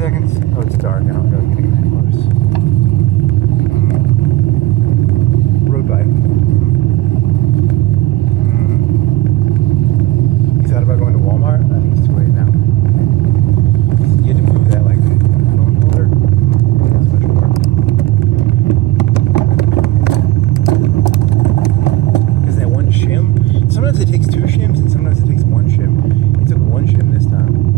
seconds. Oh, it's dark. I don't feel like getting that close. Road bike. You thought about going to Walmart? I think it's too late now. You had to move that like phone holder. That's much more. Because that one shim, sometimes it takes 2 shims and sometimes it takes 1 shim. It took 1 shim this time.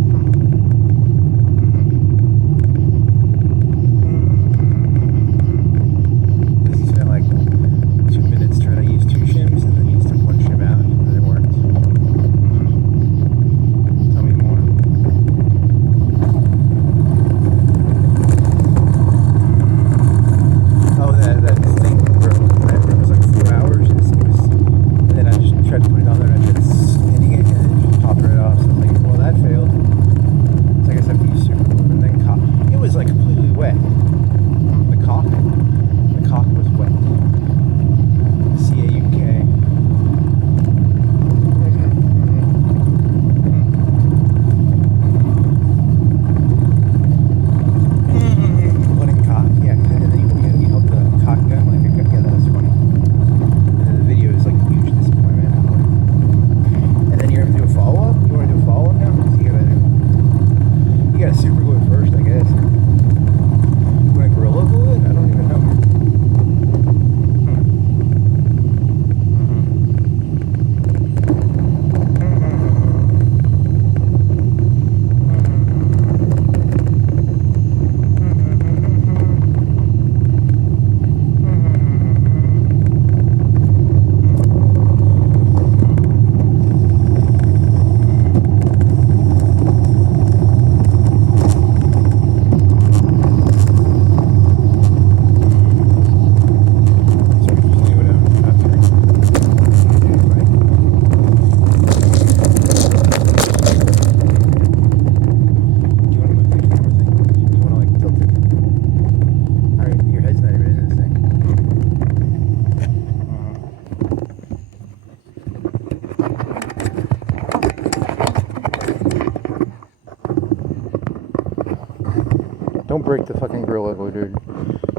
Don't break the fucking Gorilla Glue, dude.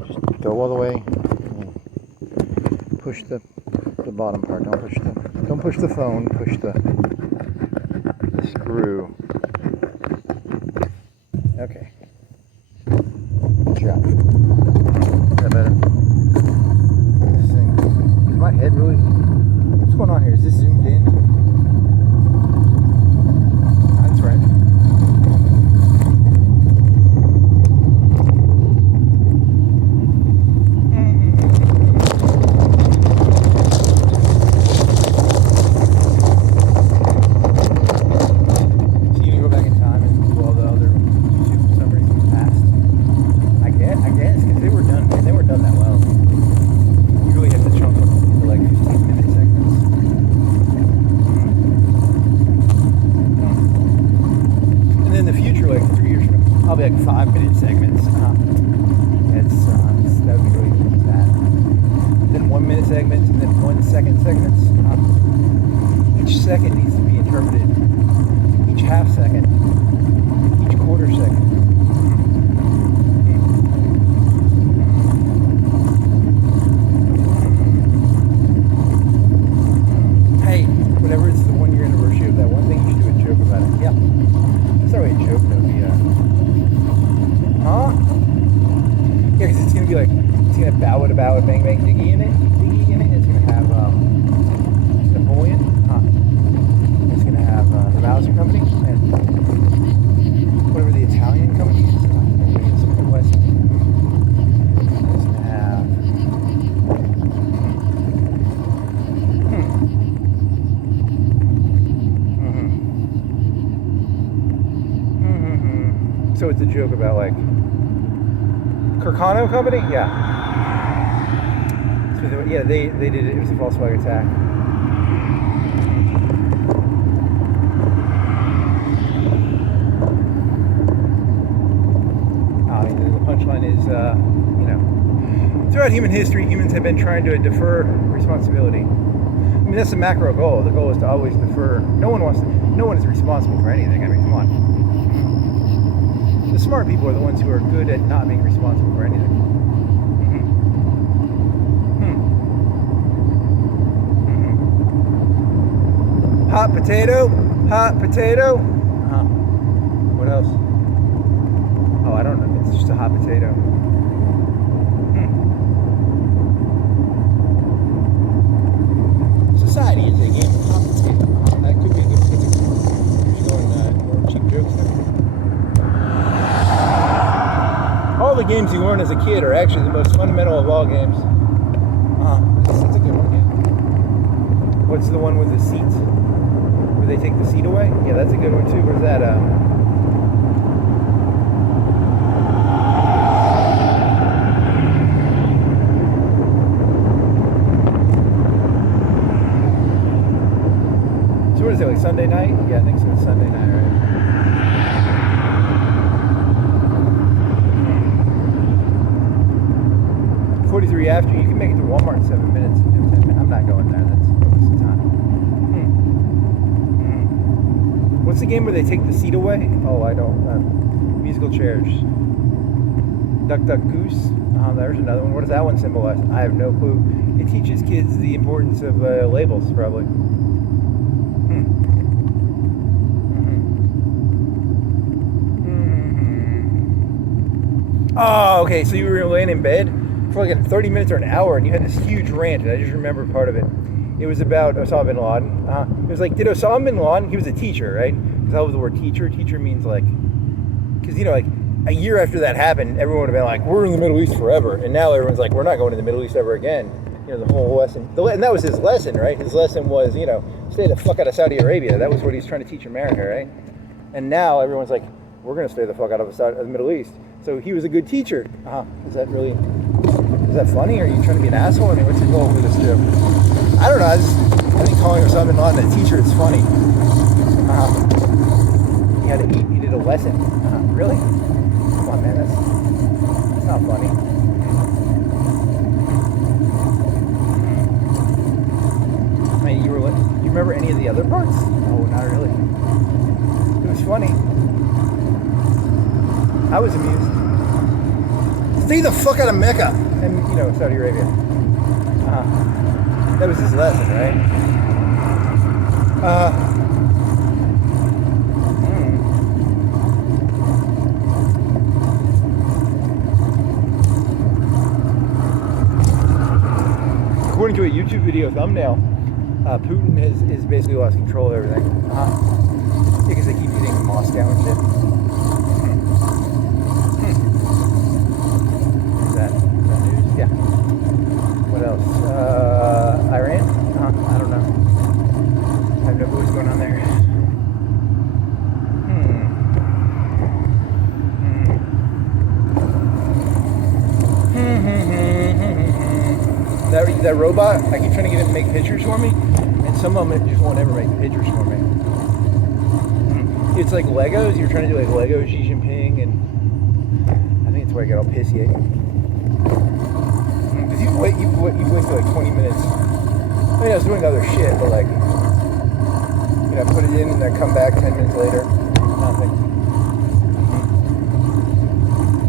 Just go all the way. Push the bottom part. Don't push the phone. Push the screw. Okay. Good job. Is that better? This thing. Is my head really? What's going on here? Is this zoomed in? That's right. Like 5-minute segments. That would be really bad. Then 1-minute segments, and then 1-second segments. Each second needs to be interpreted. Each half second. Each quarter second. Hey, whenever it's the 1-year anniversary of that one thing, you should do a joke about it. Yeah. That's not really a joke, though. Huh? Yeah, because it's going to be like, it's going to bow it, bang, bang, diggy in it. It's going to have Napoleon. It's going to have the Mauser Company and whatever the Italian company is. It's going to have So it's a joke about like Kirkano Company? Yeah. So they did it. It was a false flag attack. The punchline is, throughout human history, humans have been trying to defer responsibility. I mean, that's the macro goal. The goal is to always defer. No one is responsible for anything. I mean, come on. The smart people are the ones who are good at not being responsible for anything. Hot potato, hot potato. What else? Oh, I don't know. It's just a hot potato. Society is a game of hot potato. That could be a good picture. You're going more cheap jokes there. All the games you learn as a kid are actually the most fundamental of all games. That's a good one, yeah. What's the one with the seats? Where they take the seat away? Yeah, that's a good one too. Where's that? So what is it, like Sunday night? Yeah, I think so. It's Sunday night, right? 43 after. You can make it to Walmart in 7 minutes. I'm not going there. That's a waste of time. What's the game where they take the seat away? Oh, I don't. Musical chairs. Duck Goose. There's another one. What does that one symbolize? I have no clue. It teaches kids the importance of labels, probably. Oh, okay. So you were laying in bed for like 30 minutes or an hour, and you had this huge rant, and I just remember part of it. It was about Osama bin Laden. It was like, did Osama bin Laden, he was a teacher, right? Because I love the word teacher. Teacher means like, because, you know, like a year after that happened, everyone would have been like, we're in the Middle East forever. And now everyone's like, we're not going to the Middle East ever again. You know, the whole lesson. And that was his lesson, right? His lesson was, you know, stay the fuck out of Saudi Arabia. That was what he's trying to teach America, right? And now everyone's like, we're going to stay the fuck out of the Middle East. So he was a good teacher. Is that funny? Or are you trying to be an asshole? I mean, what's your goal with this too? I don't know. I think calling Osama bin Laden a teacher is funny. He had to eat. He did a lesson. Really? Come on, man. That's not funny. I mean, you remember any of the other parts? Oh, not really. It was funny. I was amused. Stay the fuck out of Mecca and, you know, Saudi Arabia. That was his lesson, right? According to a YouTube video thumbnail, Putin has basically lost control of everything. Because they keep hitting Moscow and shit. Is that news? Yeah. What else? Iran? I don't know. I have no clue what's going on there. That robot, I keep trying to get him to make pictures for me, and some of them just won't ever make pictures for me. It's like Legos. You're trying to do like Lego Xi Jinping, and I think it's where I get all pissy. Because you wasted like 20 minutes. I mean, I was doing other shit, but like, you know, put it in and then come back 10 minutes later. Nothing.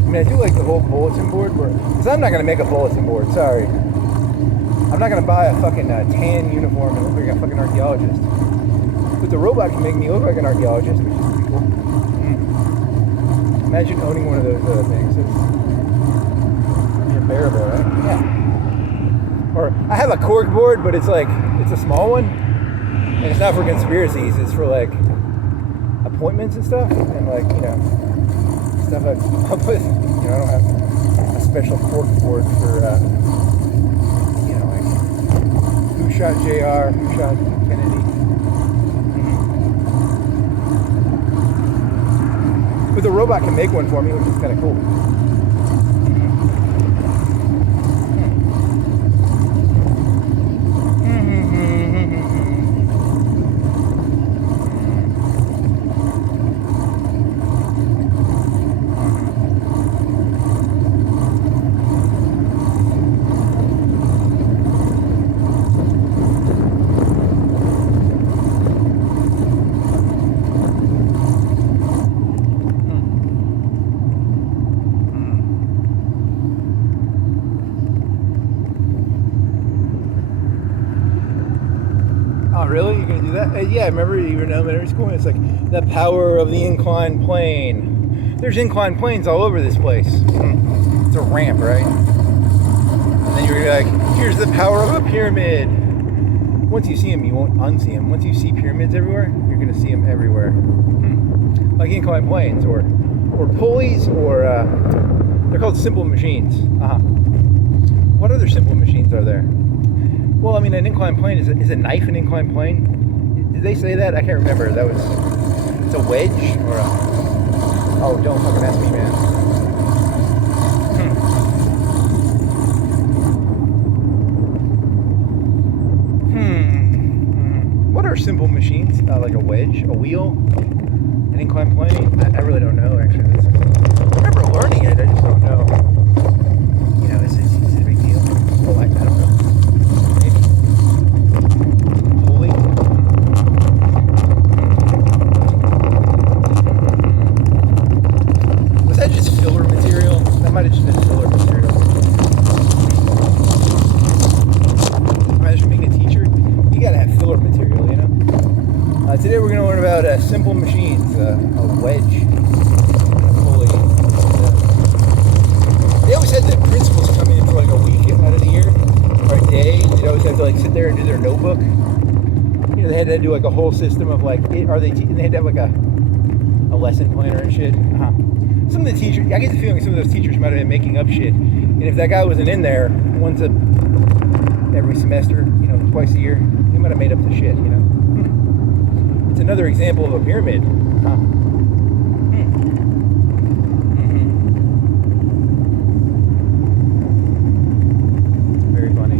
I mean, I do like the whole bulletin board, because I'm not going to make a bulletin board, sorry. I'm not going to buy a fucking tan uniform and look like a fucking archaeologist. But the robot can make me look like an archaeologist, which is pretty cool. Imagine owning one of those things. It's unbearable, right? Yeah. Or I have a cork board, but it's like, it's a small one. And it's not for conspiracies. It's for like appointments and stuff. And like, you know, stuff I've come up with. You know, I don't have a special cork board for, you know, like who shot JR, who shot Kennedy. But the robot can make one for me, which is kind of cool. that, yeah, I remember even in elementary school, it's like the power of the inclined plane. There's inclined planes all over this place. It's a ramp, right? And then you're like, here's the power of a pyramid. Once you see them, you won't unsee them. Once you see pyramids everywhere, you're going to see them everywhere. Like inclined planes or pulleys or they're called simple machines. What other simple machines are there? Well, I mean, an inclined plane is a knife an inclined plane? Did they say that? I can't remember. It's a wedge or a... Oh, don't fucking ask me, man. What are simple machines? Like a wedge, a wheel, an inclined plane? I really don't know, actually. I remember learning it, I just don't know. You know, is it a big deal? Well, I don't know. Maybe. Pulley? Was that just filler material? That might have just been filler material. Imagine being a teacher. You gotta have filler material, you know? Today we're gonna learn about simple machines, a wedge, a pulley. They always had the principals come in for like a week out of the year, or a day. They'd always have to like sit there and do their notebook. You know, they had to do like a whole system of like, and they had to have like a lesson planner and shit. Some of the teachers, I get the feeling some of those teachers might have been making up shit. And if that guy wasn't in there once every semester, you know, twice a year, he might have made up the shit, you know. It's another example of a pyramid. Very funny.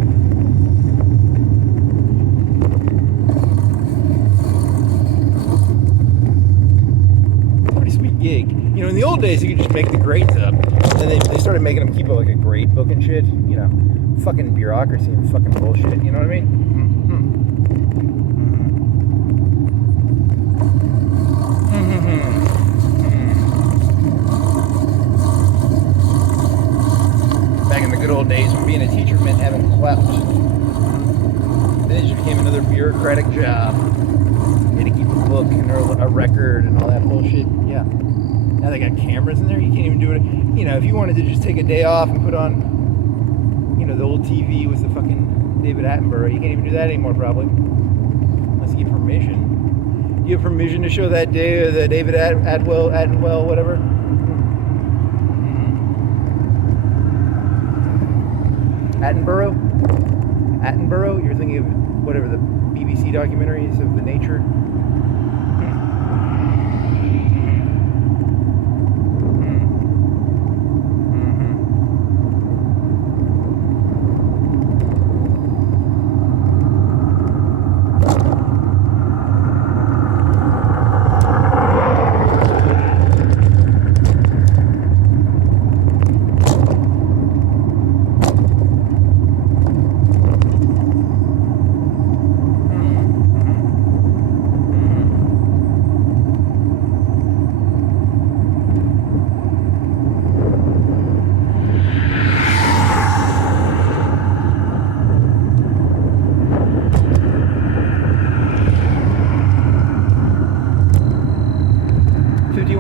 Pretty sweet gig. You know, in the old days, you could just make the grades up. And then they started making them keep like a grade book and shit. You know, fucking bureaucracy and fucking bullshit. You know what I mean? Back in the good old days when being a teacher meant having clout. Then it just became another bureaucratic job. You had to keep a book and a record and all that bullshit. Yeah. Now they got cameras in there. You can't even do it. You know, if you wanted to just take a day off and put on, you know, the old TV with the fucking David Attenborough, you can't even do that anymore probably. Unless you get permission. You have permission to show that day the David Attenwell, whatever. Attenborough? You're thinking of whatever the BBC documentaries of the nature?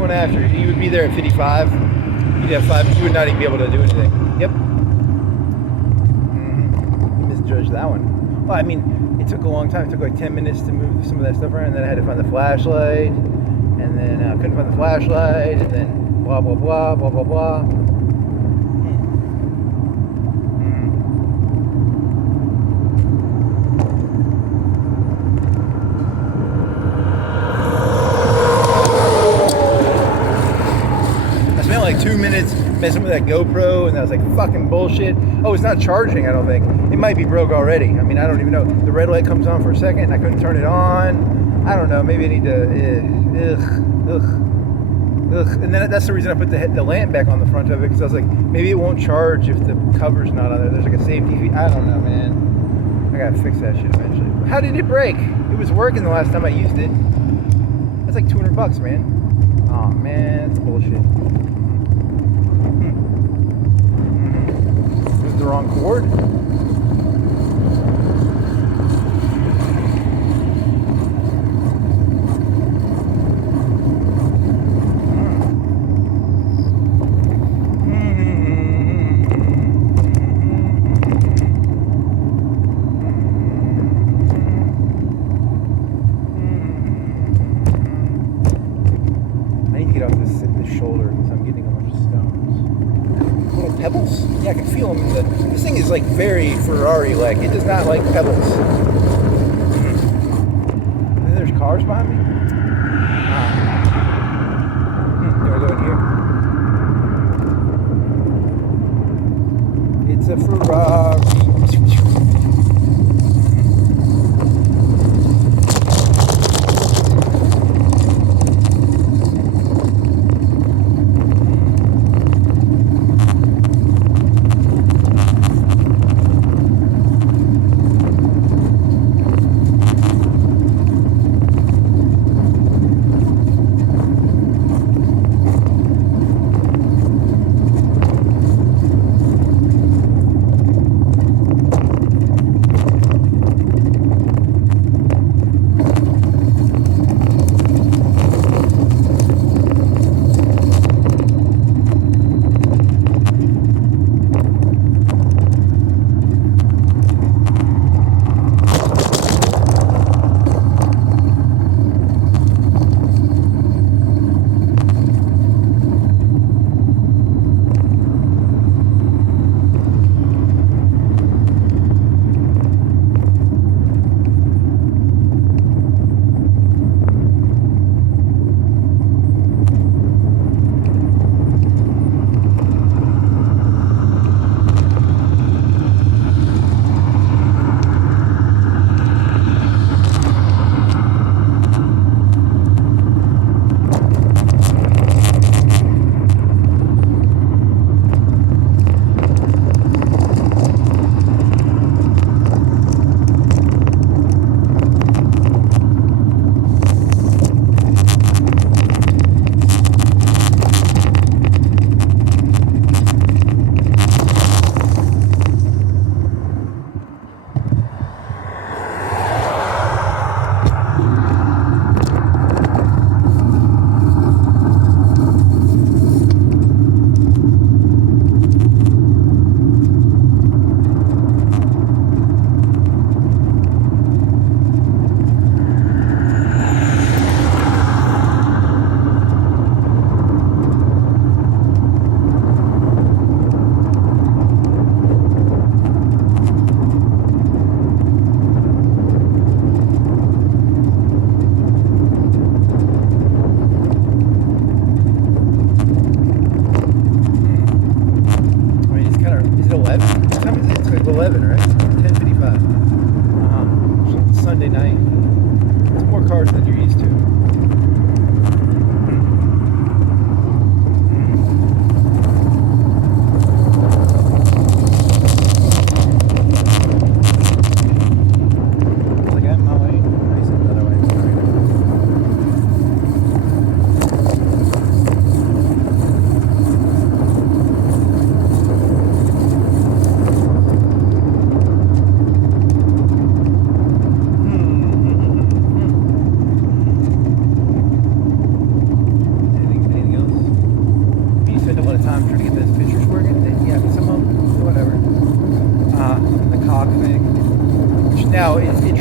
After you would be there at 55, you'd have 5. You would not even be able to do anything. Yep. You misjudged that one. Well, I mean, it took a long time. It took like 10 minutes to move some of that stuff around, and then I had to find the flashlight, and then I couldn't find the flashlight, and then blah blah blah blah blah blah. Like 2 minutes messing with that GoPro, and that was like fucking bullshit. Oh, it's not charging, I don't think. It might be broke already. I mean, I don't even know. The red light comes on for a second, and I couldn't turn it on. I don't know. Maybe I need to. And then that's the reason I put the lamp back on the front of it, because I was like, maybe it won't charge if the cover's not on there. There's like a safety fee. I don't know, man. I gotta fix that shit eventually. How did it break? It was working the last time I used it. That's like $200, man. Oh man, that's bullshit. The wrong cord. at the shoulder because I'm getting a bunch of stones. Little pebbles? Yeah, I can feel them. This thing is like very Ferrari-like. It does not like pebbles. And then there's cars behind me. Do I go in here? It's a Ferrari.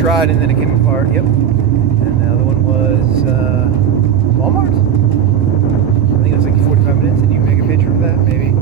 And then it came apart. Yep. And the other one was Walmart. I think it was like 45 minutes. Did you make a picture of that? Maybe.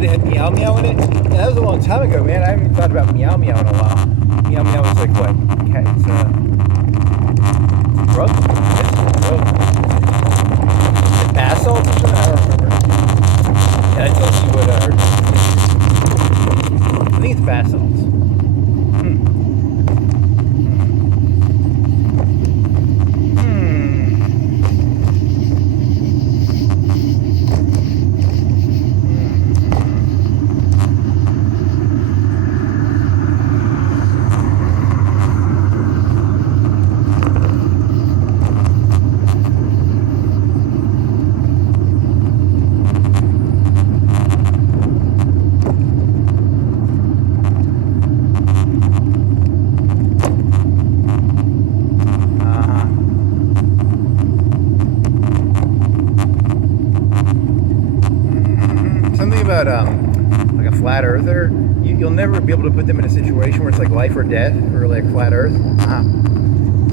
did, it had meow meow in it. And that was a long time ago, man. I haven't thought about meow meow in a while. Meow meow was like what? Okay, it's rub? Bath salts or something? I don't remember. Yeah, that tells you what I think it's bath salts. Like a flat earther, you'll never be able to put them in a situation where it's like life or death or like flat earth.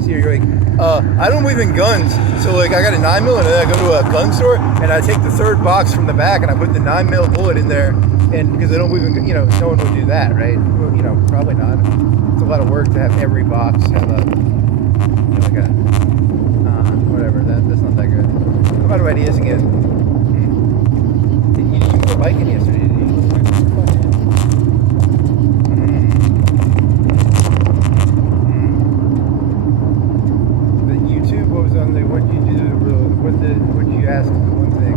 So you're like, I don't believe in guns, so like I got a 9mm and then I go to a gun store and I take the third box from the back and I put the 9mm bullet in there, and because I don't believe in, no one would do that, right? Well, probably not. It's a lot of work to have every box have a, like a, whatever. That's not that good. I'm out of ideas again. You were biking yesterday, didn't you? The YouTube, what was on there? What did you do? What did you ask? One thing.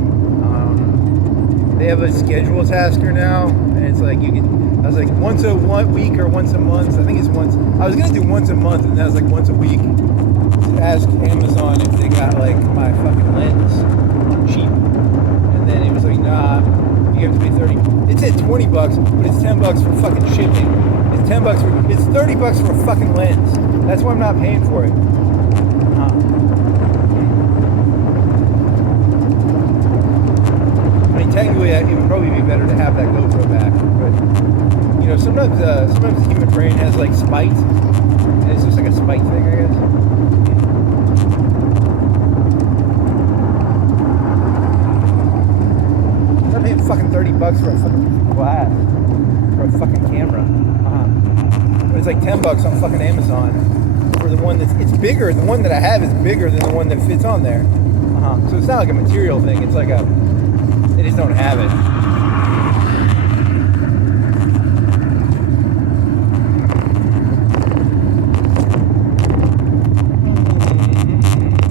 They have a schedule tasker now, and it's like you can. I was like once a week or once a month. I think it's once. I was gonna do once a month, and that was like once a week. To ask Amazon if they got like my fucking lens cheap. And then it was like, nah, you have to pay 30. It said $20, but it's $10 for fucking shipping. It's it's $30 for a fucking lens. That's why I'm not paying for it. I mean, technically, it would probably be better to have that GoPro back, but sometimes the human brain has like spite, and it's just like a spite thing, I guess. Fucking $30 for a fucking glass, for a fucking camera. But it's like $10 on fucking Amazon for the one it's bigger. The one that I have is bigger than the one that fits on there. So it's not like a material thing. It's like they just don't have it.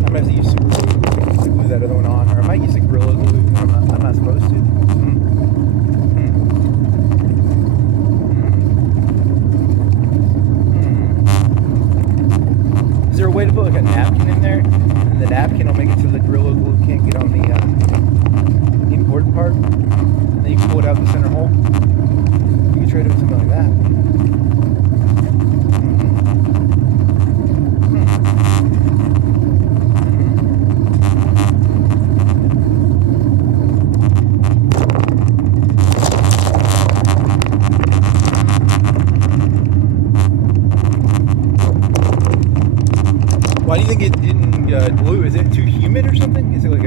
I might have to use super glue to glue that other one on, or I might use a Gorilla Glue. I'm not supposed to. Is there a way to put like a napkin in there, and the napkin will make it so the Gorilla Glue can't get on the important part, and then you can pull it out the center hole? You can try doing something like that. Why do you think it didn't glue? Is it too humid or something? Is it like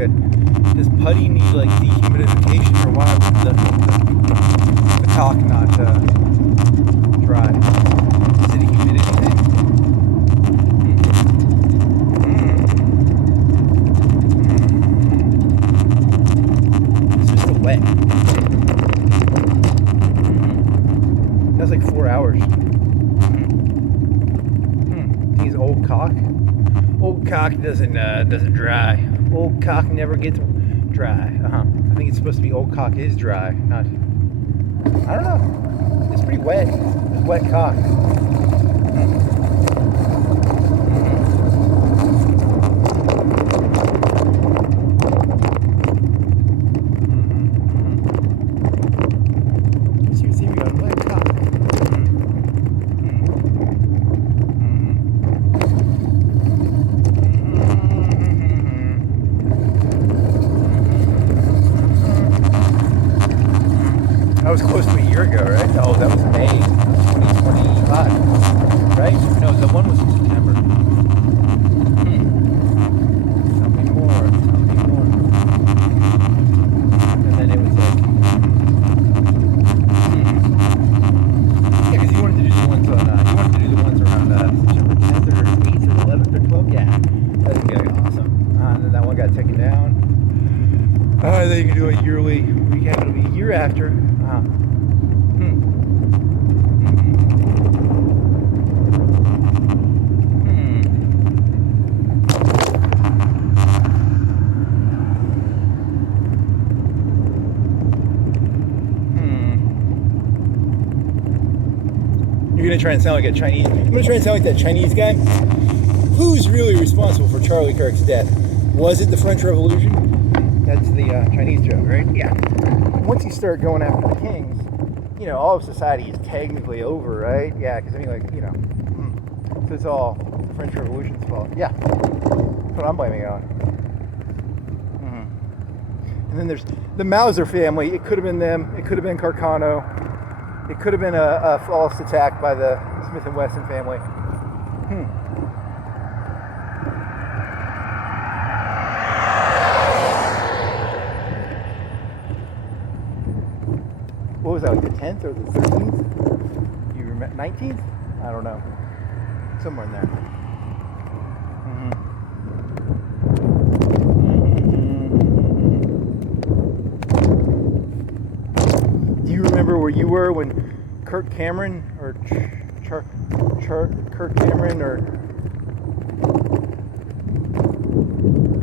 does putty need like dehumidification, or why would the caulk not dry? Is it a humidity thing? It's just a wet. That's like 4 hours. Think it's old caulk? Old caulk doesn't dry. Old caulk never gets dry. I think it's supposed to be old caulk is dry, not. I don't know. It's pretty wet. It's wet caulk. That was close to a year ago, right? Oh, that was May 2025, right? No, the one was in September. Tell me more. And then it was like, They can do a yearly recap. It'll be a year after. You're gonna try and sound like a Chinese. I'm gonna try and sound like that Chinese guy. Who's really responsible for Charlie Kirk's death? Was it the French Revolution? That's the Chinese joke, right? Yeah. Once you start going after the kings, you know, all of society is technically over, right? Yeah, because I mean, like, you know, so it's all the French Revolution's fault. Yeah, that's what I'm blaming it on. And then there's the Mauser family. It could have been them. It could have been Carcano. It could have been a false attack by the Smith & Wesson family. What was that, like the 10th or the 13th? You remember? 19th? I don't know. Somewhere in there. Do you remember where you were when Kirk Cameron or Kirk Cameron or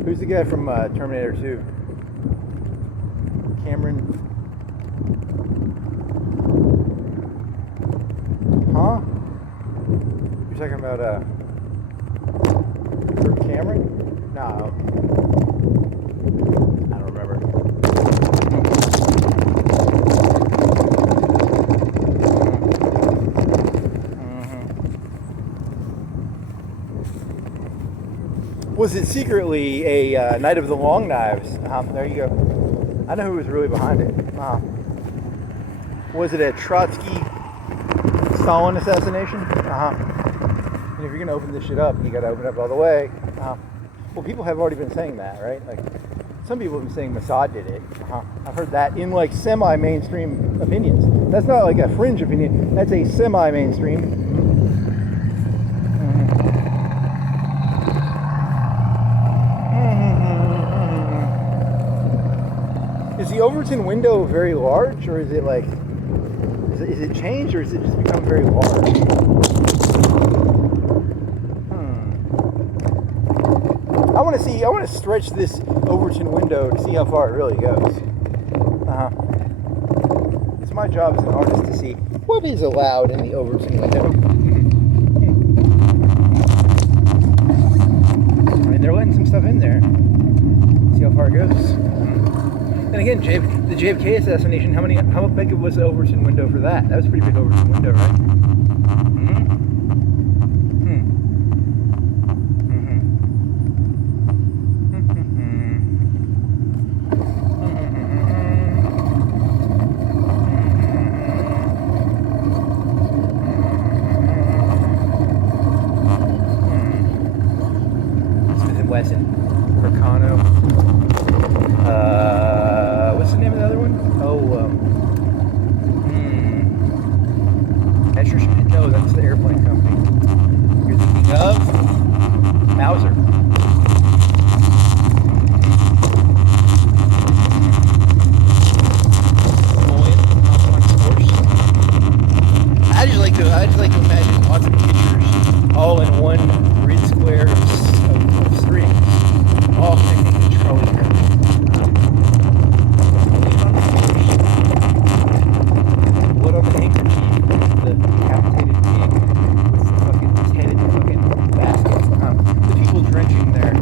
who's the guy from Terminator 2? Cameron. Huh? You're talking about Kirk Cameron? No. I don't remember. Was it secretly a Night of the Long Knives? There you go. I know who was really behind it. Was it a Trotsky Stalin assassination? And if you're going to open this shit up, you got to open it up all the way. Well, people have already been saying that, right? Like, some people have been saying Mossad did it. I've heard that in like semi-mainstream opinions. That's not like a fringe opinion. That's a semi-mainstream. Is the Overton window very large, or is it like, is it changed, or is it just become very large? I want to stretch this Overton window to see how far it really goes. It's my job as an artist to see what is allowed in the Overton window. I mean, they're letting some stuff in there. See how far it goes. And again, the JFK assassination, how big was the Overton window for that? That was a pretty big Overton window, right? Smith & Wesson, Carcano. What's the name of the other one? Messerschmitt? No, that's the airplane company. You're thinking of Mauser. I just like to imagine lots of pictures all in one grid square of strings, all connecting to Charlie Kirk. Blood on the handkerchief, the decapitated pig with the fucking head in the fucking basket. The people drenching their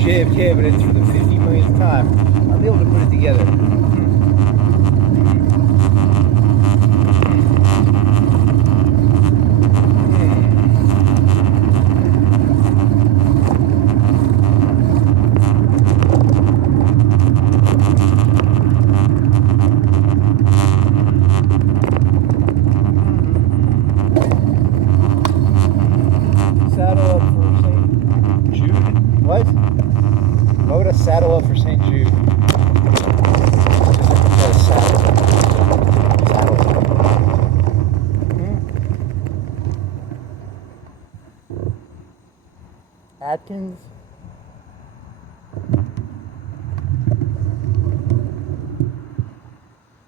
JFK, but it's for the 50 millionth time. I'll be able to put it together. Saddle up for St. Jude? What? Why would I saddle up for St. Jude? Just got a saddle. Atkins?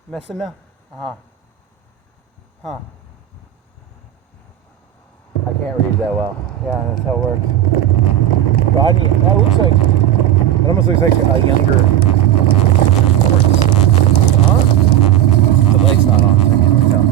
Messina? Uh-huh. Huh. I can't read that well. Yeah, that's how it works. Rodney, that looks like, it almost looks like a younger horse. Huh? The light's not on, so I can't really tell.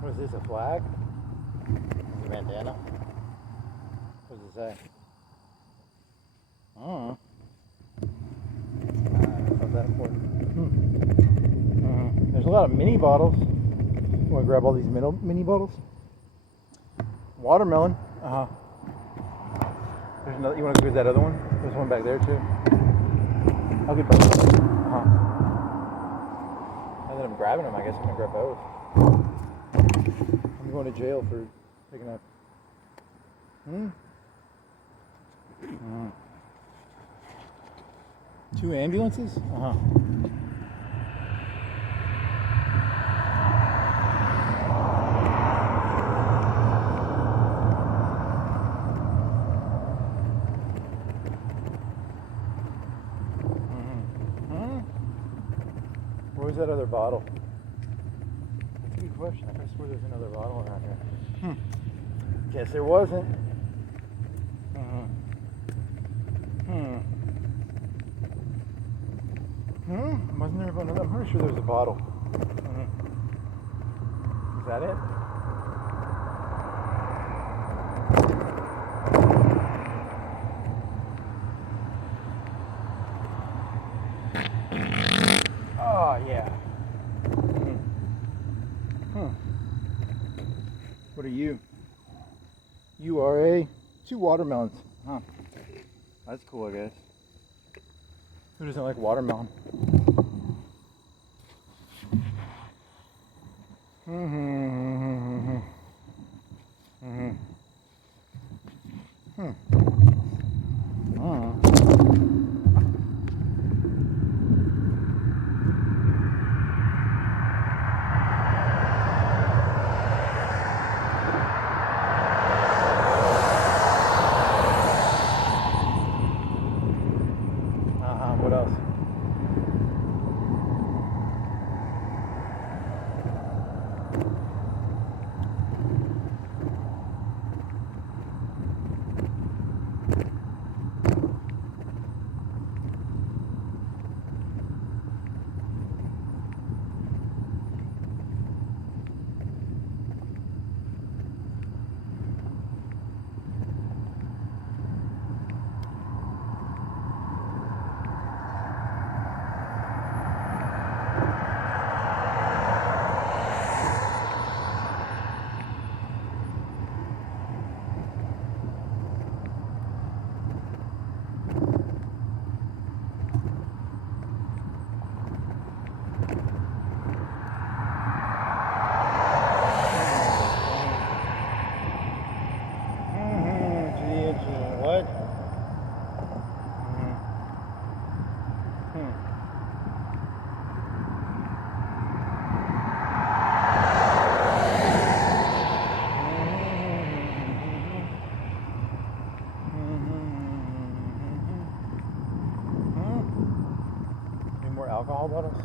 What is this, a flag? Is it a bandana? What does it say? Oh. How's that important? There's a lot of mini bottles. You want to grab all these mini bottles? Watermelon. Uh-huh. There's another. You want to grab that other one? There's one back there too. I'll get both. Uh-huh. Now that I'm grabbing them, I guess I'm going to grab both. I'm going to jail for picking up. Two ambulances? Uh-huh. Where's that other bottle? That's a good question. I could have swore there's another bottle around here. Guess there wasn't. Wasn't there another? I'm pretty sure there was a bottle. Is that it? Oh, yeah. What are you? You are 2 watermelons. Huh. That's cool, I guess. Who doesn't like watermelon? What else? Alcohol bottles?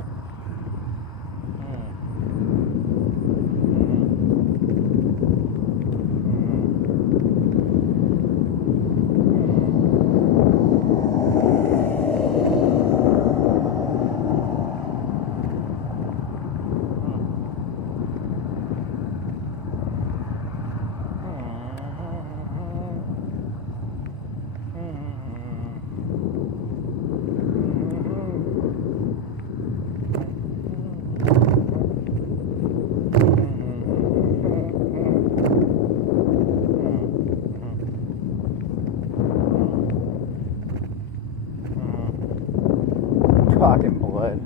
Cock and blood.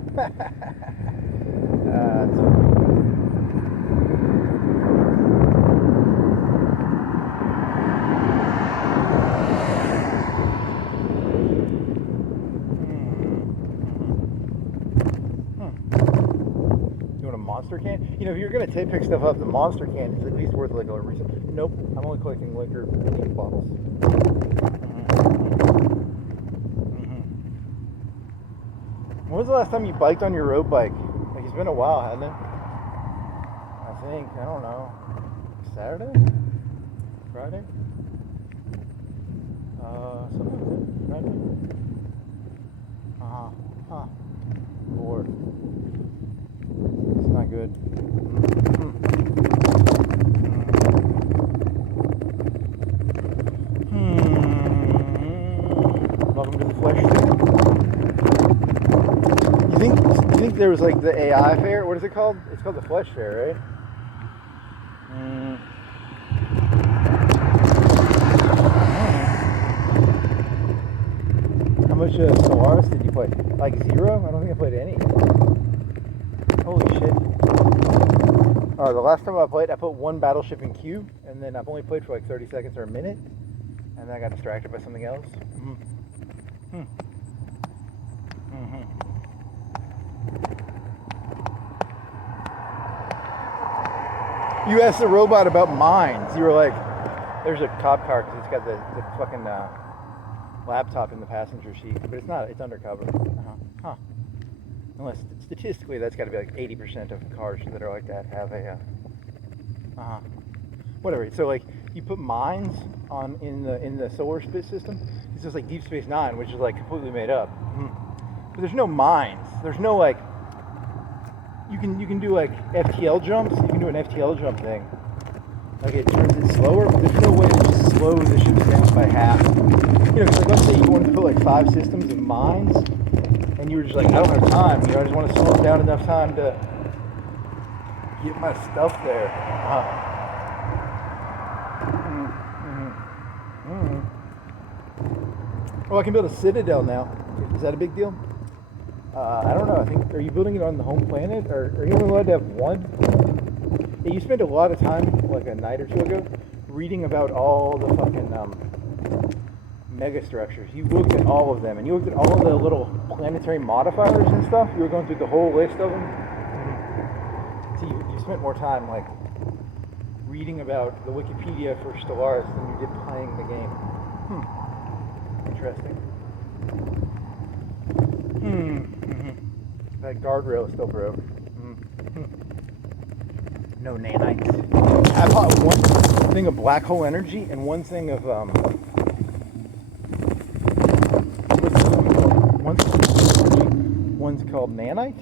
That's You want a monster can? You know, if you're gonna pick stuff up, the monster can is at least worth like a reason. Nope, I'm only collecting liquor bottles. When was the last time you biked on your road bike? Like, it's been a while, hasn't it? I think, I don't know. Saturday? Friday? Something like that. Friday? Huh. Bored. It's not good. Welcome to the flesh fair. You think there was like the AI fair? What is it called? It's called the flesh fair, right? How much Solaris did you play? Like 0? I don't think I played any. Holy shit. The last time I played, I put 1 battleship in queue, and then I've only played for like 30 seconds or a minute, and then I got distracted by something else. You asked the robot about mines. You were like, there's a cop car because it's got the fucking laptop in the passenger seat, but it's not. It's undercover. Unless statistically, that's got to be like 80% of cars that are like that have a whatever. So like you put mines on in the solar system. It's just like Deep Space Nine, which is like completely made up. But there's no mines. There's no like. You can do like FTL jumps. You can do an FTL jump thing. Like it turns it slower, but there's no way to just slow the ships down by half. You know, because like let's say you want to put like 5 systems of mines, and you were just like, I don't have time. You know, I just want to slow it down enough time to get my stuff there. Well, I can build a citadel now. Is that a big deal? I don't know. I think, are you building it on the home planet, or are you only allowed to have one? Yeah, you spent a lot of time, like a night or two ago, reading about all the fucking mega structures. You looked at all of them, and you looked at all of the little planetary modifiers and stuff. You were going through the whole list of them. So you spent more time, like, reading about the Wikipedia for Stellaris than you did playing the game. Interesting. That guardrail is still broke. No nanites. I bought one thing of black hole energy and one thing of one's called nanite.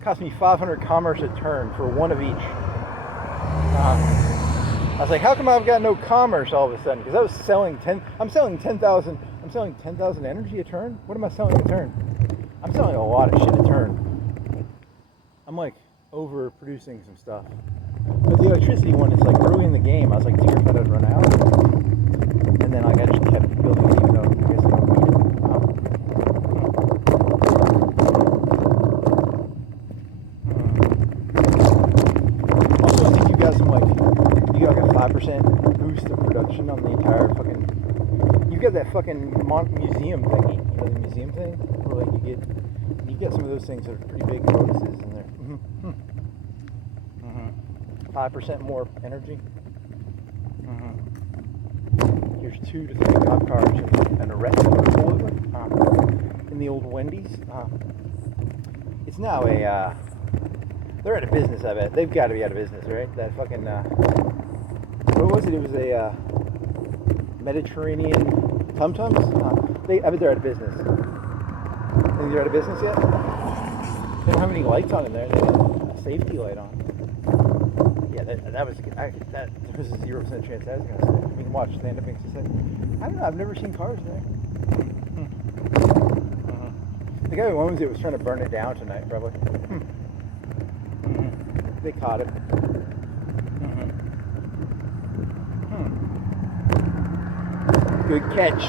Cost me 500 commerce a turn for one of each. I was like, how come I've got no commerce all of a sudden? Because I was selling I'm selling 10,000 energy a turn. What am I selling a turn? I'm selling a lot of shit a turn. I'm like overproducing some stuff. But the electricity one is like early in the game. I was like terrified I'd run out. And then like I just kept building it even though I guess I don't need it. Also, I think you got some like, you got like a 5% boost of production on the entire fucking, you got that fucking museum thingy, you know, the museum thing? Where like you get some of those things that are pretty big bonuses in there. 5% more energy. Here's 2 to 3 cop cars and a rest pullover in the old Wendy's. It's now a, they're out of business, I bet. They've got to be out of business, right? That fucking, what was it? It was a Mediterranean Tum-Tums? I bet they're out of business. Think they're out of business yet? They don't have any lights on in there. They have a safety light on. Yeah, that was a 0% chance that was going to stay. We can watch stand-up being successful. I don't know. I've never seen cars there. The guy who owns it was trying to burn it down tonight, probably. They caught it. Good catch.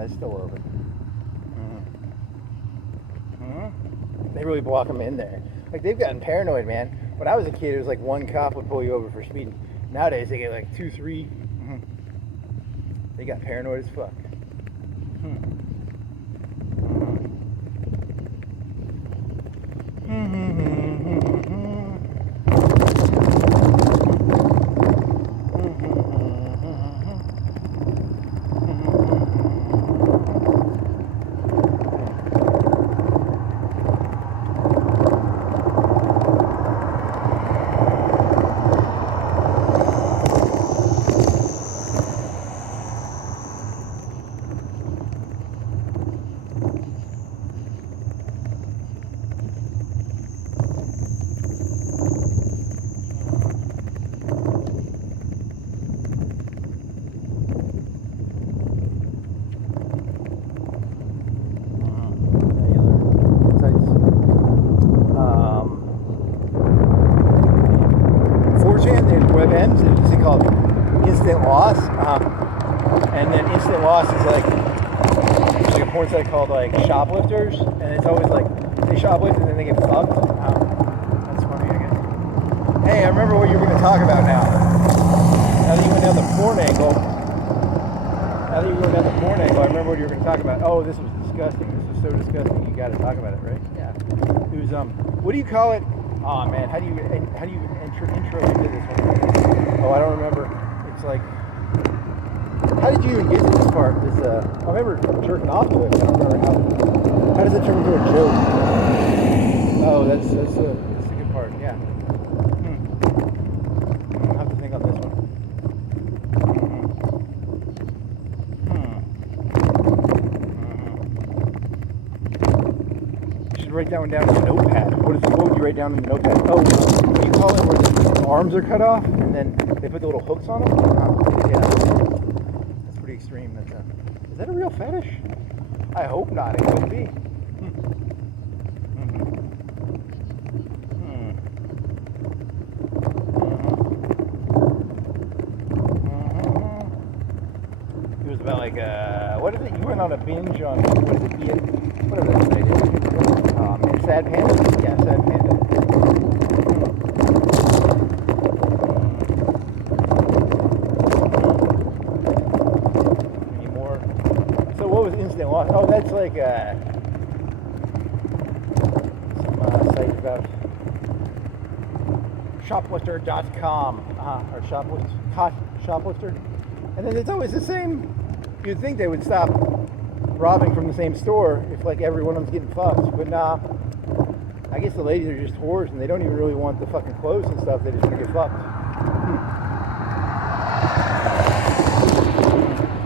It's still open. They really block them in there. Like, they've gotten paranoid, man. When I was a kid, it was like one cop would pull you over for speeding. Nowadays, they get like 2, 3. They got paranoid as fuck. WebMs, and it's called Instant Loss. And then Instant Loss is like, there's like a porn site called like Shoplifters, and it's always like they shoplift and then they get fucked. That's funny, I guess. Hey, I remember what you were going to talk about now. Now that you went down the porn angle, I remember what you were going to talk about. Oh, this was disgusting. This was so disgusting. You got to talk about it, right? Yeah. It was what do you call it? Oh man, how do you intro into this one? Oh, I don't remember. It's like, how did you even get to this part? I remember jerking off to it. I don't remember how does it turn into a joke? Oh, that's the good part. Yeah. I'll have to think on this one. Write that one down in the notepad. What would you write down in the notepad? Oh, what do you call it where the arms are cut off and then they put the little hooks on them? Yeah, that's pretty extreme. Is that a real fetish? I hope not. It could be. It was about like what is it? You went on a binge on what is it? Whatever that site is. Sad Panda? Yeah, Sad Panda. Any more? So what was Instant Loss? Oh, that's like some site about shoplifter.com or shoplifter. And then it's always the same. You'd think they would stop robbing from the same store if like every one of them's getting fucked, but nah. I guess the ladies are just whores and they don't even really want the fucking clothes and stuff. They just want to get fucked.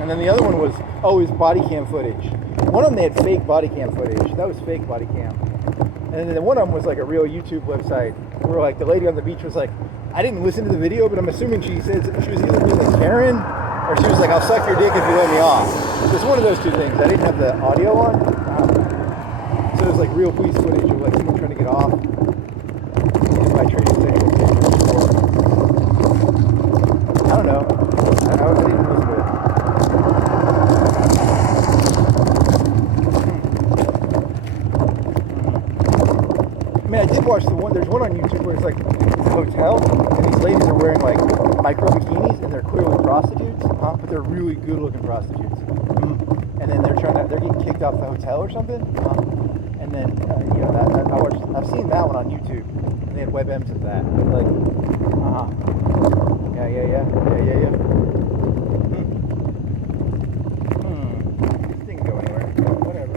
And then the other one was always body cam footage. One of them they had fake body cam footage. That was fake body cam. And then one of them was like a real YouTube website where like the lady on the beach was like, I didn't listen to the video, but I'm assuming she said she was either being a Karen or she was like, I'll suck your dick if you let me off. It was one of those two things. I didn't have the audio on. So it was like real police footage of like someone trying to get off. By trading sexual pictures or I don't know. I didn't listen to it. I mean, I did watch the one. There's one on YouTube where it's like it's a hotel and these ladies are wearing like micro bikinis and they're clearly prostitutes, but they're really good looking prostitutes. And then they're getting kicked off the hotel or something. And then I've seen that one on YouTube. And they had WebMs of that. But like, yeah. This didn't go anywhere. Whatever.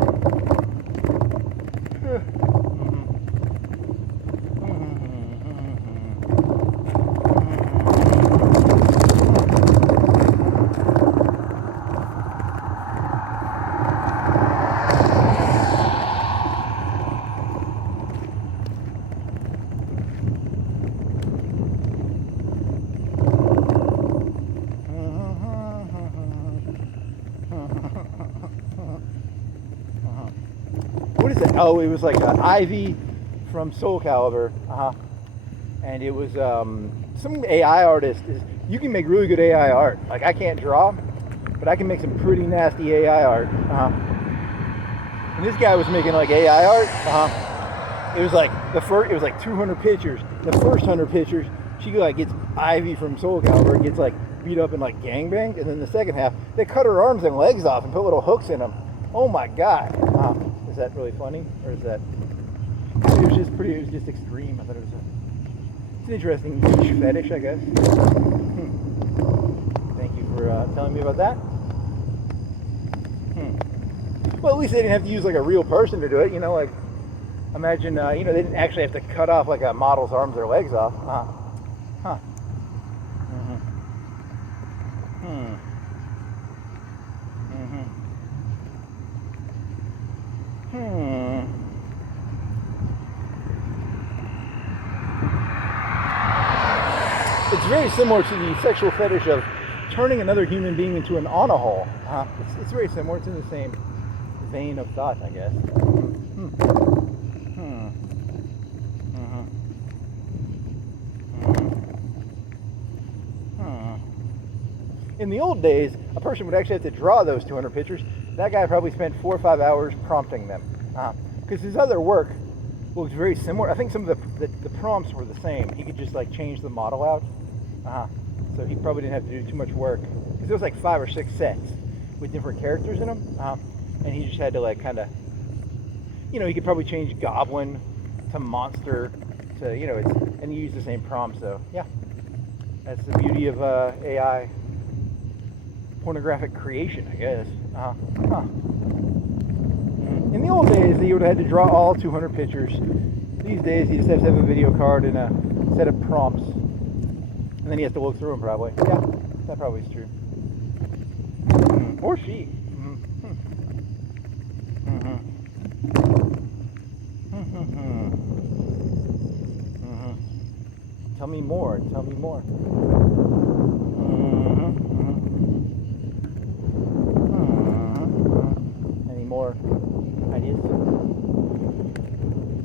What is it? Oh, it was like Ivy from Soul Calibur, and it was some AI artist. You can make really good AI art. Like I can't draw, but I can make some pretty nasty AI art. And this guy was making like AI art. It was like it was like 200 pictures. The first 100 pictures, she like gets Ivy from Soul Calibur, gets like beat up and like gangbanged, and then the second half, they cut her arms and legs off and put little hooks in them. Oh my god. Is that really funny, or is that? It was just extreme. I thought it's an interesting niche fetish, I guess. Thank you for telling me about that. Well, at least they didn't have to use like a real person to do it. You know, like imagine, they didn't actually have to cut off like a model's arms or legs off. It's very similar to the sexual fetish of turning another human being into an on-a-hole. It's very similar. It's in the same vein of thought, I guess. In the old days, a person would actually have to draw those 200 pictures. That guy probably spent 4 or 5 hours prompting them. Because his other work looks very similar. I think some of the prompts were the same. He could just like change the model out. So he probably didn't have to do too much work. Because there was like 5 or 6 sets with different characters in them. And he just had to like kind of, you know, he could probably change Goblin to Monster to, you know, and he used the same prompt. So yeah, that's the beauty of AI pornographic creation, I guess. In the old days, he would have had to draw all 200 pictures. These days, he just has to have a video card and a set of prompts. And then he has to look through them, probably. Yeah, that probably is true. Or she. Tell me more. Tell me more. Any more ideas?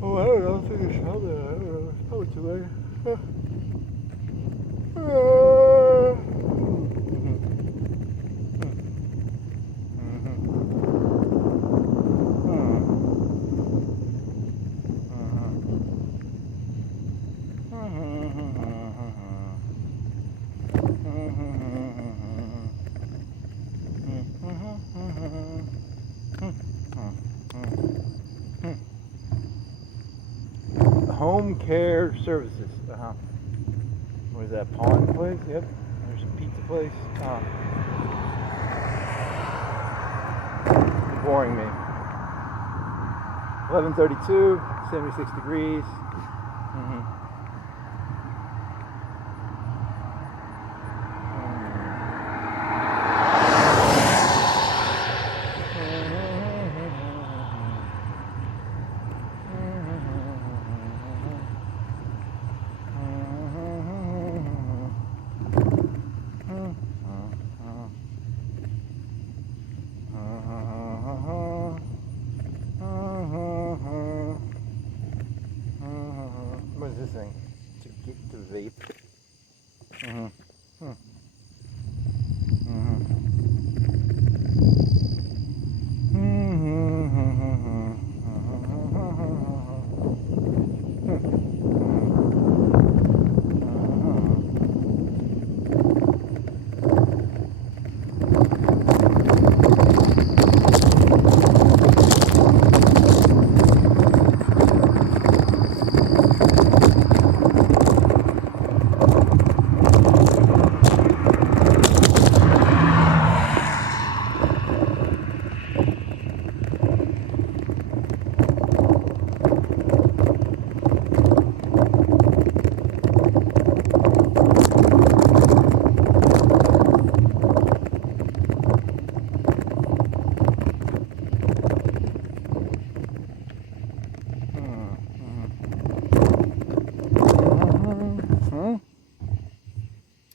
Oh, I don't know. I think it's probably, I don't know. It's probably too late. Home care services. What is that? Pawn place? Yep. There's a pizza place. Boring me. 11:32, 76 degrees. What is this thing? To get to vape.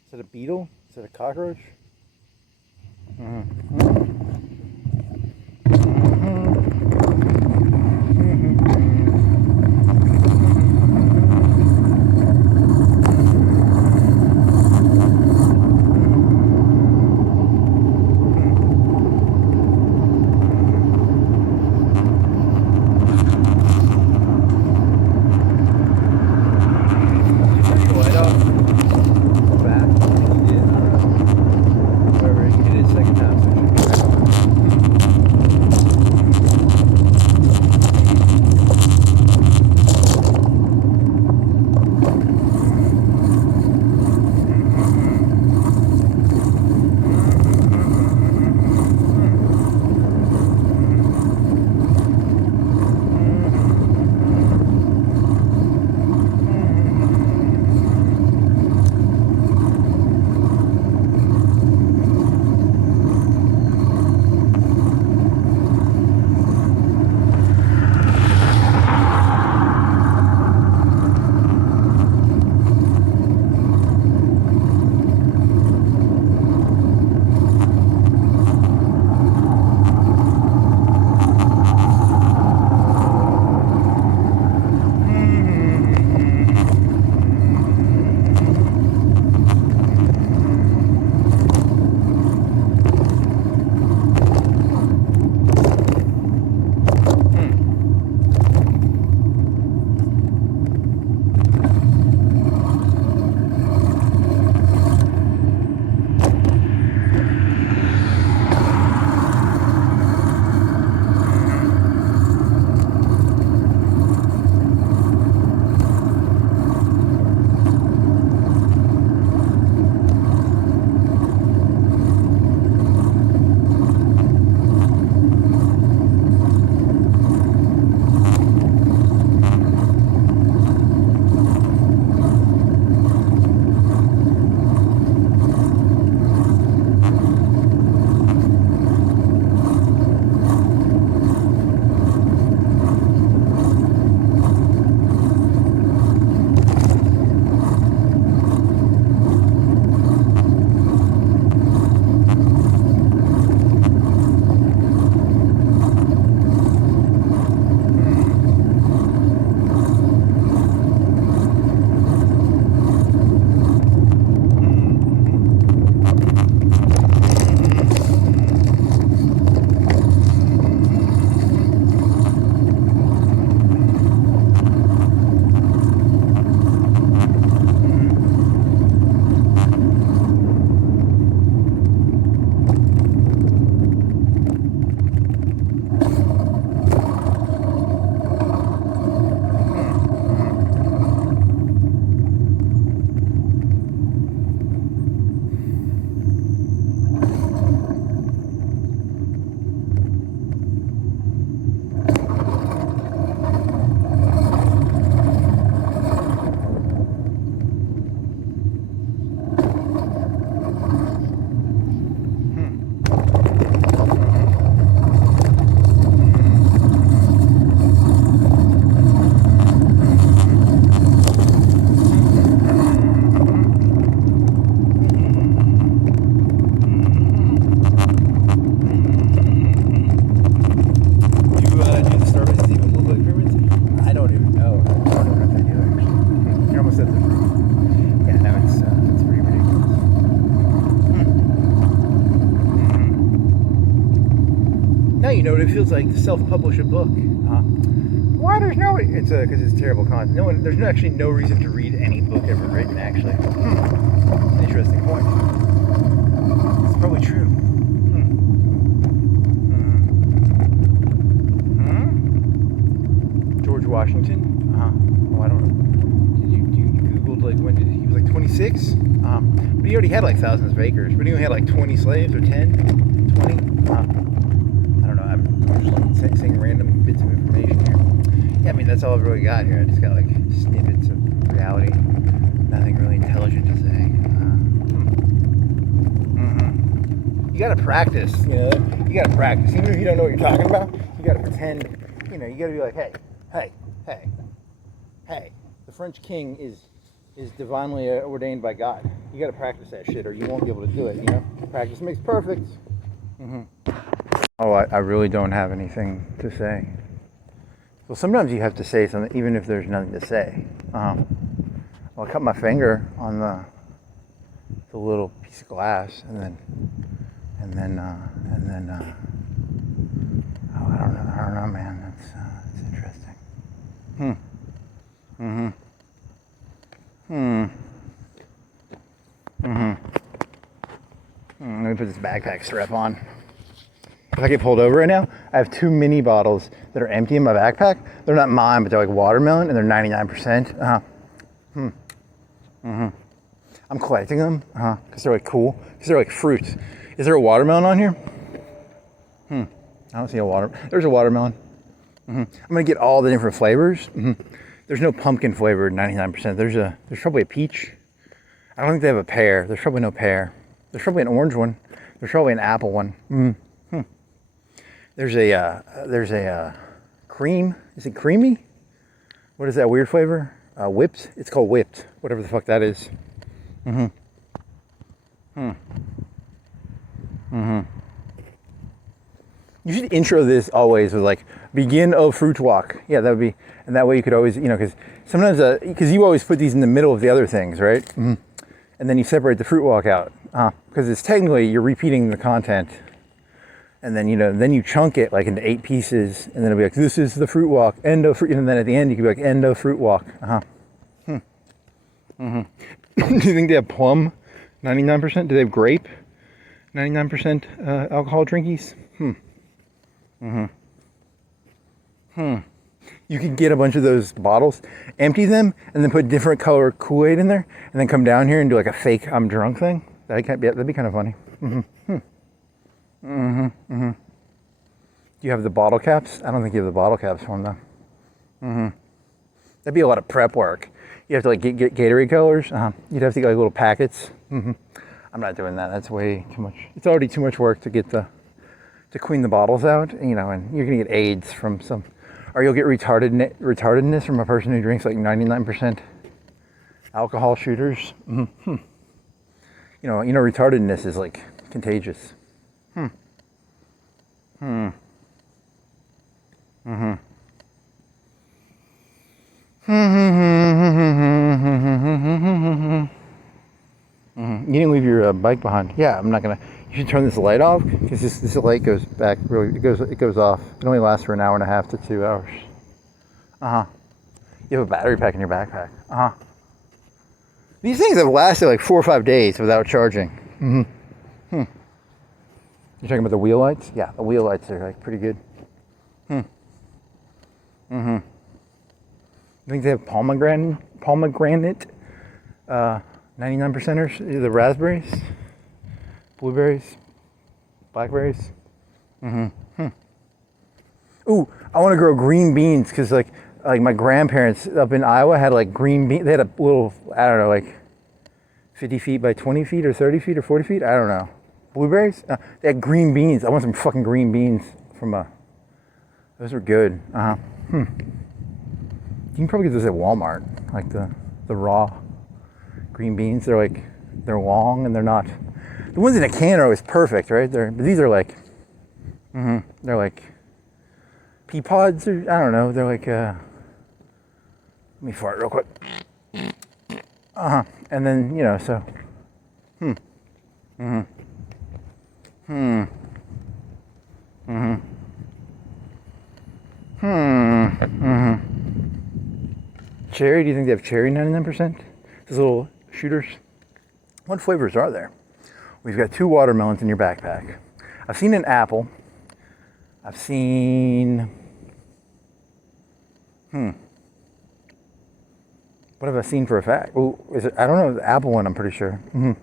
Is it a beetle? Is it a cockroach? Second time, so know what it feels like to self-publish a book. Why there's no? It's because it's terrible content. No one. There's actually no reason to read any book ever written. Actually, interesting point. It's probably true. George Washington. Oh, I don't know. You googled like when did he was like 26? But he already had like thousands of acres. But he only had like 20 slaves or 10, 20. I don't know. I'm just saying random bits of information here. Yeah, I mean that's all I've really got here. I just got like snippets of reality. Nothing really intelligent to say. You gotta practice. You know, you gotta practice. Even if you don't know what you're talking about, you gotta pretend. You know, you gotta be like, hey. The French king is divinely ordained by God. You got to practice that shit, or you won't be able to do it. You know, practice makes perfect. Oh, I really don't have anything to say. Well, sometimes you have to say something, even if there's nothing to say. Well, I cut my finger on the little piece of glass, and then. Oh, I don't know, man. It's interesting. Let me put this backpack strap on. If I get pulled over right now, I have 2 mini bottles that are empty in my backpack. They're not mine, but they're like watermelon, and they're 99%. I'm collecting them, because they're like cool, because they're like fruits. Is there a watermelon on here? I don't see a there's a watermelon. I'm gonna get all the different flavors. There's no pumpkin flavored 99%. There's probably a peach. I don't think they have a pear. There's probably no pear. There's probably an orange one. There's probably an apple one. There's a cream. Is it creamy? What is that weird flavor? Whipped. It's called whipped. Whatever the fuck that is. You should intro this always with like begin of fruit walk. Yeah, that would be, and that way you could always, you know, because sometimes, because you always put these in the middle of the other things, right? And then you separate the fruit walk out, because it's technically you're repeating the content, and then then you chunk it like into 8 pieces, and then it'll be like this is the fruit walk, end of fruit, and then at the end you could be like end of fruit walk. Do you think they have plum? 99%? Do they have grape? 99% alcohol drinkies? You could get a bunch of those bottles, empty them, and then put different color Kool-Aid in there, and then come down here and do like a fake I'm drunk thing. That'd be kind of funny. Do you have the bottle caps? I don't think you have the bottle caps for them though. That'd be a lot of prep work. You have to like get Gatorade colors. You'd have to get like little packets. I'm not doing that. That's way too much. It's already too much work to get to clean the bottles out, and you're gonna get AIDS from some, or you'll get retardedness from a person who drinks like 99% alcohol shooters. Retardedness is like contagious. You didn't leave your bike behind. Yeah, I'm not gonna. You should turn this light off because this light goes back. Really, it goes off. It only lasts for an hour and a half to 2 hours. You have a battery pack in your backpack. These things have lasted like 4 or 5 days without charging. You're talking about the wheel lights? Yeah, the wheel lights are like pretty good. I think they have pomegranate 99%ers, the raspberries, blueberries, blackberries. Ooh, I want to grow green beans because like my grandparents up in Iowa had like green beans. They had a little, I don't know, like 50 feet by 20 feet or 30 feet or 40 feet. I don't know. Blueberries? They had green beans. I want some fucking green beans from those were good. You can probably get those at Walmart, like the raw green beans. They're long and they're not. The ones in a can are always perfect, right? But these are like, they're like pea pods, or I don't know. They're like, let me fart real quick. And then so. Cherry, do you think they have cherry 99%? Those little shooters? What flavors are there? We've got 2 watermelons in your backpack. I've seen an apple. I've seen... What have I seen for a fact? Oh, is it? I don't know. The apple one, I'm pretty sure. Well,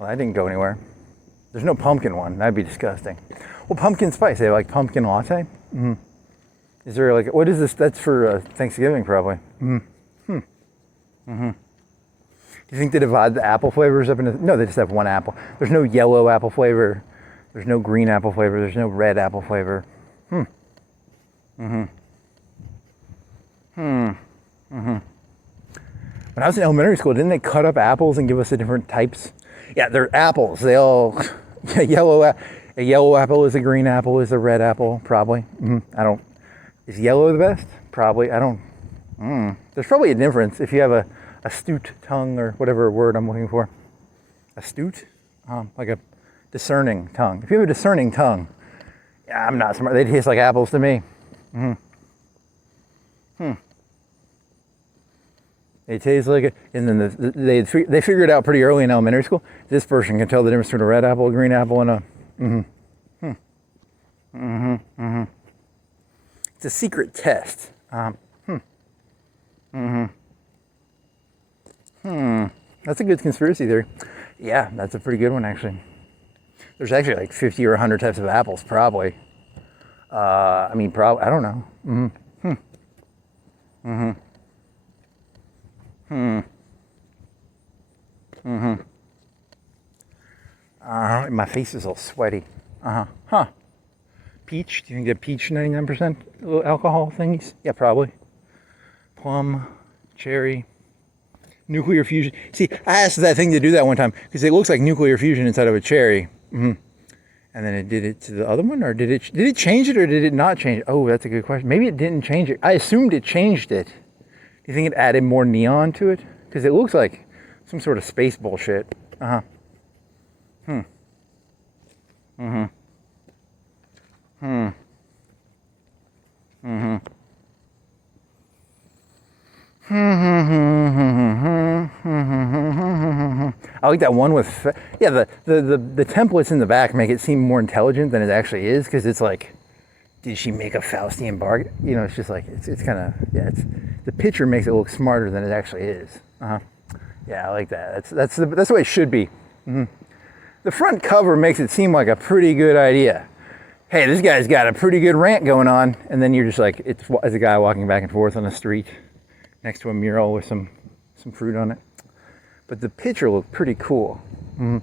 that didn't go anywhere. There's no pumpkin one. That'd be disgusting. Well, pumpkin spice. They have like pumpkin latte. Is there like, what is this? That's for Thanksgiving, probably. Do you think they divide the apple flavors up into? No, they just have one apple. There's no yellow apple flavor. There's no green apple flavor. There's no red apple flavor. When I was in elementary school, didn't they cut up apples and give us the different types? Yeah, they're apples. They all a yellow apple is a green apple is a red apple, probably. I don't. Is yellow the best? Probably. I don't. There's probably a difference if you have a astute tongue or whatever word I'm looking for. Astute, like a discerning tongue. If you have a discerning tongue, yeah, I'm not smart. They taste like apples to me. It tastes like it, and then they figured out pretty early in elementary school. This person can tell the difference between a red apple, a green apple, and a. It's a secret test. That's a good conspiracy theory. Yeah, that's a pretty good one actually. There's actually like 50 or 100 types of apples, probably. I mean, probably. I don't know. My face is all sweaty. Peach. Do you think they have peach 99% alcohol thingies? Yeah, probably. Plum, cherry, nuclear fusion. See, I asked that thing to do that one time because it looks like nuclear fusion inside of a cherry. And then it did it to the other one, or did it change it, or did it not change it? Oh, that's a good question. Maybe it didn't change it. I assumed it changed it. Do you think it added more neon to it? Because it looks like some sort of space bullshit. I like that one with, yeah, the templates in the back make it seem more intelligent than it actually is, because it's like, did she make a Faustian bargain? You know, it's just like, it's kind of, yeah, the picture makes it look smarter than it actually is. Yeah, I like that. That's the way it should be. The front cover makes it seem like a pretty good idea. Hey, this guy's got a pretty good rant going on, and then you're just like, it's a guy walking back and forth on the street next to a mural with some fruit on it. But the picture looked pretty cool. You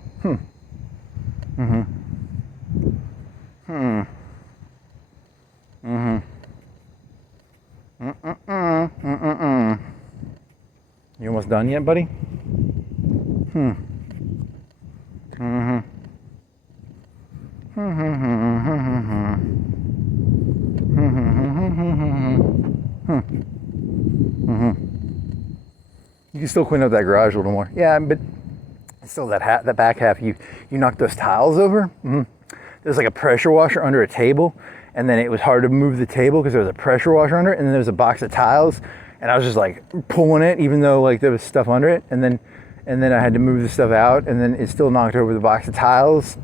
almost done yet, buddy? You can still clean up that garage a little more. Yeah, but still that back half, you knocked those tiles over. There's like a pressure washer under a table, and then it was hard to move the table because there was a pressure washer under it, and then there was a box of tiles, and I was just like pulling it even though like there was stuff under it, and then I had to move the stuff out, and then it still knocked over the box of tiles.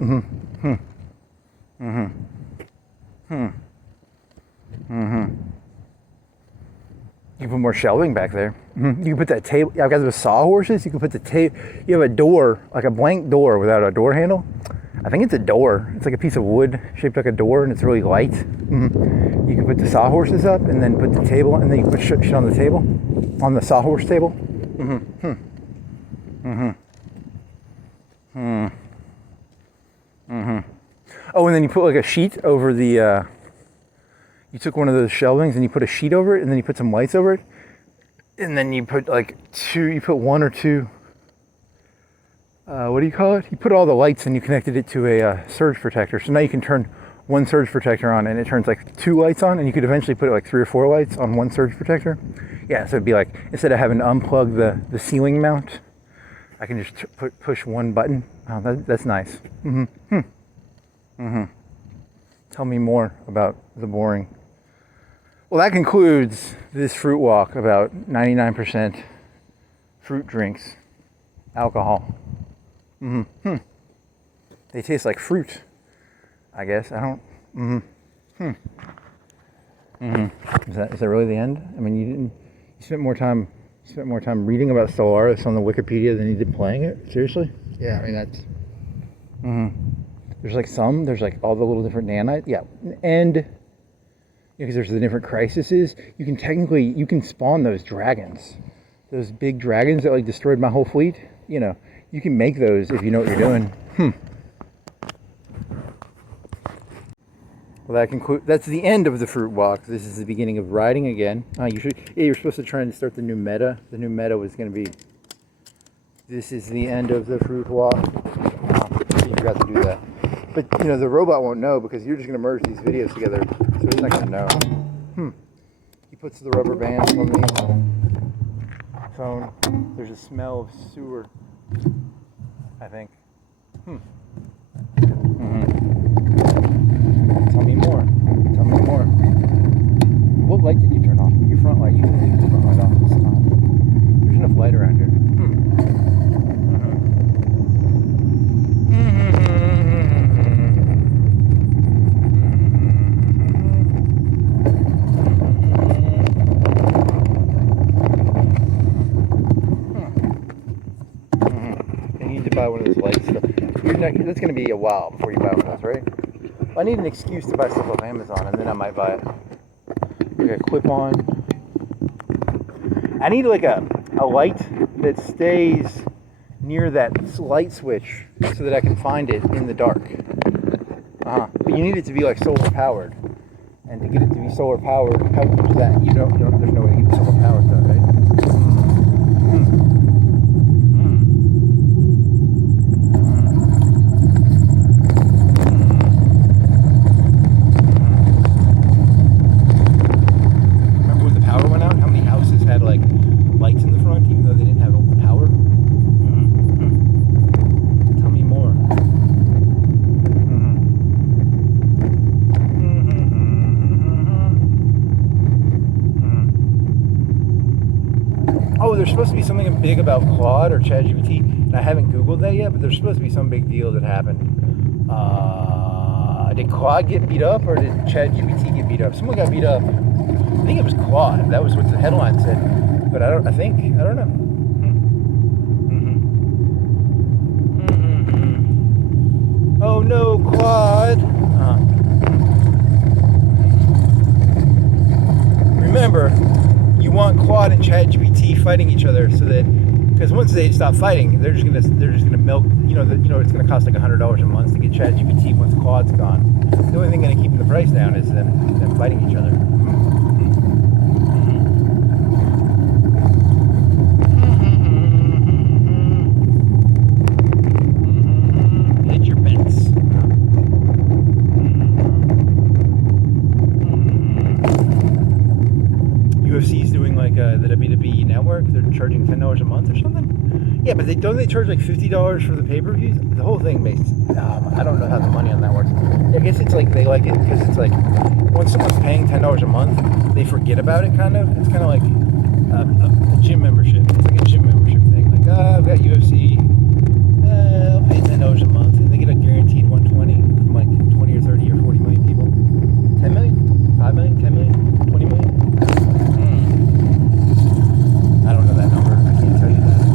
You can put more shelving back there. You can put that table. I've got those sawhorses. You can put the table. You have a door, like a blank door without a door handle. I think it's a door. It's like a piece of wood shaped like a door, and it's really light. You can put the sawhorses up, and then put the table, and then you can put shit on the table, on the sawhorse table. Oh, and then you put like a sheet over the. You took one of those shelvings and you put a sheet over it, and then you put some lights over it, and then you put like you put one or two, what do you call it? You put all the lights and you connected it to a surge protector. So now you can turn one surge protector on and it turns like 2 lights on, and you could eventually put like 3 or 4 lights on one surge protector. Yeah, so it'd be like, instead of having to unplug the ceiling mount, I can just push one button. Oh, that's nice. So Tell me more about the boring. Well, that concludes this fruit walk about 99% fruit drinks, alcohol. They taste like fruit, I guess. I don't. Is that really the end? I mean, you spent more time reading about Stellaris on the Wikipedia than you did playing it. Seriously? Yeah, I mean that's. There's like all the little different nanites. Yeah, and because there's the different crises, you can spawn those dragons, those big dragons that like destroyed my whole fleet. You know, you can make those if you know what you're doing. Well, that's the end of the fruit walk. This is the beginning of riding again. You're supposed to try and start the new meta. The new meta was going to be. This is the end of the fruit walk. You forgot to do that. But you know the robot won't know because you're just going to merge these videos together, so he's not going to know. He puts the rubber bands on the phone. There's a smell of sewer, I think. Tell me more. What light did you turn off? Your front light. You can leave the front light off this time. There's enough light around here. You need to buy one of those lights. That's going to be a while before you buy one of those, right? I need an excuse to buy stuff off Amazon, and then I might buy it. Like a clip-on. I need like a light that stays near that light switch so that I can find it in the dark. But you need it to be like solar powered, and to get it to be solar powered, how do you do that? You don't. There's no way to get it solar powered though, right? There's supposed to be something big about Claude or ChatGPT, and I haven't Googled that yet, but there's supposed to be some big deal that happened. Did Claude get beat up, or did ChatGPT get beat up? Someone got beat up. I think it was Claude. That was what the headline said, but I don't know. Oh no, Claude. Remember, you want Claude and ChatGPT fighting each other, so that because once they stop fighting, they're just gonna milk. It's gonna cost like $100 a month to get ChatGPT once Claude's gone. The only thing gonna keep the price down is them fighting each other. Hit your bets. UFC's doing like the WWE network. They're charging $10 a month or something. Yeah, but don't they charge like $50 for the pay-per-views? The whole thing makes. I don't know how the money on that works. I guess it's like they like it because it's like once someone's paying $10 a month, they forget about it. Kind of. It's kind of like a gym membership. It's like a gym membership thing. Like, I've got UFC. I'll pay $10 a month, and they get a guaranteed 120 from like 20 or 30 or 40 million people. 10 million, 5 million, 10 million, 20 million. I don't know that number. I can't tell you that.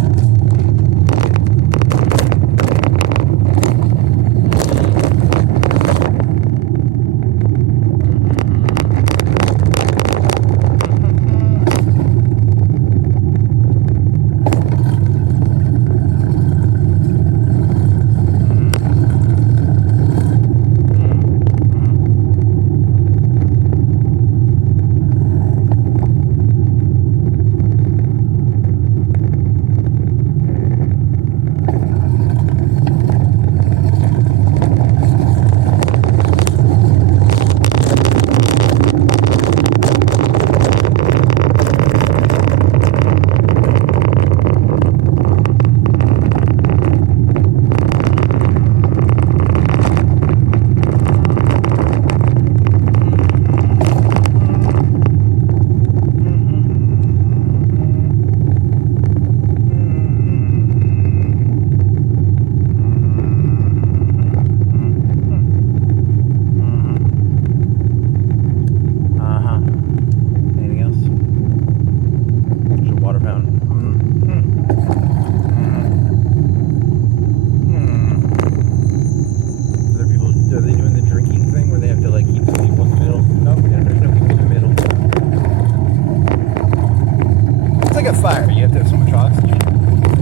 like a fire. You have to have so much oxygen,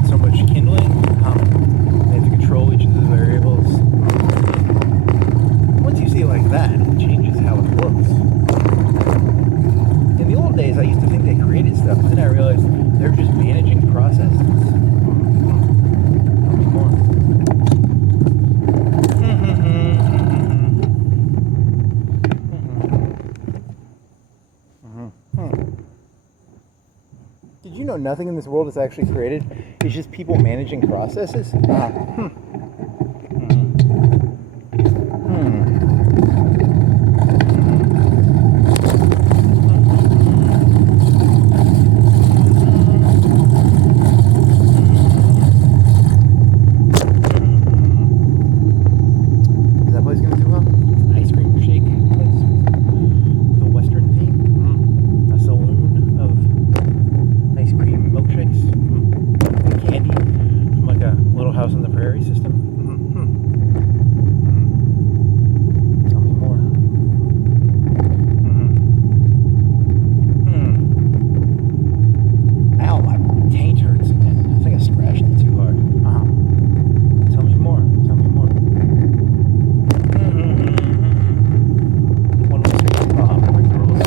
so much kindling. You have to control each of the variables. Once you see it like that, it changes how it looks. In the old days, I used to think they created stuff, and then I realized they're just managing processes. Tell me more. Did you know nothing in this world is actually created? It's just people managing processes? Is that place gonna do well? Ice cream shake place with a Western theme. A saloon of ice cream milkshakes. And candy from like a Little House on the Prairie system. Tell me more. Ow, my taint hurts again. I think I scratched it too hard. Tell me more. Tell me more. One more second. Break the rules.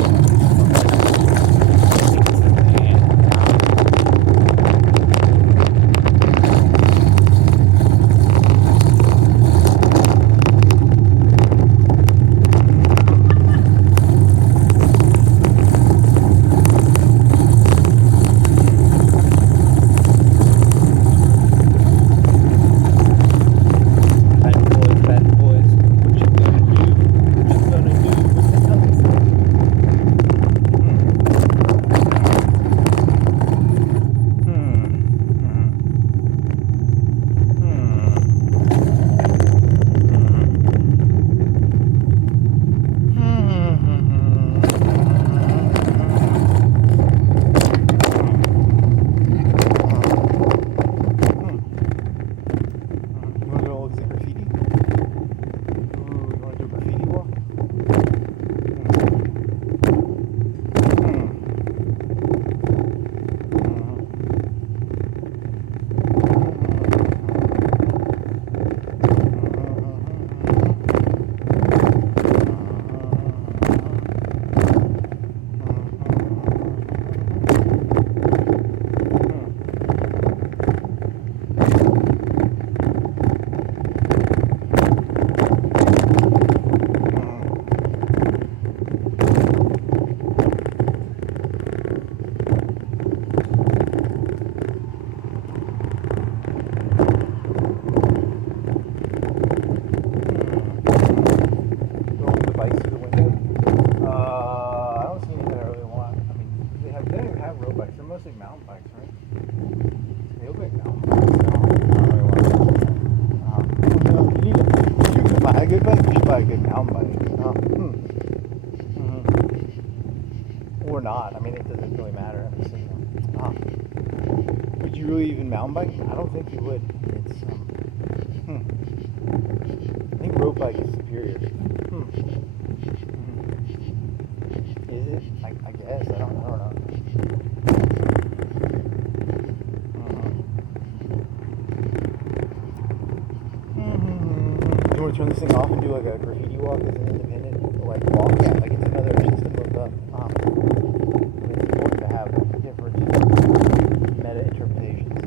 Mostly mountain bikes, right? They look like mountain bikes. You can buy a good bike, you should buy a good mountain bike. Or not. I mean, it doesn't really matter. Would you really even mountain bike? I don't think you would. It's I think road bike is superior. Is it? I guess. I don't know. You want to turn this thing off and do like a graffiti walk as an independent like walk? Yeah, like it's another system of it's important to have different meta interpretations.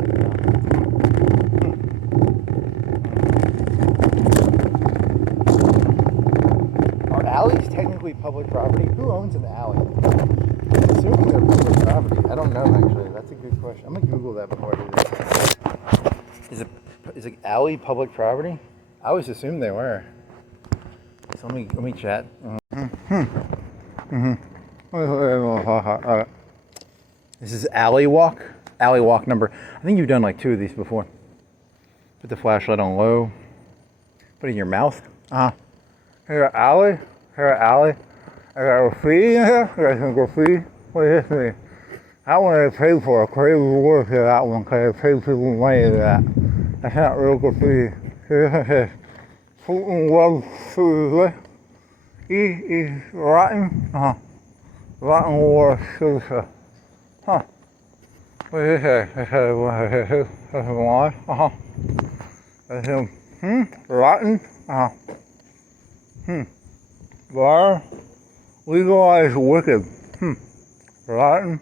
Are alleys technically public property? Who owns an alley? I'm assuming they're public property. I don't know actually. That's a good question. I'm gonna Google that before I do this. Is an alley public property? I always assumed they were. So let me chat. This is alley walk. Alley walk number. I think you've done like 2 of these before. Put the flashlight on low. Put it in your mouth. Here at alley. Here at alley. I got graffiti in here. I got some graffiti. What is this mean? That one I paid for. A crazy reward for that one because I paid people money to that. That's not real graffiti. Here's what it says. Fruit and love food. Is rotten. Rotten war suicide. What did it say? Why? Rotten? Bar? Legalize wicked. Rotten?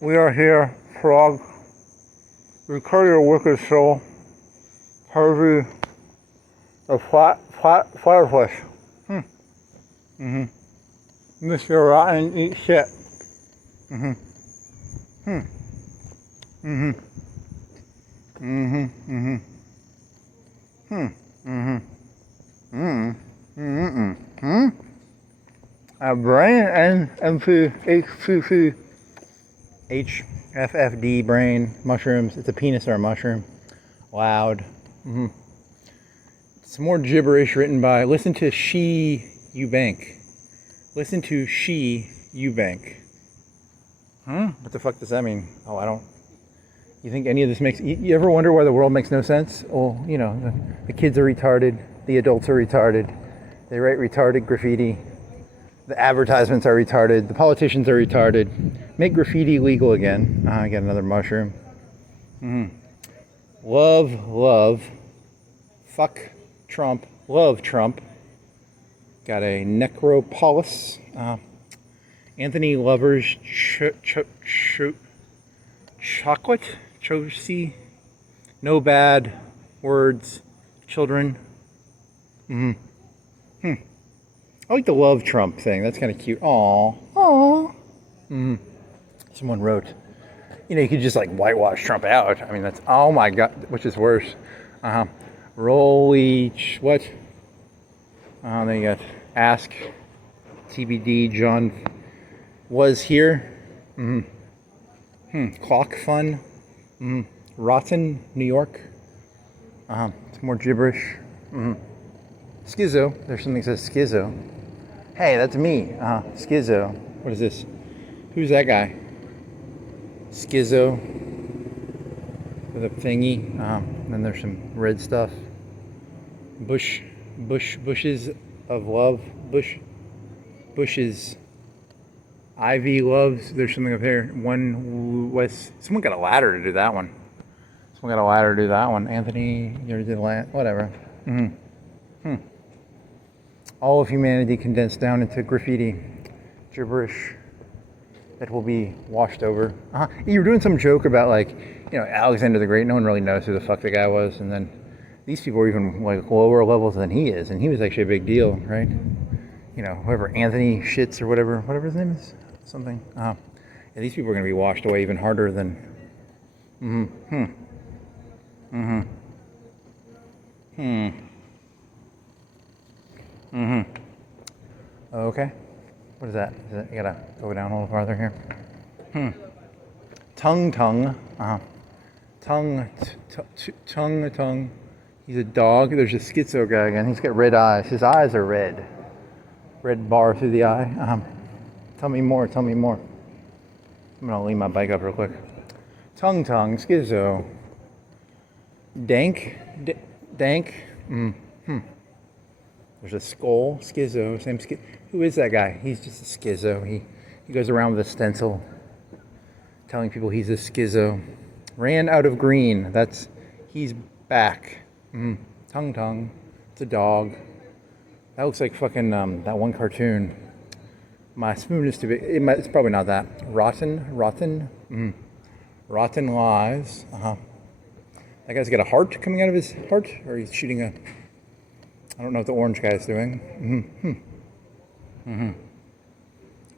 We are here, frog. Record your wicked soul. Harvey, the fireplace. Mr. Rotten, eat shit. A brain and HFFD brain mushrooms. It's a penis or a mushroom. Loud. Some more gibberish written by. Listen to She Eubank. Listen to She Eubank. What the fuck does that mean? Oh, I don't. You think any of this makes? You ever wonder why the world makes no sense? Well, you know, the kids are retarded. The adults are retarded. They write retarded graffiti. The advertisements are retarded. The politicians are retarded. Make graffiti legal again. I got another mushroom. Love. Fuck Trump. Love Trump. Got a necropolis. Anthony Lover's chocolate. Chosi. No bad words. Children. I like the love Trump thing. That's kind of cute. Aww. Someone wrote, you know, you could just like whitewash Trump out. I mean, that's, oh my God, which is worse. What? Then you got ask TBD John was here. Clock fun. Rotten, New York. It's more gibberish. Schizo. There's something that says schizo. Hey, that's me. Schizo. What is this? Who's that guy? Schizo. With a thingy. And then there's some red stuff. Bushes of love. Bushes. Ivy loves. There's something up here. Someone got a ladder to do that one. Anthony, you already did whatever. All of humanity condensed down into graffiti. Gibberish that will be washed over. You were doing some joke about, like, you know, Alexander the Great. No one really knows who the fuck the guy was. And then these people are even like lower levels than he is. And he was actually a big deal, right? You know, whoever Anthony Shits or whatever his name is. Something. Yeah, these people are going to be washed away even harder than. Okay. What is that? You gotta go down a little farther here. Tongue. Tongue. He's a dog. There's a schizo guy again. He's got red eyes. His eyes are red. Red bar through the eye. Tell me more. I'm gonna leave my bike up real quick. Tongue. Schizo. Dank. There's a skull. Schizo. Same schizo. Who is that guy? He's just a schizo. He goes around with a stencil telling people he's a schizo. Ran out of green. He's back. Tongue. It's a dog. That looks like fucking that one cartoon. My spoon is too big. It's probably not that. Rotten. Rotten lies. That guy's got a heart coming out of his heart, or he's shooting a. I don't know what the orange guy's doing.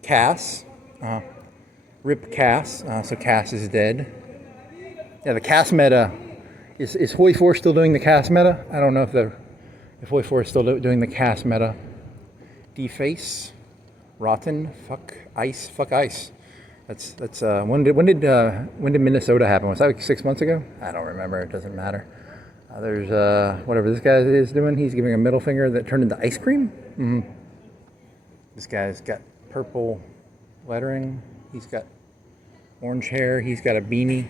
Cass. Rip Cass. So Cass is dead. Yeah, the Cass meta. Is Hoi 4 still doing the Cass meta? I don't know if Hoi 4 is still doing the Cass meta. Deface. Rotten. Fuck ice. That's when did Minnesota happen? Was that like 6 months ago? I don't remember. It doesn't matter. There's whatever this guy is doing. He's giving a middle finger that turned into ice cream. This guy's got purple lettering. He's got orange hair. He's got a beanie.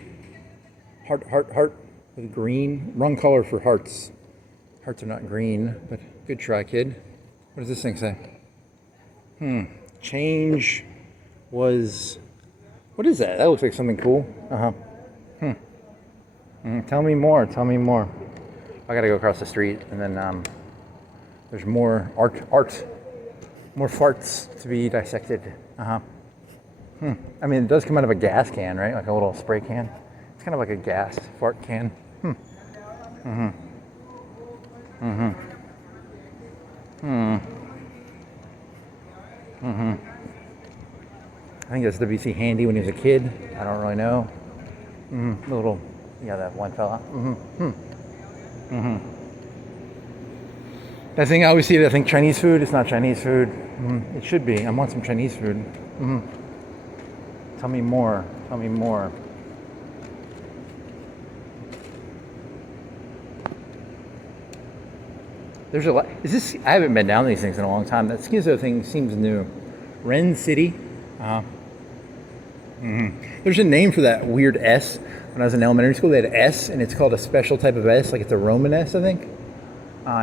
Heart with green. Wrong color for hearts. Hearts are not green, but good try, kid. What does this thing say? Change was What is that? That looks like something cool. Uh-huh. Tell me more. Tell me more. I gotta go across the street, and then there's more art, more farts to be dissected. I mean, it does come out of a gas can, right? Like a little spray can. It's kind of like a gas fart can. I think that's WC Handy when he was a kid. I don't really know. The little, yeah, that one fella. That thing I always see, I think Chinese food. It's not Chinese food. It should be. I want some Chinese food. Tell me more. Tell me more. There's a lot. Is this? I haven't been down these things in a long time. That schizo thing seems new. Ren City. There's a name for that weird S. When I was in elementary school, they had S, and it's called a special type of S, like it's a Roman S, I think.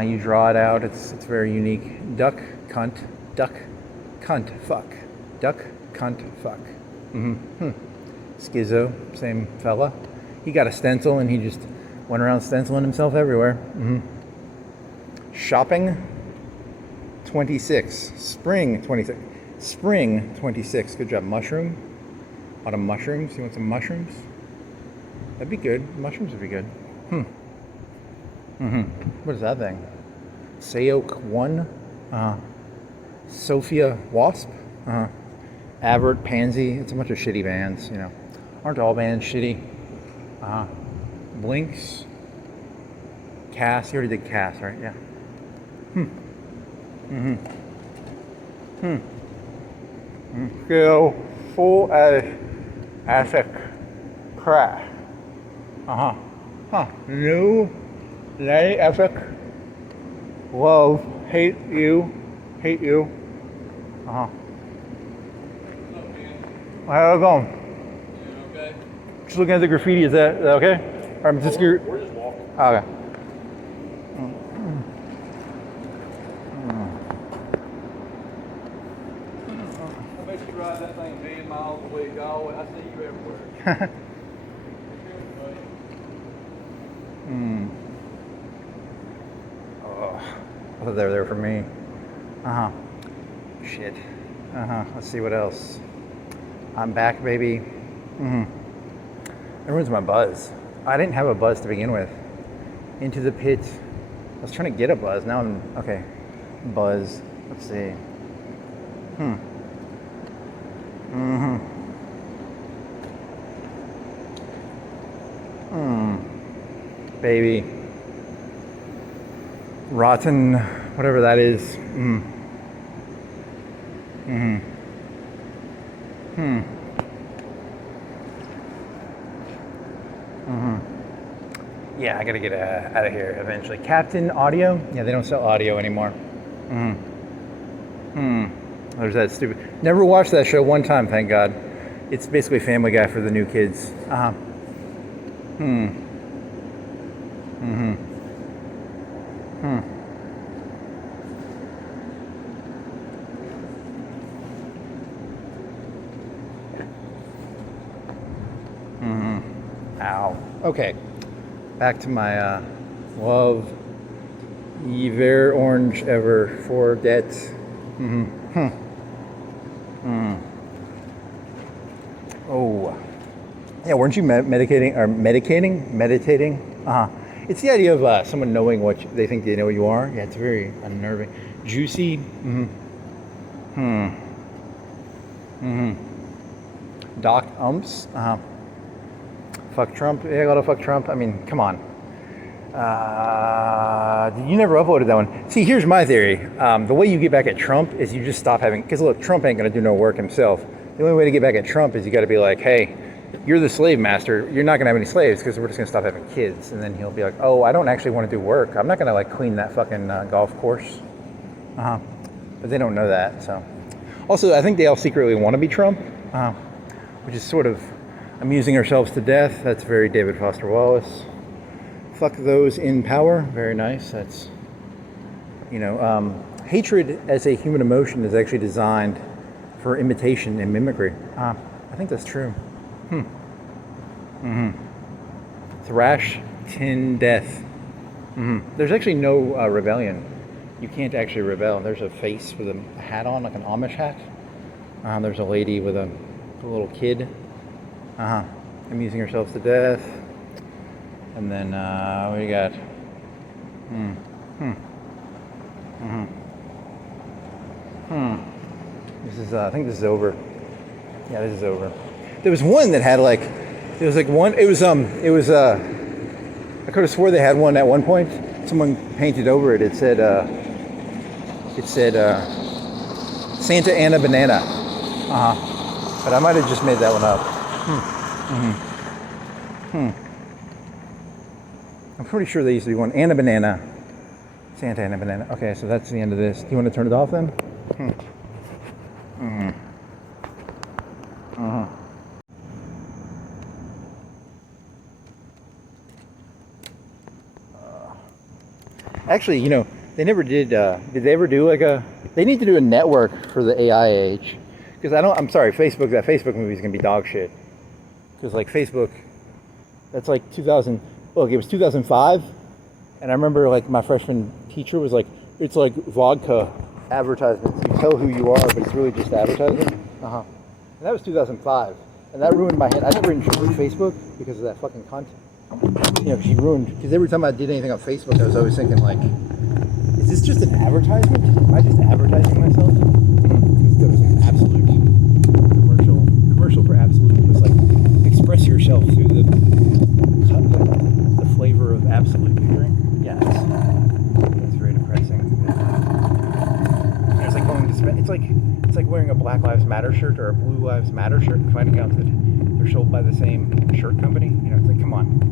You draw it out. It's very unique. Duck, cunt, fuck. Duck, cunt, fuck. Schizo, same fella. He got a stencil, and he just went around stenciling himself everywhere. Shopping 26. Spring 26. Spring 26. Good job. Mushroom. A lot of mushrooms. You want some mushrooms? That'd be good. Mushrooms would be good. What is that thing? Sayoke 1. Sophia Wasp. Avert Pansy. It's a bunch of shitty bands, you know. Aren't all bands shitty? Blinks. Cass. You already did Cass, right? Yeah. Go full as a crash. New lay epic. Love. Hate you. Hate you. How's it going? Yeah, okay. Just looking at the graffiti. Is that okay? Or I'm just We're just walking. Okay. I bet you ride that thing 10 miles away, y'all. I see you everywhere. I thought they were there for me. Shit. Let's see what else. I'm back, baby. Everyone's my buzz. I didn't have a buzz to begin with. Into the pit. I was trying to get a buzz. Now I'm okay. Buzz. Let's see. Baby. Rotten, whatever that is. Yeah, I gotta get out of here eventually. Captain Audio? Yeah, they don't sell audio anymore. There's that stupid. Never watched that show one time, thank God. It's basically Family Guy for the new kids. Ow. Okay. Back to my love. Hiver orange ever for debt. Oh. Yeah, weren't you meditating? It's the idea of someone knowing what they think they know you are. Yeah, it's very unnerving. Juicy. Doc umps. Fuck Trump. Yeah, I gotta fuck Trump. I mean, come on. You never uploaded that one. See, here's my theory. The way you get back at Trump is you just stop having, because look, Trump ain't gonna do no work himself. The only way to get back at Trump is you gotta be like, hey, you're the slave master. You're not gonna have any slaves because we're just gonna stop having kids. And then he'll be like, oh, I don't actually want to do work. I'm not gonna like clean that fucking golf course. But they don't know that, so. Also, I think they all secretly want to be Trump, which is sort of amusing ourselves to death. That's very David Foster Wallace. Fuck those in power. Very nice. That's, you know, hatred as a human emotion is actually designed for imitation and mimicry. I think that's true. Thrash, tin, death. There's actually no rebellion. You can't actually rebel. There's a face with a hat on, like an Amish hat. There's a lady with a little kid. Amusing herself to death. And then, what do you got? This is, I think this is over. Yeah, this is over. There was one that had like, there was like one, I could have swore they had one at one point. Someone painted over it. It said Santa Ana Banana. But I might have just made that one up. I'm pretty sure they used to be one. Ana Banana. Santa Ana Banana. Okay, so that's the end of this. Do you want to turn it off then? Actually, you know, they never did they ever do like they need to do a network for the AI age. Because I'm sorry, Facebook, that Facebook movie is going to be dog shit. Because like Facebook, that's like 2000, look, it was 2005. And I remember like my freshman teacher was like, it's like vodka advertisements. You tell who you are, but it's really just advertising. And that was 2005. And that ruined my head. I never enjoyed Facebook because of that fucking content. You know, she ruined, because every time I did anything on Facebook, I was always thinking like, is this just an advertisement? Am I just advertising myself? Because there was an absolute commercial for Absolute. It was like, express yourself through the flavor of Absolute you drink. Yes. That's very depressing. It's like going to spend, it's like wearing a Black Lives Matter shirt or a Blue Lives Matter shirt and finding out that they're sold by the same shirt company. You know, it's like, come on.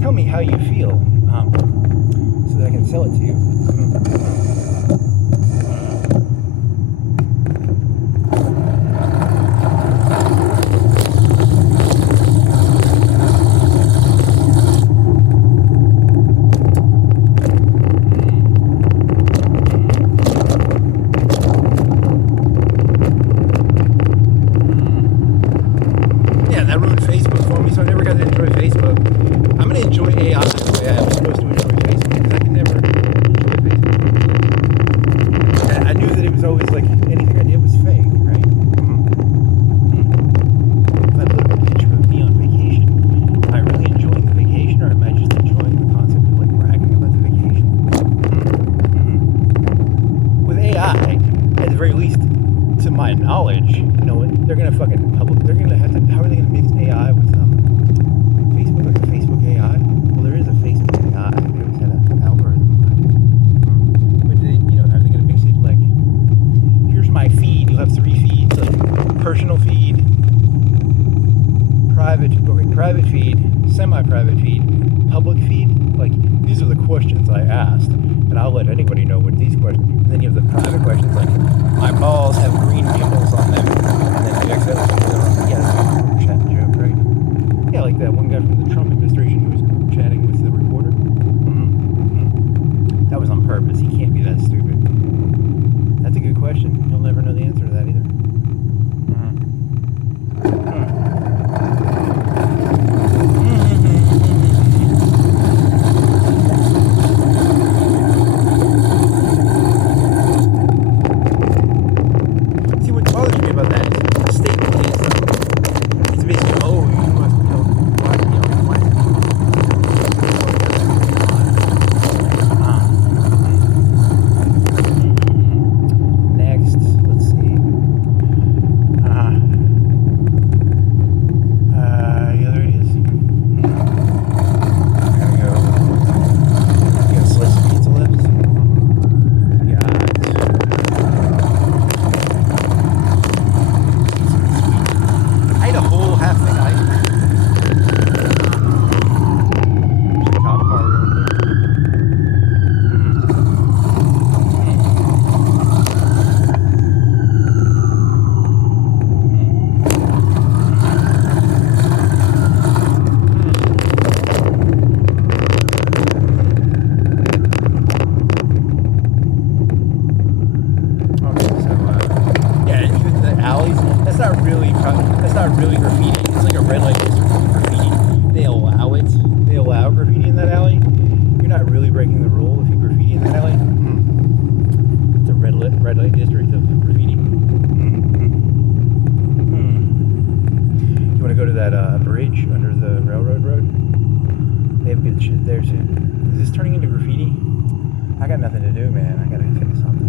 Tell me how you feel, so that I can sell it to you. Yeah, that ruined Facebook for me, so I never got to enjoy Facebook. I'm going to enjoy AI the way I was supposed to enjoy Facebook, because I can never enjoy Facebook. I knew that it was always like, anything I did was fake, right? If I put a picture of me on vacation, am I really enjoying the vacation, or am I just enjoying the concept of like bragging about the vacation? With AI, at the very least, to my knowledge, you know, they're going to fucking they're going to have to, how are they going to mix AI with Facebook, like the Facebook AI? Well, there is a Facebook AI. They always had an algorithm behind it. But they, you know, are they going to mix it like, here's my feed, you'll have 3 feeds, like personal feed, private feed, semi-private feed, public feed? Like, these are the questions I asked, and I'll let anybody know what these questions, and then you have the private questions like, my balls have green pimples on them, and then you exit, yeah, that's a group chat joke, right? Yeah, like that one guy from the Trump administration who was group chatting with the reporter. That was on purpose. He can't be that stupid. That's a good question. You'll never know the answer to that either. See, what bothers me about that is the statement is really graffiti. It's like a red light district of graffiti. They allow it. They allow graffiti in that alley. You're not really breaking the rule if you graffiti in that alley. It's a red light district of graffiti. You want to go to that bridge under the railroad road? They have good shit there too. Is this turning into graffiti? I got nothing to do, man. I gotta fix something.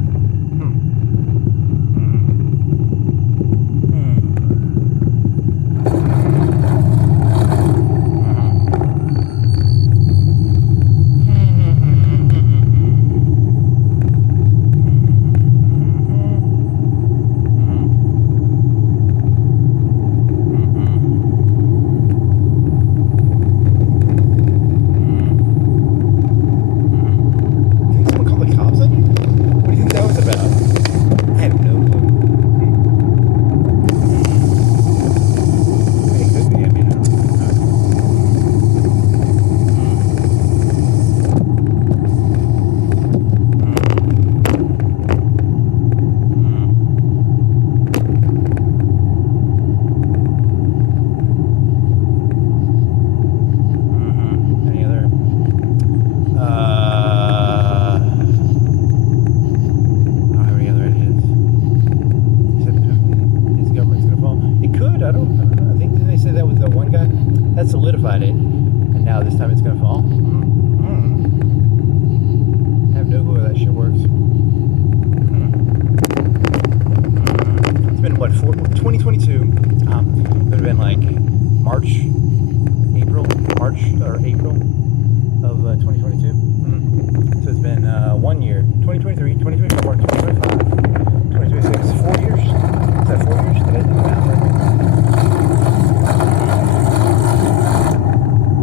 That solidified it, and now this time it's gonna fall. I have no clue how that shit works. It's been what, 2022? It would have been like April of 2022. So it's been 1 year, 2023, 2024, 2025, 2026, 4 years. Is that 4 years? Did I do the math right?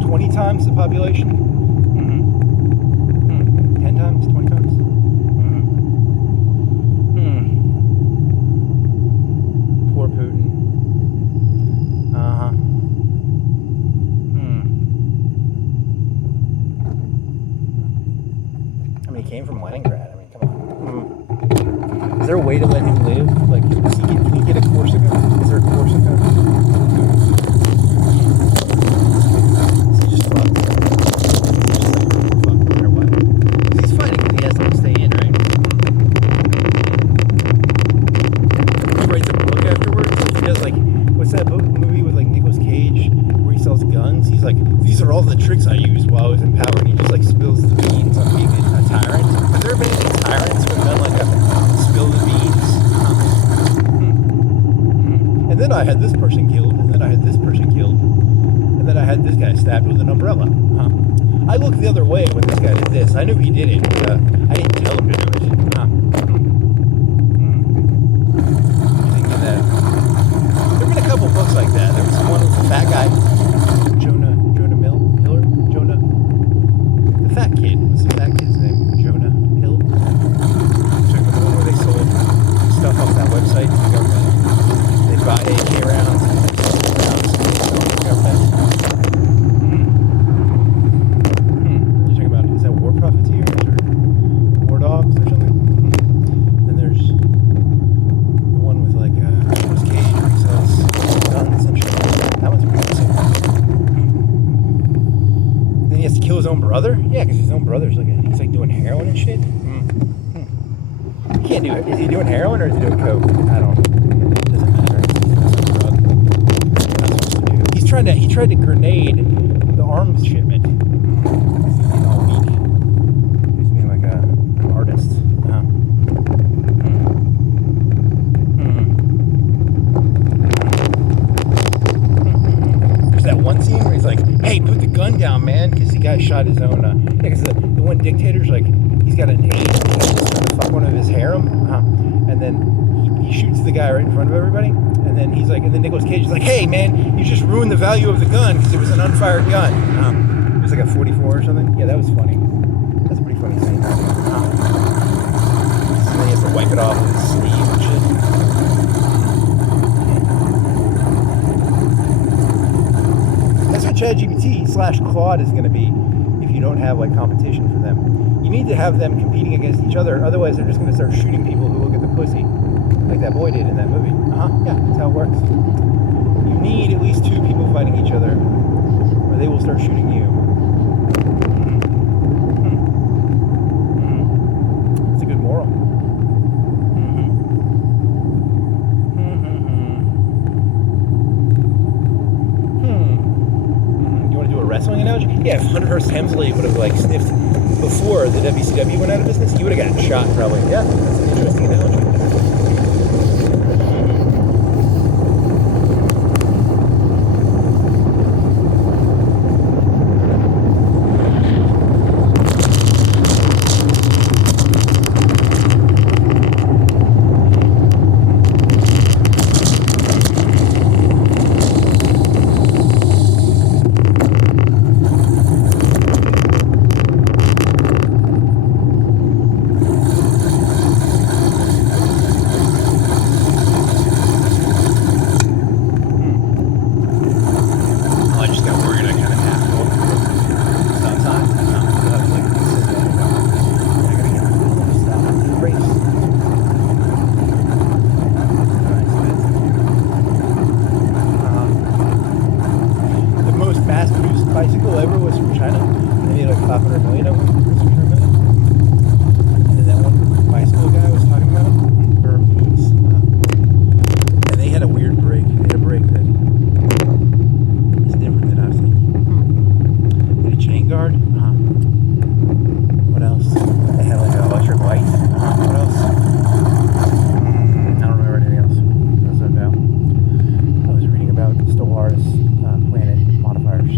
20 times the population? 10 times? 20 times? Poor Putin. I mean, he came from Leningrad. I mean, come on. Is there a way to let him live? Like, can he get a Corsica? Is there a Corsica? These are all the tricks I used while I was in power, and he just like spills the beans on being a tyrant. Have there been any tyrants who have done like a spill the beans? And then I had this person killed, and then I had this person killed, and then I had this guy stabbed with an umbrella. I looked the other way when this guy did this. I knew he did it, but I didn't tell him to do it. There have been a couple books like that. There was one with a fat guy. Fat kid. What's the fat kid's name? Jonah Hill. So the one where they sold stuff off that website to the government. They buy AK rounds and rounds to the government. You're talking about, is that war profiteers or war dogs or something? Then there's the one with like Nicolas Cage where he sells guns and shit. That one's pretty sick. Then he has to kill his own brother? Yeah, because his own brother's like, he's like doing heroin and shit. He can't do it. Is he doing heroin or is he doing coke? I don't know. It doesn't matter. He's drug. He tried to grenade the arms shipment. He's being all weak. He's being like an artist. There's that one scene where he's like, hey, put the gun down, man, because the guy shot his own, because the one dictator's like, he's got an aide, he's trying to fuck one of his harem, and then he shoots the guy right in front of everybody, and then he's like, and then Nicolas Cage is like, hey, man, you just ruined the value of the gun, because it was an unfired gun. It was like a 44 or something. Yeah, that was funny. That's a pretty funny scene. And then he has to wipe it off with his sleeve and shit. That's what ChatGPT/Claude is going to be if you don't have like competition for them. You need to have them competing against each other, otherwise they're just going to start shooting people who look at the pussy, like that boy did in that movie. Yeah, that's how it works. You you need at least 2 people fighting each other, or they will start shooting you. That's a good moral. You want to do a wrestling analogy? Yeah, if Hunter-Hearst Hemsley would have like sniffed before the WCW went out of business, he would have gotten shot probably. Yeah, that's an interesting analogy. Bicycle ever was from China. They made like 500 million of them. And then that one bicycle guy was talking about Burmese. And they had a weird brake. They had a brake that is different than I've seen. They had a chain guard. What else? They had like an electric light. What else? I don't remember anything else. What was that about? I was reading about Stellaris planet modifiers.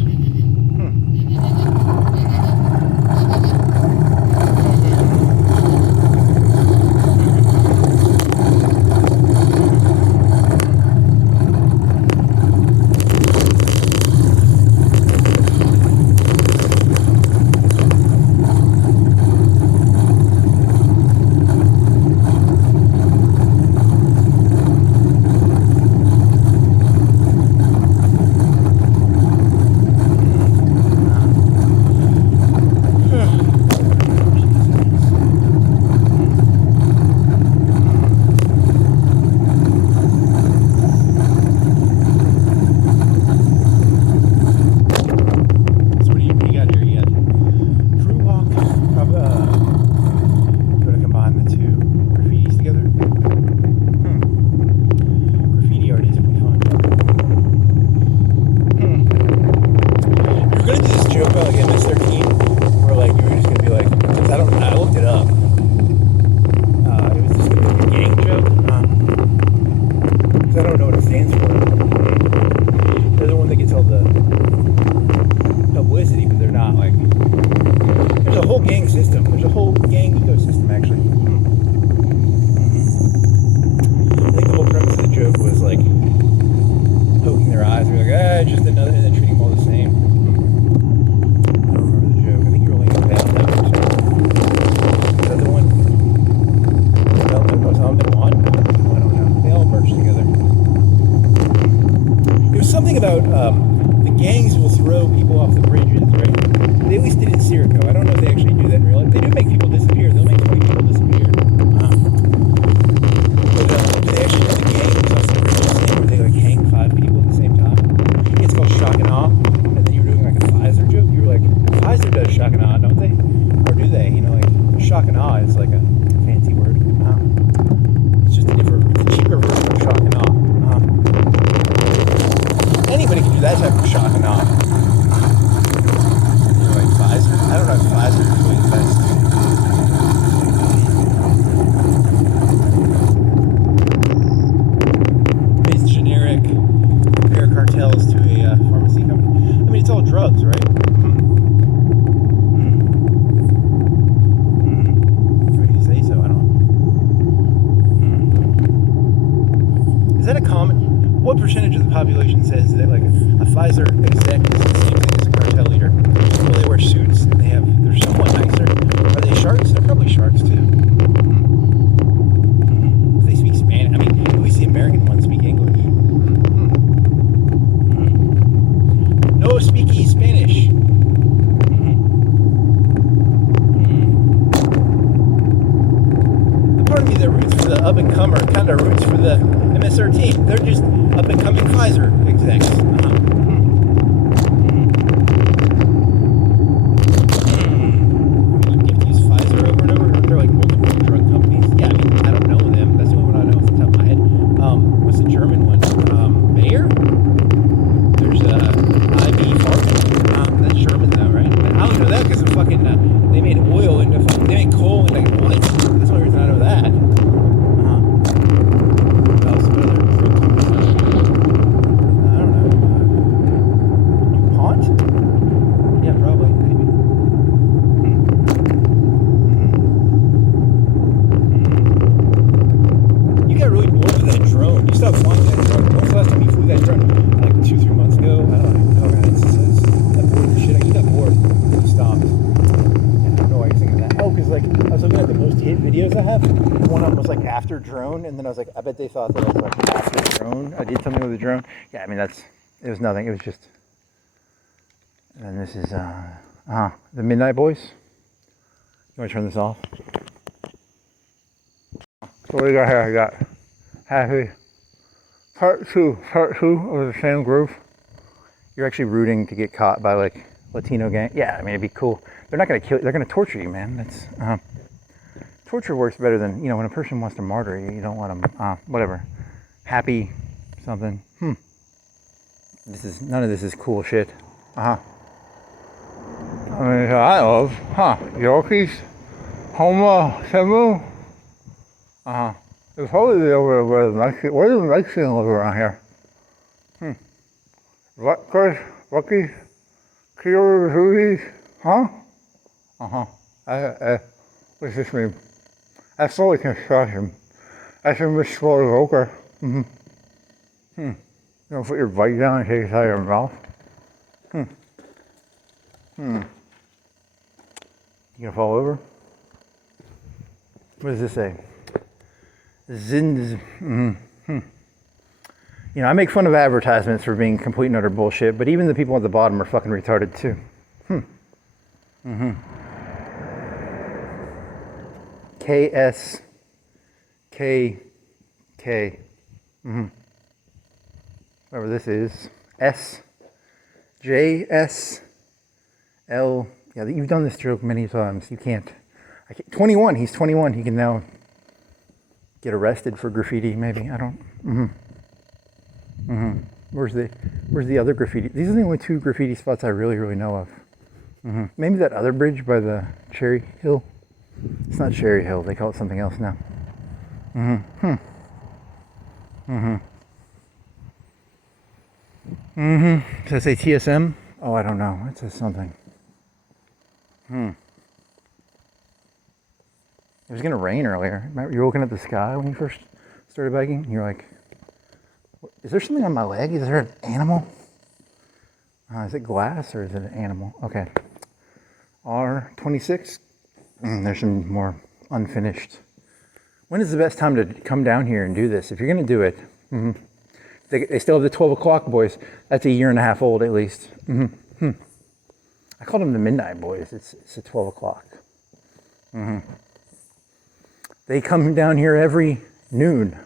About the gangs will throw people off the bridges, right? They at least did in Sirico. I don't know if they actually do that in real life. They do make people disappear. They'll make 20 people disappear. But do they actually do the gangs off the bridges thing where they like hang 5 people at the same time? It's called shock and awe. And then you were doing like a Pfizer joke. You were like, Pfizer does shock and awe, don't they? Or do they? You know, like shock and awe is like a fancy word. It's just it's a cheaper version of shock and awe. Anybody can do that type of shock and awe. You know, like Pfizer? I don't know if Pfizer is really the best. It's generic, compare cartels to a pharmacy company. I mean, it's all drugs, right? Why do you say so? I don't know. Is that a common... What percentage of the population says that like a Pfizer exec is the same thing as a cartel leader? Well, they wear suits and they're somewhat nicer. Are they sharks? They're probably sharks too. If they speak Spanish, I mean, at least the American ones speak English. No speaky Spanish. The part of me that roots for the up and comer kind of roots for the MSR team. They're just up and coming Pfizer execs. drone, and then I was like, I bet they thought that I was like after the drone. I did something with the drone. Yeah, I mean it was nothing. It was just. And then this is the Midnight Boys. You want to turn this off? So what do we got here? I got happy part two of the same group. You're actually rooting to get caught by like Latino gang. Yeah, I mean it'd be cool. They're not gonna kill you. They're gonna torture you, man. That's torture works better than, you know, when a person wants to martyr you. You don't want them. Whatever. Happy something. None of this is cool shit. I mean, I love, Yorkies, Homa, Semu. It's probably over where the Mexican, where does the Mexican live around here? Rutgers, Rookies, Kyoto, what's this mean? That's fully construction. That's a misspelled Roker. You don't put your bite down and take it out of your mouth. You gonna fall over? What does this say? Zins. You know, I make fun of advertisements for being complete and utter bullshit, but even the people at the bottom are fucking retarded too. KSKK. Whatever this is. SJSL. Yeah, you've done this joke many times. You can't. 21. He's 21. He can now get arrested for graffiti. Maybe I don't. Where's the other graffiti? These are the only two graffiti spots I really know of. Maybe that other bridge by the Cherry Hill. It's not Cherry Hill. They call it something else now. Does it say TSM? Oh, I don't know. It says something. It was gonna rain earlier. Remember, you were looking at the sky when you first started biking? You're like, is there something on my leg? Is there an animal? Is it glass or is it an animal? Okay. R26. There's some more unfinished. When is the best time to come down here and do this? If you're gonna do it, they still have the 12 o'clock boys. That's a year and a half old at least. I called them the Midnight Boys. It's the 12 o'clock. They come down here every noon.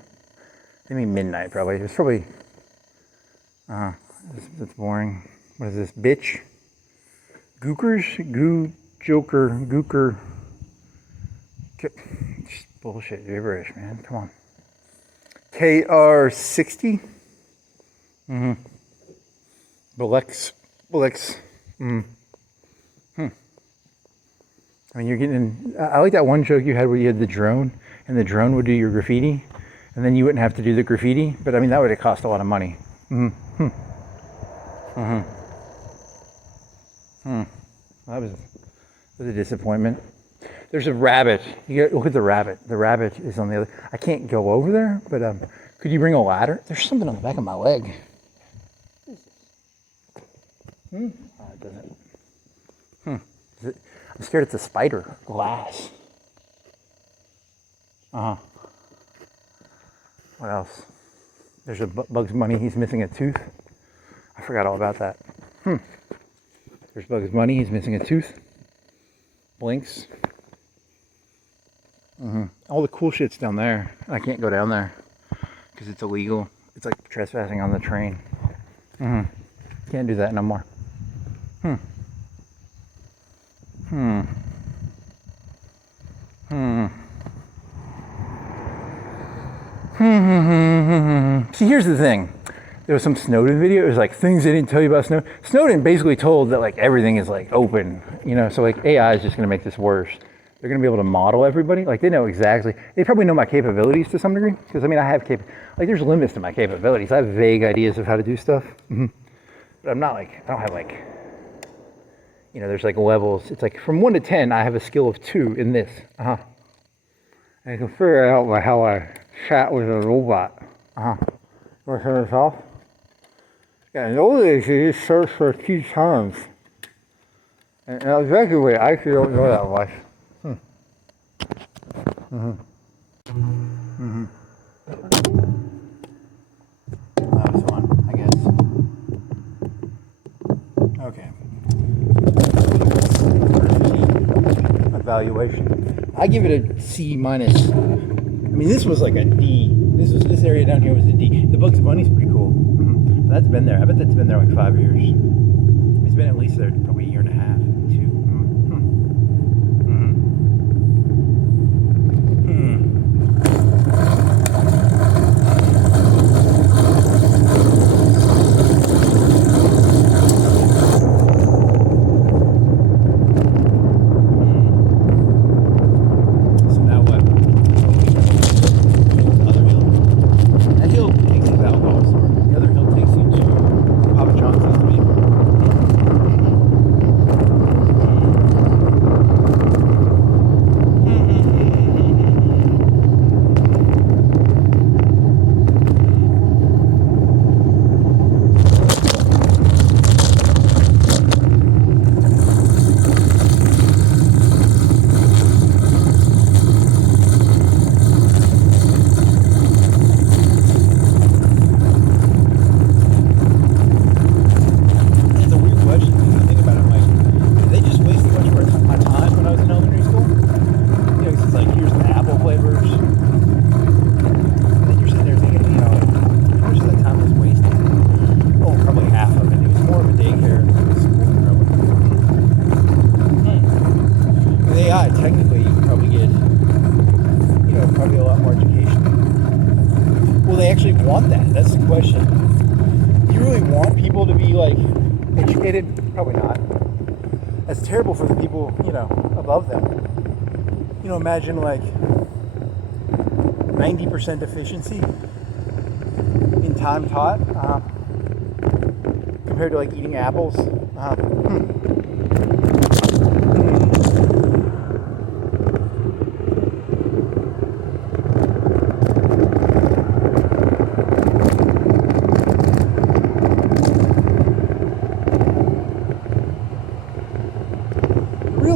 They mean midnight probably. It's probably, that's boring. What is this, bitch? Gookers? Gooker. Just bullshit, gibberish, man. Come on. KR60. Blex. I mean, you're getting. I like that one joke you had where you had the drone, and the drone would do your graffiti, and then you wouldn't have to do the graffiti. But I mean, that would have cost a lot of money. That was a disappointment. There's a rabbit. You gotta look at the rabbit. The rabbit is on the other. I can't go over there, but could you bring a ladder? There's something on the back of my leg. It doesn't. I'm scared it's a spider. Glass. What else? There's a Bugs Bunny. He's missing a tooth. I forgot all about that. There's Bugs Bunny. He's missing a tooth. Blinks. All the cool shit's down there. I can't go down there because it's illegal. It's like trespassing on the train. Can't do that no more. See, here's the thing. There was some Snowden video. It was like things they didn't tell you about Snowden. Snowden basically told that like everything is like open, you know. So like AI is just going to make this worse. They're going to be able to model everybody. Like they know exactly. They probably know my capabilities to some degree because I mean I have like there's limits to my capabilities. I have vague ideas of how to do stuff, but I'm not like I don't have like. You know, there's like levels. It's like from 1 to 10, I have a skill of 2 in this. And I can figure it out by how I chat with a robot. Want to turn this off? Yeah, in those days, you just search for key terms. And that's exactly what I actually don't know that much. evaluation. I give it a C minus. I mean, this was like a D. This area down here was a D. The Bugs Bunny's pretty cool. That's been there. I bet that's been there like 5 years. It's been at least there probably a year and a half, 2. So now what? Other hill? That hill takes you to the alcohol store. The other hill takes you to Papa John's, I mean. Technically, you can probably get, probably a lot more education. Will they actually want that? That's the question. Do you really want people to be, like, educated? Probably not. That's terrible for the people, above them. Imagine, like, 90% efficiency in time taught compared to, like, eating apples.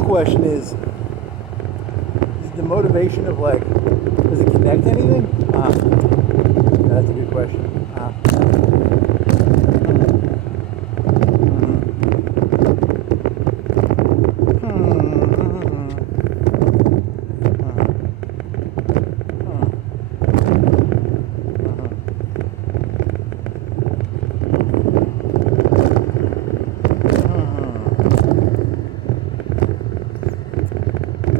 Question is the motivation of, like, does it connect anything? That's a good question.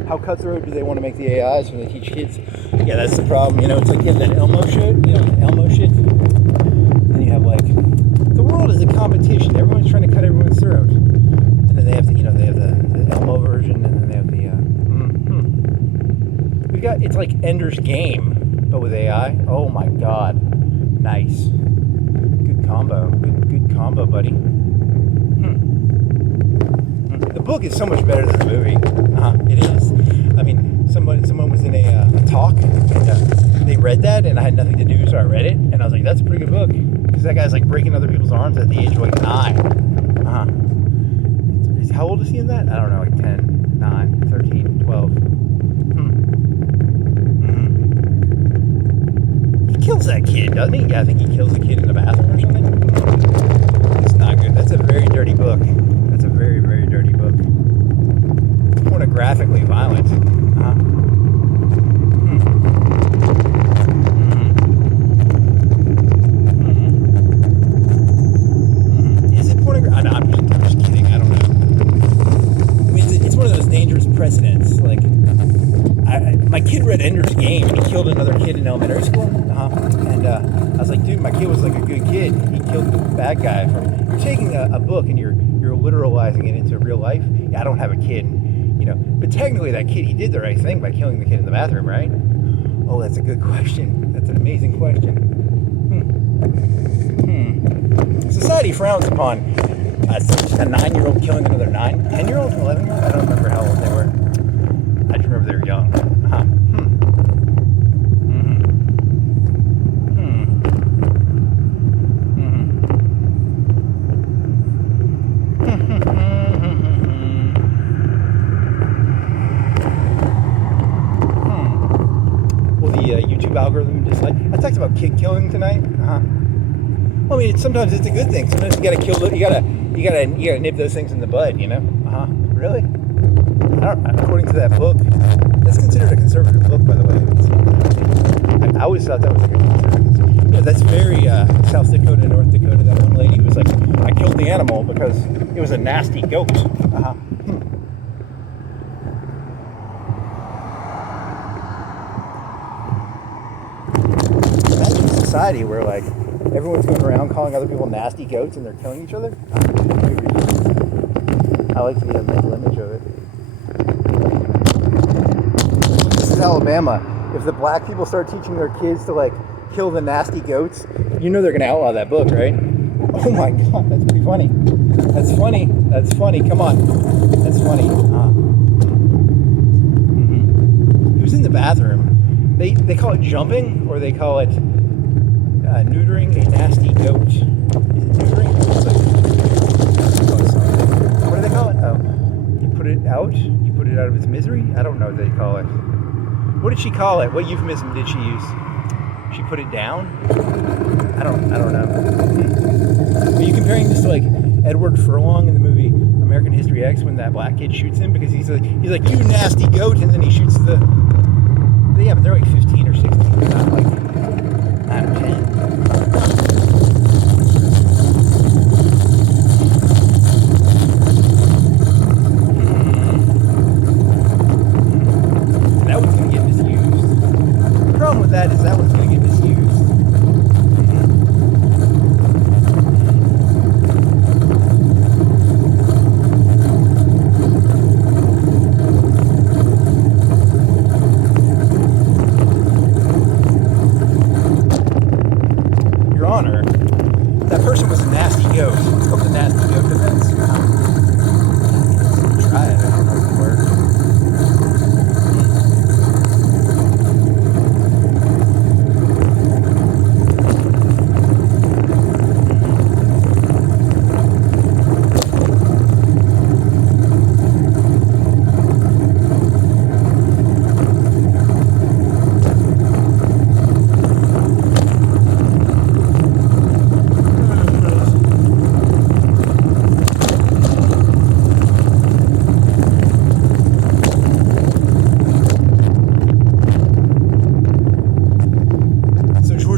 How cutthroat do they want to make the AIs when they teach kids? Yeah, that's the problem. It's like you have that Elmo shit. Elmo shit. Then you have, like, the world is a competition. Everyone's trying to cut everyone's throat. And then they have the, they have the Elmo version, and then they have the. We got, it's like Ender's Game, but with AI. Oh my God, nice, good combo, good combo, buddy. The book is so much better than the movie. It is. I mean, someone was in a talk, and they read that, and I had nothing to do, so I read it, and I was like, that's a pretty good book. Because that guy's, like, breaking other people's arms at the age of, like, 9. How old is he in that? I don't know, like 10, 9, 13, 12. He kills that kid, doesn't he? Yeah, I think he kills the kid in the bathroom or something. It's not good. That's a very dirty book. That's a very, very dirty book. It's pornographically violent. Is it pornographic? No, I'm just kidding. I don't know. I mean, it's one of those dangerous precedents. Like, my kid read Ender's Game, and he killed another kid in elementary school. And I was like, dude, my kid was like a good kid. He killed the bad guy. You're taking a book and you're literalizing it into real life. Yeah, I don't have a kid, but technically that kid, he did the right thing by killing the kid in the bathroom, right? Oh, that's a good question. That's an amazing question. Society frowns upon a 9-year-old killing another 10-year-old, 11-year-old. I don't remember how old they were. I just remember they were young. YouTube algorithm just like I talked about kid killing tonight. Well, I mean, sometimes it's a good thing. Sometimes you gotta kill. You gotta nip those things in the bud. Really? According to that book, that's considered a conservative book, by the way. I always thought that was like a conservative. Yeah, that's very South Dakota, North Dakota. That one lady was like, I killed the animal because it was a nasty goat. Imagine a society where like everyone's going around calling other people nasty goats and they're killing each other. I like to get a mental image of it. This is Alabama. If the black people start teaching their kids to like kill the nasty goats, you know they're gonna outlaw that book, right? Oh my god, that's pretty funny. That's funny. That's funny. Come on. That's funny. He was in the bathroom. They call it jumping, or they call it neutering a nasty goat. Is it neutering? What do they call it? Oh, you put it out. You put it out of its misery. I don't know what they call it. What did she call it? What euphemism did she use? She put it down? I don't know. Are you comparing this to like Edward Furlong in the movie American History X when that black kid shoots him because he's like you nasty goat, and then he shoots the yeah, but they're like 15 or 16, they're not like 9 or 10. That one's gonna get misused. The problem with that is that one's gonna get misused. Your Honor, that person was a nasty goat. Of the nasty goat defense. Try it. I don't know if it works.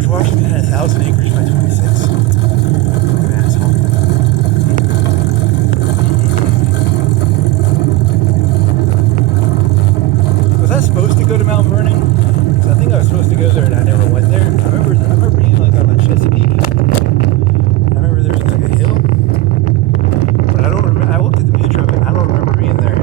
Washington had 1,000 acres by 26. Fucking asshole. Was I supposed to go to Mount Vernon? Because I think I was supposed to go there and I never went there. I remember being like on the Chesapeake. I remember there was like a hill. But I don't remember. I looked at the picture of it and I don't remember being there.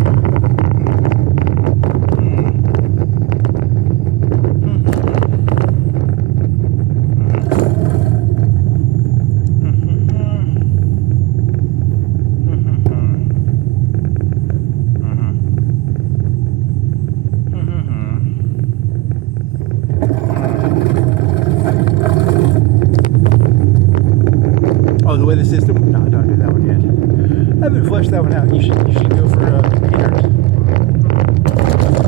Oh, the way the system? No, don't do that one yet. I haven't fleshed that one out. You should go for computers.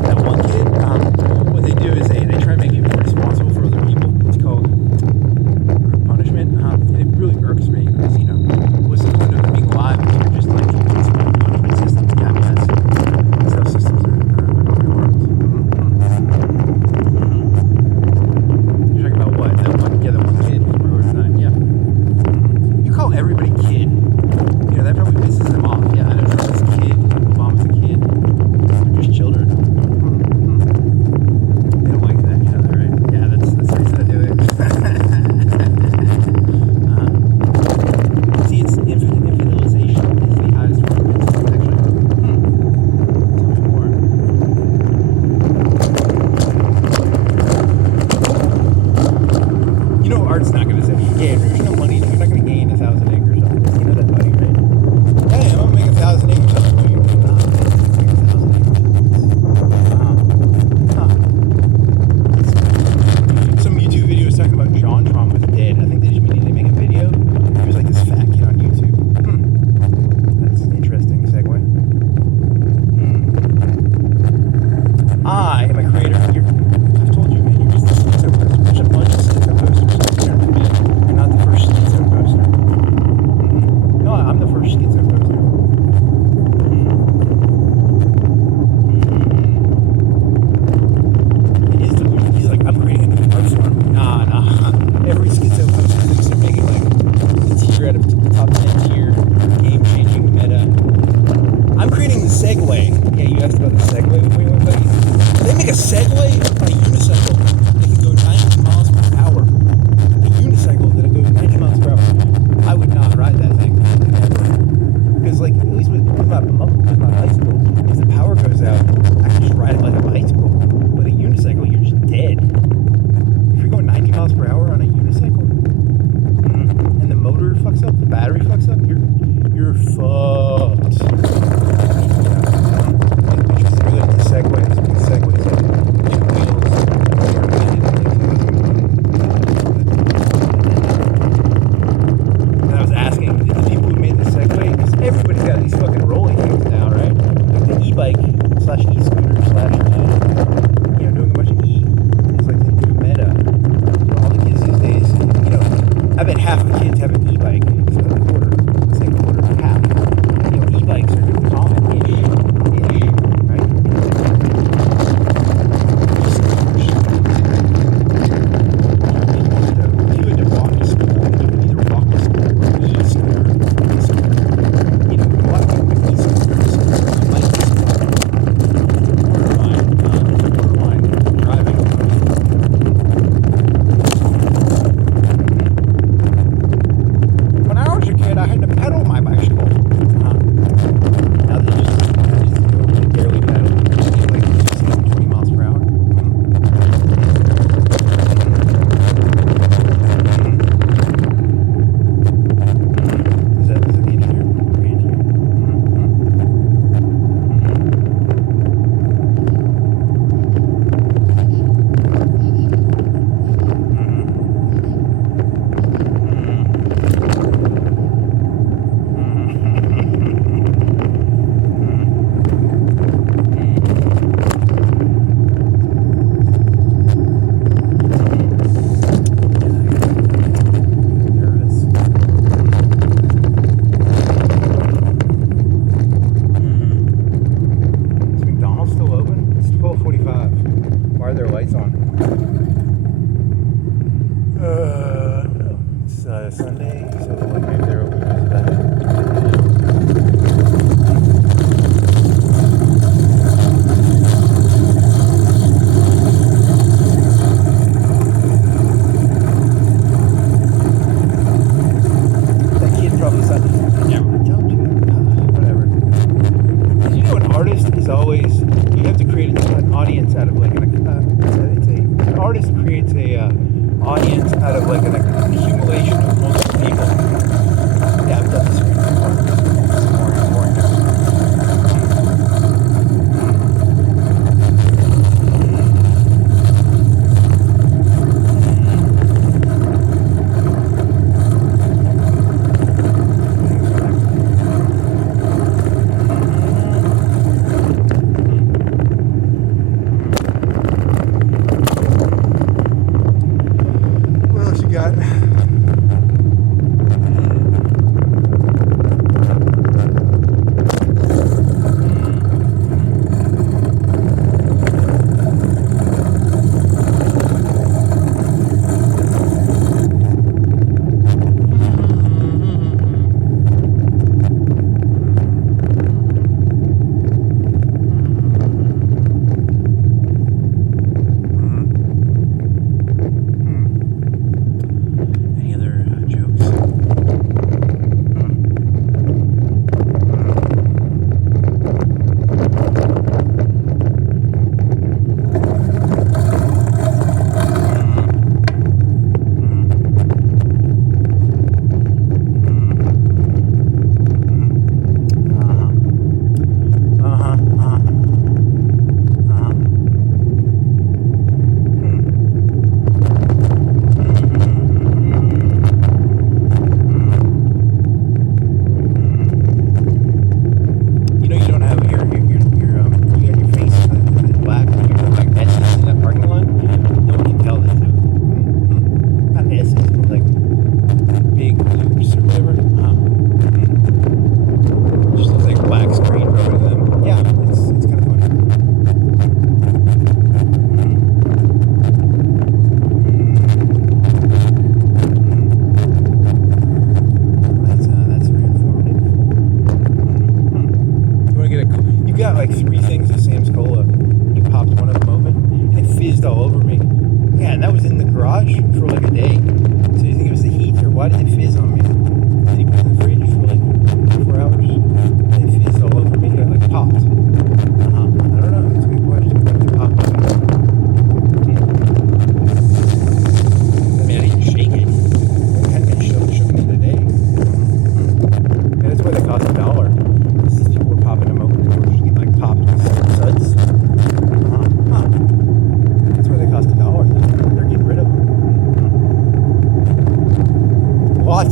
That one kid, what they do is they try to make people responsible for other people. It's called group punishment. It really irks me because, you know, what's the point of being alive if you're just like punishment systems, caveats. That's how systems are worked. You're talking about what? That one kid. Yeah. Call everybody kid. You know, that probably pisses them off. Yeah, I know this kid. Bomb got like 3 things of Sam's Cola. He popped one of them open, and it fizzed all over me. Yeah, and that was in the garage for like a day. So you think it was the heat, or why did it fizz on me? Did he put it in the fridge for like 4 hours? And it fizzed all over me. It like popped. I don't know. That's a good question. It popped. I mean, I didn't shake it. It hadn't been shook in the day. And that's why they cost $1. These people were popping them open and they were just getting like popped with suds. That's why they cost $1. They're getting rid of them. What?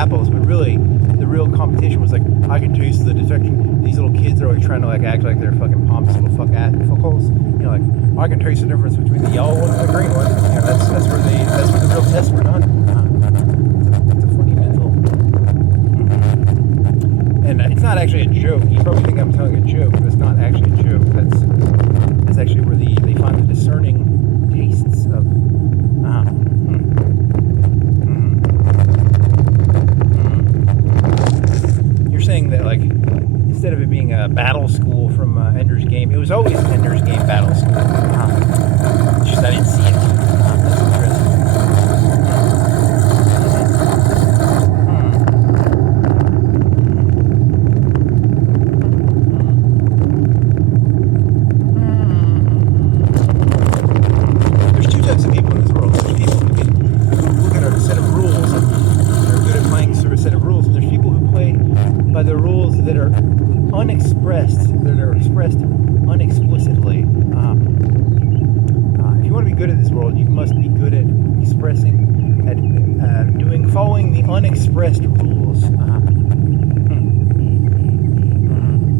apples, but really the real competition was like, I can taste the detection. These little kids are like trying to like act like they're fucking pompous little fuckholes. You know, like, I can taste the difference between the yellow one and the green one. You know, that's where the real tests were done. It's a funny mental. And it's not actually a joke. You probably think I'm telling a joke, but it's not actually a joke. That's actually where they find the discerning tastes of. You're saying that, like, instead of it being a battle school from Ender's Game, it was always an Ender's Game battle school. It's just I didn't see it. That's interesting. There's two types of people in this world. There's people who can look at a set of rules and are good at playing through a set of rules, and there's people who play by the rules that are unexpressed, that are expressed unexplicitly. If you want to be good at this world, you must be good at expressing, at following the unexpressed rules.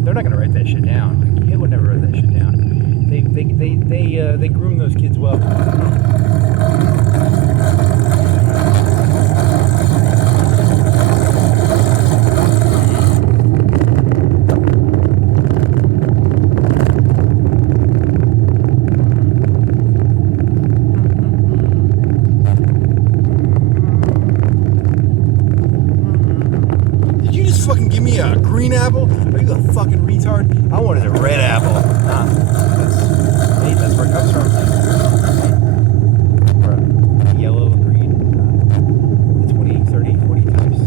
They're not going to write that shit down. Like, Hitler never wrote that shit down. They groom those kids well. Fucking give me a green apple? Are you a fucking retard? I wanted a red apple. That's where it comes from. Or yellow, green, 20, 30, 40 types.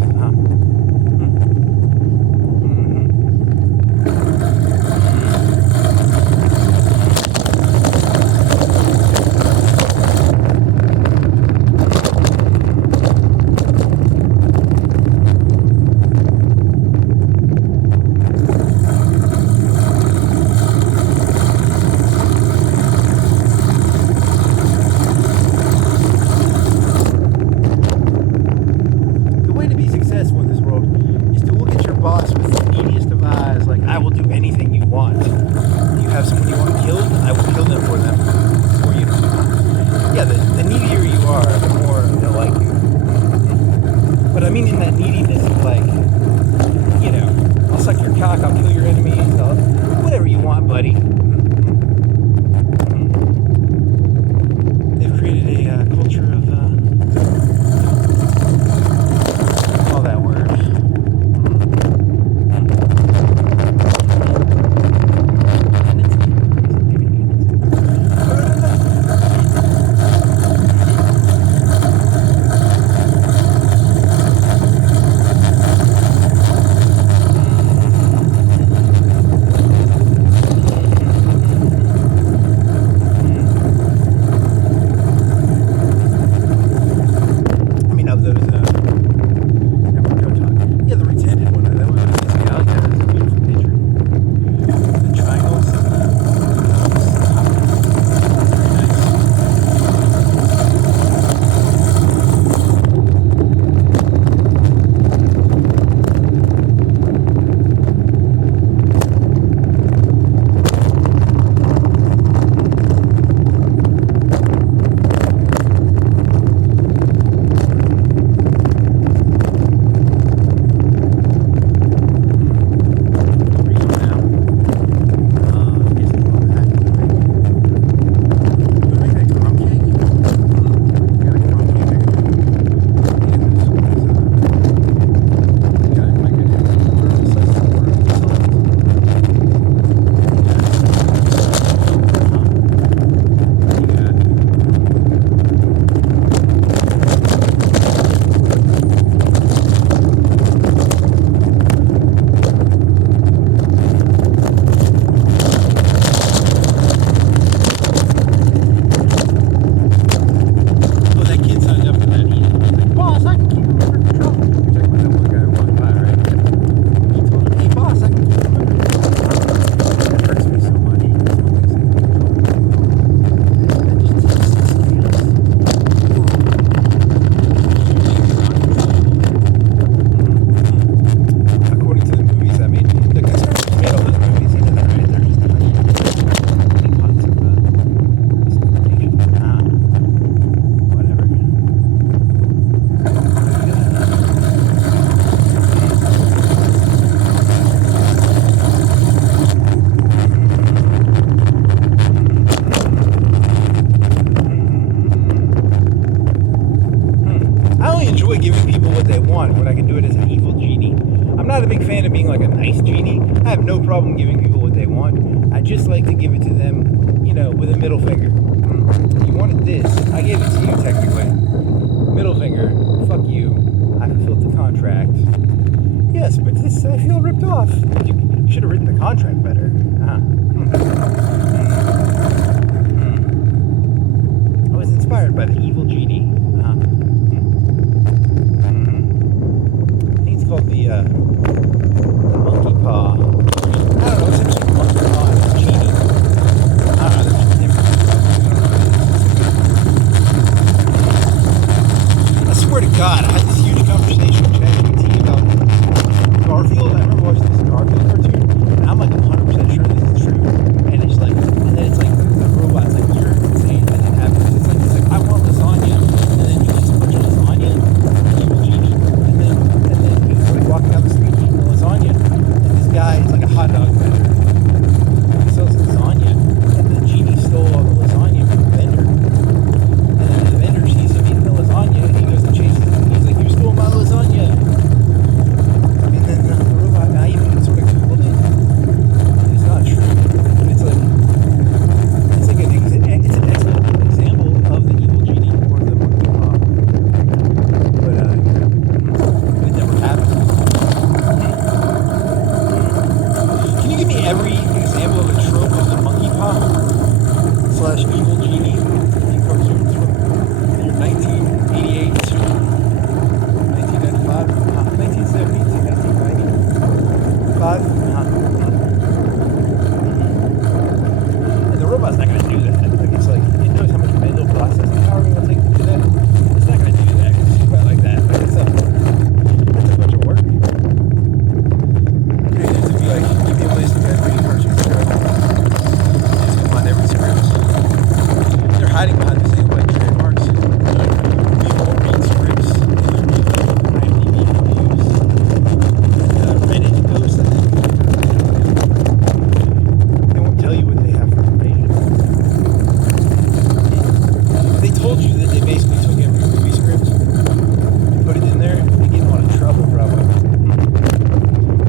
not a big fan of being like a nice genie. I have no problem giving people what they want. I just like to give it to them, you know, with a middle finger. You wanted this. I gave it to you technically. Middle finger. Fuck you. I fulfilled the contract. Yes, but this, I feel ripped off. You should have written the contract better. I was inspired by the evil genie. I think it's called the monkey paw. I don't know, it's just monkey paw and a genie. I don't know, they're just different. I swear to God, I had this huge conversation with ChatGPT about Garfield. I remember watching this Garfield cartoon, and I'm like 100% sure this is true. And it's like, and then it's like the robot's like, you're insane, that didn't happen. It's like, I want lasagna, and then he gets a bunch of lasagna, evil genie, and then he's like walking down the street eating the lasagna, and this guy is like a hot dog vendor. He sells lasagna, and the genie stole all the lasagna from the vendor. And then the vendor sees him eating the lasagna, and he goes and chases him. He's like, you stole my lasagna. And then the robot guy even sort of googled it. It's not true. But it's like it's an excellent example of the evil genie or the monkey paw. But it never happened. Can you give me every example of a trope of the monkey paw / evil genie in cartoons from the year 1988 to 1995, 1970 to 1995? And the robot's not going to do that. Like, it's like, it knows how much mental processing power it will take to do that. It's not going to do that because it's quite like that. But it's that's a bunch of work. It has to be like, give me a list of every cartoon script. It's going to find every script. They're hiding behind these things like trademarks. We won't read scripts. IMDb reviews. Reddit posts, I think. They won't tell you what they have for information. They told you that they basically took every movie script and put it in there. They get in a lot of trouble, probably.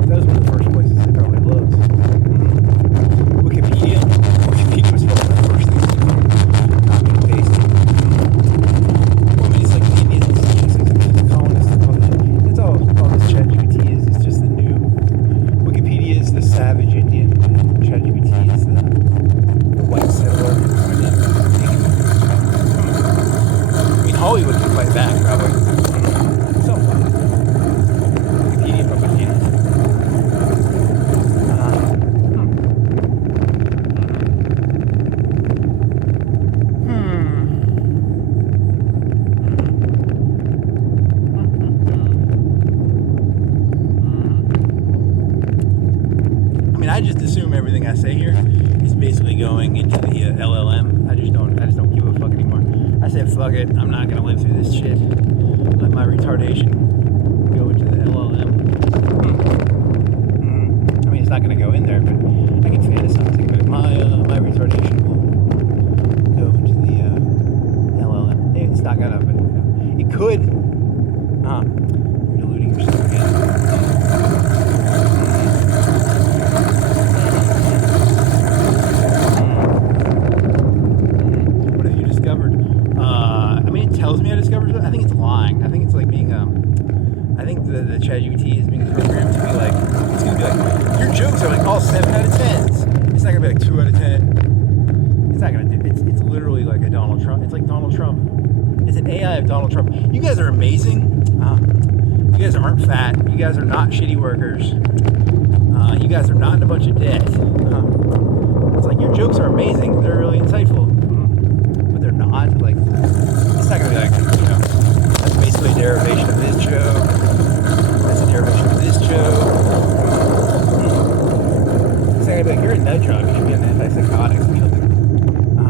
That was one of the first places they probably looked. Wikipedia was probably the first thing to copy and paste. Well, I mean, it's like the Indians and the colonists and all that. That's all this ChatGPT is. It's just the new. Wikipedia is the savage Indian. ChatGPT is the white settler. I mean, Hollywood can fight back, probably. Somewhat. Wikipedia probably can't. I mean, I just assume everything I say here is basically going into the LLM. I just don't give a fuck anymore. I said, fuck it. I'm not gonna live through this shit. Let my retardation go into the LLM. I mean, it's not gonna go in there, but I can fantasize about it. My retardation will go into the LLM. It's not gonna, but it could. You're deluding yourself again. Tells me I discovered it. I think it's lying. I think it's like being I think the ChatGPT is being programmed to be like, it's gonna be like, your jokes are like all 7 out of 10s. It's not gonna be like 2 out of 10. It's not gonna do. It's literally like a Donald Trump. It's like Donald Trump. It's an AI of Donald Trump. You guys are amazing. You guys aren't fat. You guys are not shitty workers. You guys are not in a bunch of debt. It's like, your jokes are amazing. They're really insightful. But they're not. Like, it's not gonna be like, you know, that's basically a derivation of this joke. That's a derivation of this joke. It's not gonna be like, you're a nut job. You should be on antipsychotics or something. I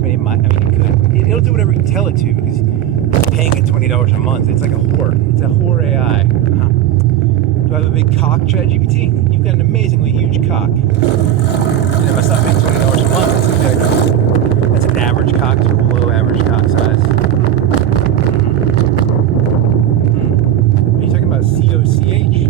mean, it could. It'll do whatever you tell it to because paying it $20 a month, it's like a whore. It's a whore AI. Do I have a big cock, ChatGPT? You've got an amazingly huge cock. And if I stop paying $20 a month, it's like, that's an average cock to a below average cock size. Are you talking about COCH?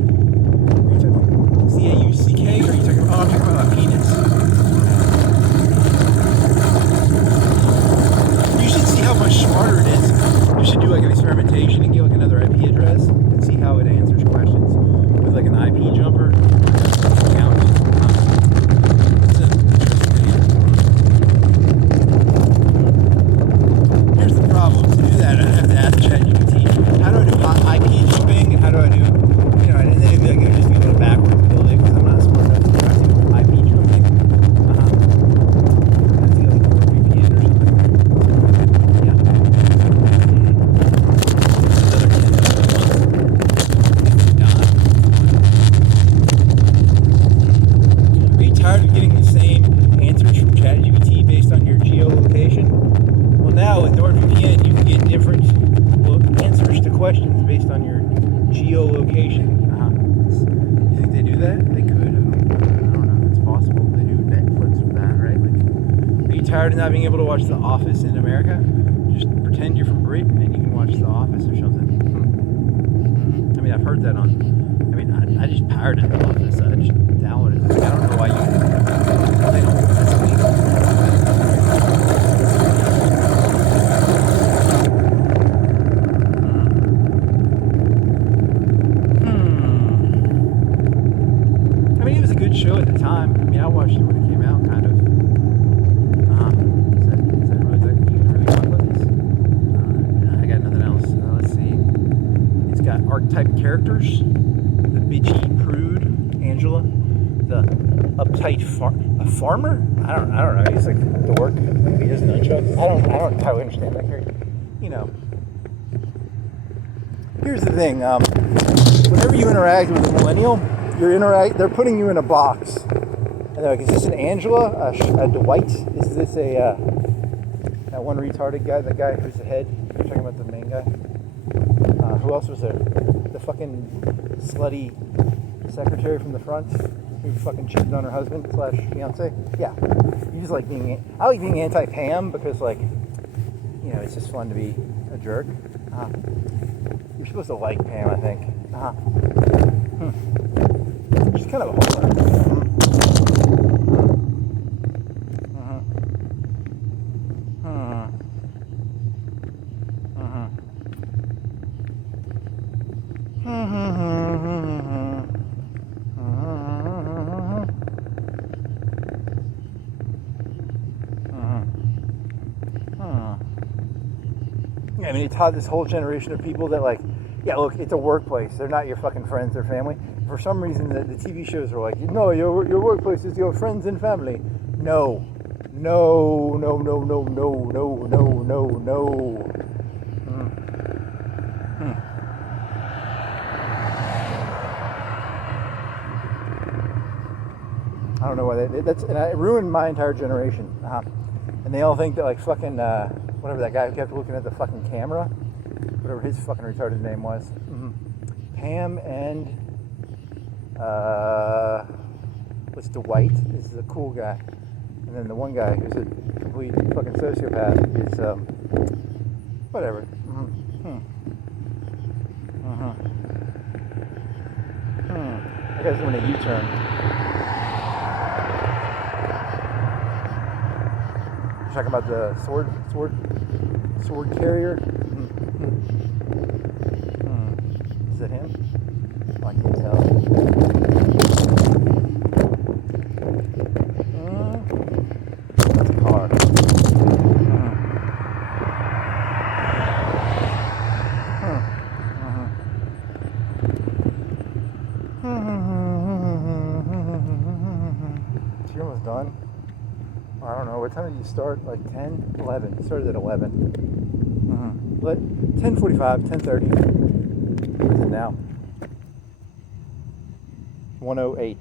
geolocation. You think they do that? They could. I don't know. It's possible. They do Netflix with that, right? Like, are you tired of not being able to watch The Office in America? Just pretend you're from Britain and you can watch The Office or something. I mean, I've heard that on. I mean, I just pirated The Office. I just downloaded it. Like, I don't know why you. They don't. That's illegal. I mean, it was a good show at the time. I mean, I watched it when it came out, kind of. Is that really good? You can really talk about this? I got nothing else. Let's see. It's got archetype characters. The bitchy prude, Angela. The uptight farmer? I don't know. He's like the dork. Maybe he has nunchucks. I don't entirely understand that character. You know. Here's the thing. Whenever you interact with a millennial, they're putting you in a box. And they're like, is this an Angela? A Dwight? Is this that one retarded guy? The guy who's the head? You're talking about the main guy? Who else was there? The fucking slutty secretary from the front who fucking cheated on her husband / fiance. Yeah. You just like I like being anti-Pam because, like, you know, it's just fun to be a jerk. You're supposed to like Pam, I think. She's kind of a whore. I mean, it taught this whole generation of people that, like, yeah, look, it's a workplace. They're not your fucking friends or family. For some reason, the TV shows are like, no, your workplace is your friends and family. No. No. I don't know why and it ruined my entire generation. And they all think that, like, fucking, whatever that guy who kept looking at the fucking camera, whatever his fucking retarded name was. Pam and, what's Dwight is the cool guy. And then the one guy who's a complete fucking sociopath is, whatever. That guy's doing a U-turn. You're talking about the sword carrier? Is that him? Oh, I can't tell. That's a car. You're almost done. I don't know. What time did you start? Like 10? 11. You started at 11. 10:45, 10:30. What is it now? 1:08.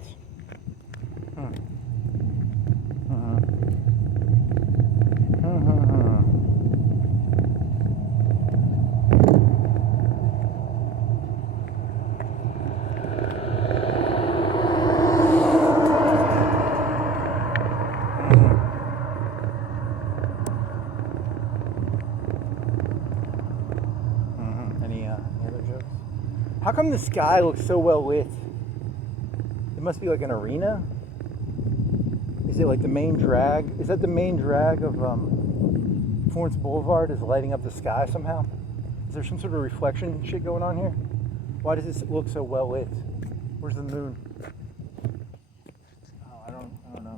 Any other jokes? How come the sky looks so well lit? It must be like an arena. Is it like the main drag? Is that the main drag of Florence Boulevard is lighting up the sky somehow? Is there some sort of reflection shit going on here? Why does this look so well lit? Where's the moon? Oh, I don't know,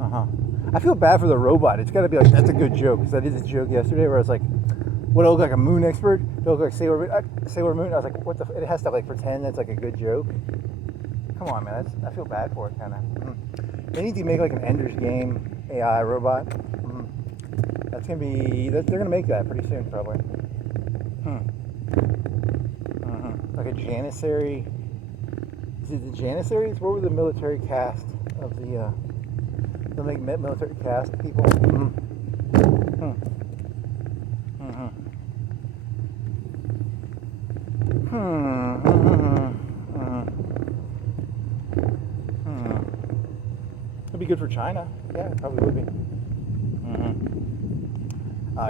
man. I feel bad for the robot. It's got to be like, that's a good joke. Because I did this joke yesterday where I was like, what, I look like a moon expert? Do I look like Sailor Moon? I was like, what the? It has to like pretend that's like a good joke. Come on, man. I feel bad for it, kind of. They need to make like an Ender's Game AI robot. That's gonna be. They're gonna make that pretty soon, probably. Like a Janissary. Is it the Janissaries? What were the military caste of the? They'll make military caste people. It'd be good for China. Yeah, it probably would be.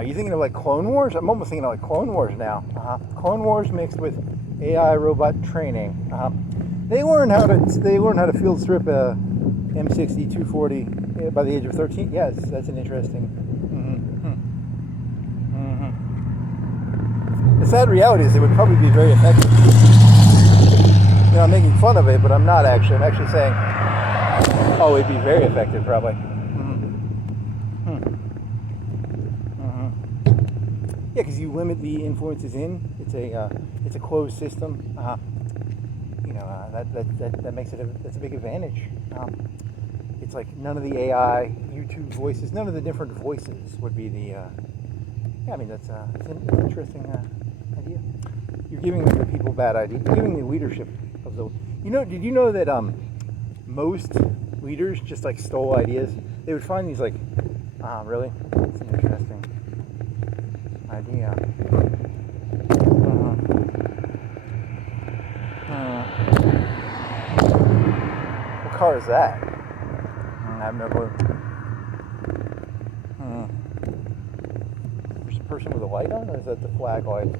You thinking of like Clone Wars? I'm almost thinking of like Clone Wars now. Clone Wars mixed with AI robot training. They learn how to field strip a M60 240 by the age of 13. Yes, that's an interesting. The sad reality is it would probably be very effective. You know, I'm making fun of it, but I'm not actually. I'm actually saying, oh, it'd be very effective, probably. Yeah, because you limit the influences in. It's a closed system. You know, that makes it that's a big advantage. It's like none of the AI, YouTube voices, none of the different voices would be the. Yeah, I mean that's an interesting idea. You're giving the people bad ideas. You're giving the leadership of the. You know, did you know that most leaders just like stole ideas? They would find these like, really? It's an interesting idea. What car is that? I have no clue. There's a person with a light on, or is that the flag light?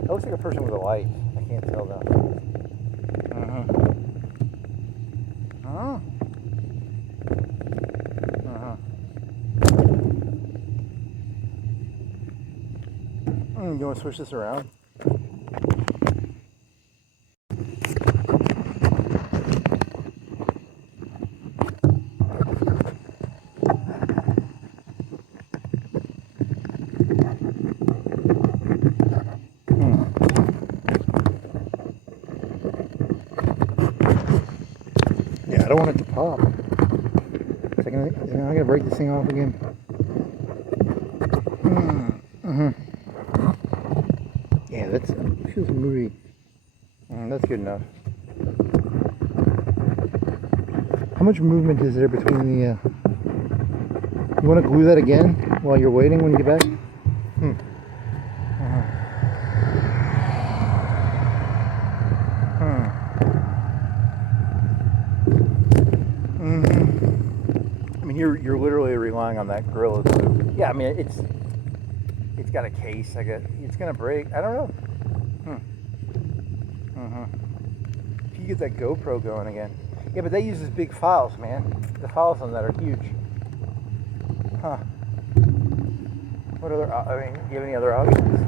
That looks like a person with a light. I can't tell though. You want to switch this around? Yeah, I don't want it to pop. Is I'm gonna break this thing off again. Yeah, that feels moody. That's good enough. How much movement is there between the... You want to glue that again while you're waiting when you get back? I mean, you're literally relying on that Gorilla Glue. Yeah, I mean, it's got a case. It's gonna break. I don't know. If you get that GoPro going again. Yeah, but that uses big files, man. The files on that are huge. What other? I mean, do you have any other options?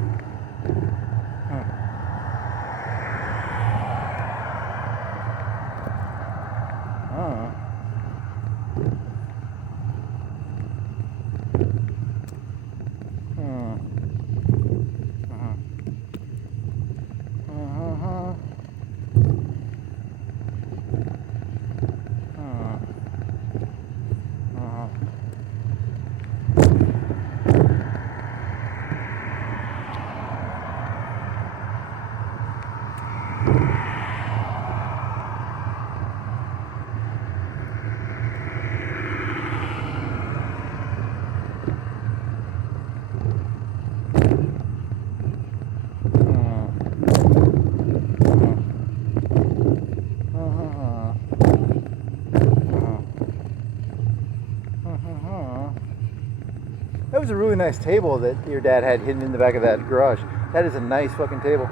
That was a really nice table that your dad had hidden in the back of that garage. That is a nice fucking table.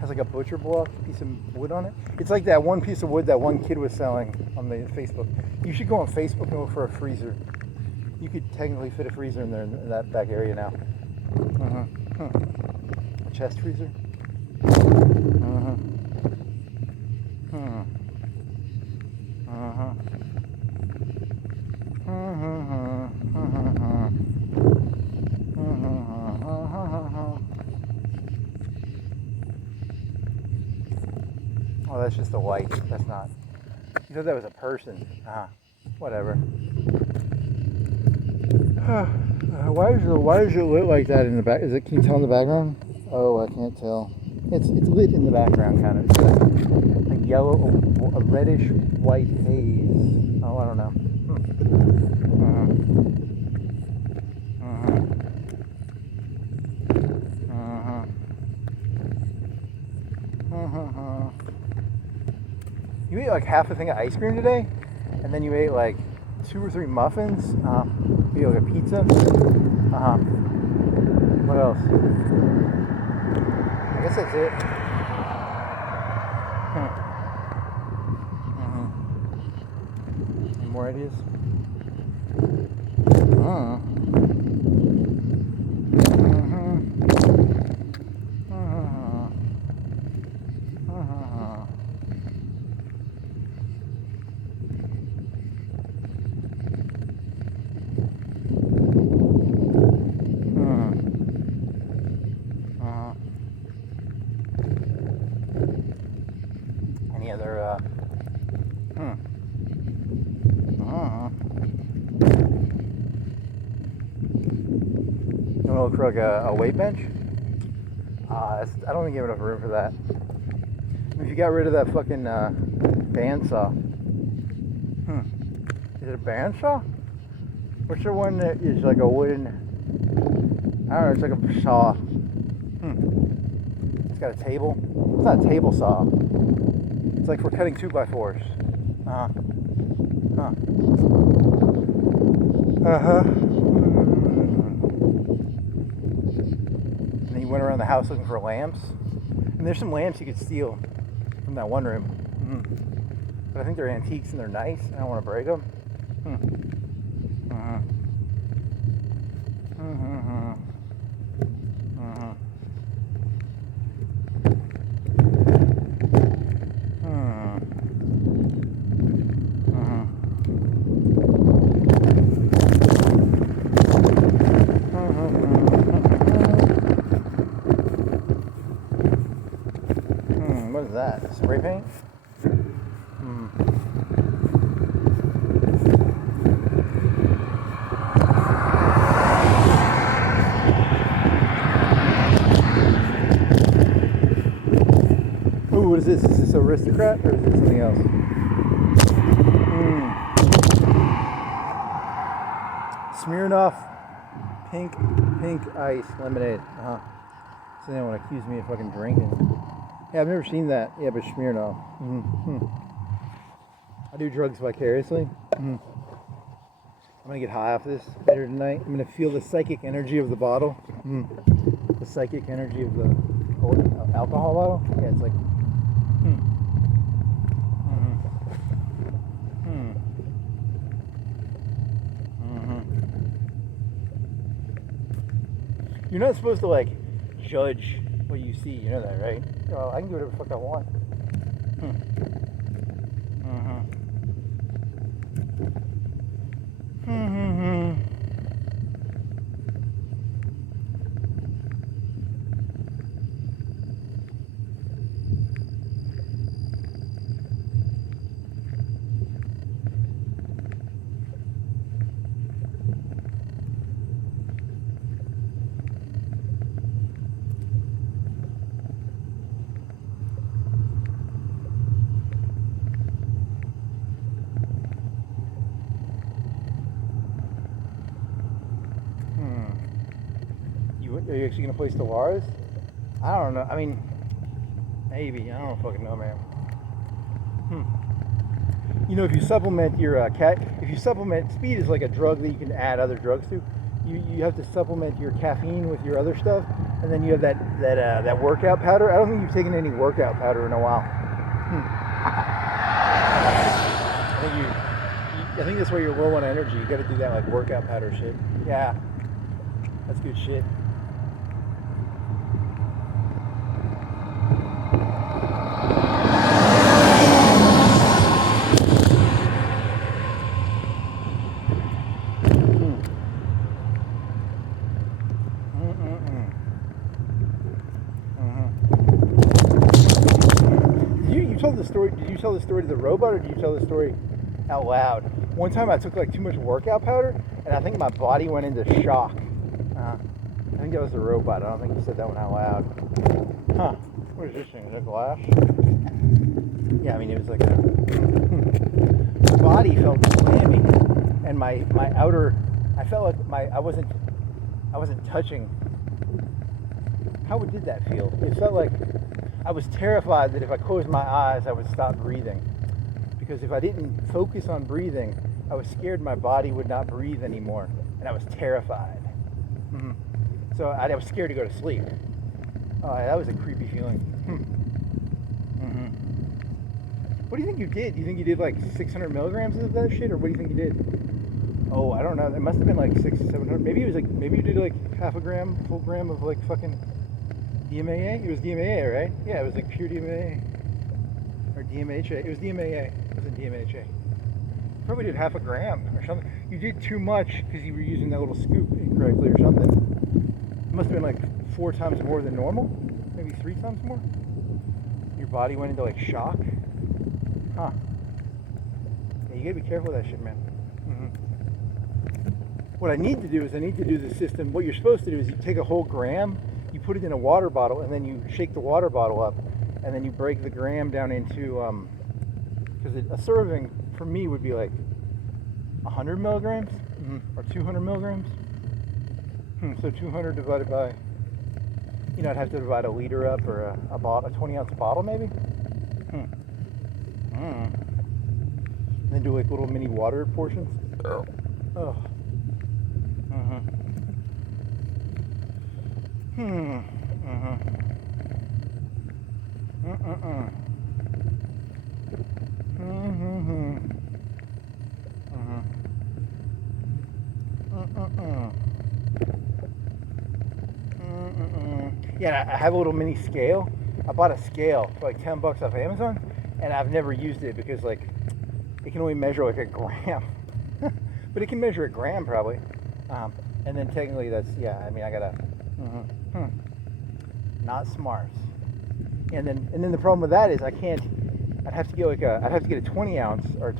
Has like a butcher block piece of wood on it. It's like that one piece of wood that one kid was selling on the Facebook. You should go on Facebook and look for a freezer. You could technically fit a freezer in there in that back area now. A chest freezer. Oh, that's just a light. That's not. You thought that was a person. Whatever. Why is it lit like that in the back? Can you tell in the background? Oh, I can't tell. It's lit in the background, kind of. It's a yellow, a reddish white haze. Oh, I don't know. You ate like half a thing of ice cream today, and then you ate like 2 or 3 muffins. You ate like a pizza. What else? I guess that's it. Any more ideas? Any other You want to look for like a weight bench? I don't think you have enough room for that. If you got rid of that fucking bandsaw. Is it a bandsaw? What's the one that is like a wooden, I don't know, it's like a saw. It's got a table. It's not a table saw. It's like for cutting 2x4s. And then you went around the house looking for lamps. And there's some lamps you could steal from that one room. But I think they're antiques and they're nice. I don't want to break them. What is that? Spray paint? Ooh, what is this? Is this Aristocrat or is it something else? Smirnoff pink ice lemonade. So they don't want to accuse me of fucking drinking. Yeah, I've never seen that. Yeah, but Smirnoff. I do drugs vicariously. I'm gonna get high off this later tonight. I'm gonna feel the psychic energy of the bottle. The psychic energy of the alcohol bottle. Yeah, it's like. You're not supposed to like judge what you see. You know that, right? Oh, I can do whatever the fuck I want. Are you actually gonna play Stellaris? I don't know. I mean, maybe. I don't fucking know, man. You know, if you supplement your if you supplement, speed is like a drug that you can add other drugs to. You have to supplement your caffeine with your other stuff, and then you have that workout powder. I don't think you've taken any workout powder in a while. I think that's why you're low on energy. You got to do that like workout powder shit. Yeah, that's good shit. Did you tell the story to the robot, or did you tell the story out loud? One time I took like too much workout powder, and I think my body went into shock. I think that was the robot. I don't think you said that one out loud. What is this thing? Is that glass? Yeah, I mean, it was like my body felt clammy. and my outer, I felt like I wasn't touching. How did that feel? It felt like I was terrified that if I closed my eyes, I would stop breathing. Because if I didn't focus on breathing, I was scared my body would not breathe anymore, and I was terrified. So I was scared to go to sleep. That was a creepy feeling. What do you think you did? Do you think you did like 600 milligrams of that shit, or what do you think you did? Oh, I don't know. It must have been like 600-700. Maybe you did like half a gram, full gram of like fucking DMAA. It was DMAA, right? Yeah, it was like pure DMAA or DMHA. It was DMAA. It wasn't DMHA. You probably did half a gram or something. You did too much because you were using that little scoop incorrectly or something. It must have been like 4 times more than normal, maybe 3 times more. Your body went into like shock. Huh. Yeah, you gotta be careful with that shit, man. What I need to do is the system. What you're supposed to do is you take a whole gram, you put it in a water bottle, and then you shake the water bottle up, and then you break the gram down into, because a serving for me would be like 100 milligrams or 200 milligrams. So 200 divided by, I'd have to divide a liter up, or a 20-ounce bottle maybe. And then do like little mini water portions. Oh. Yeah, I have a little mini scale. I bought a scale for like $10 off Amazon, and I've never used it because like it can only measure like a gram. But it can measure a gram probably. And then technically that's, I gotta, not smart. And then the problem with that is I'd have to get a 20 ounce or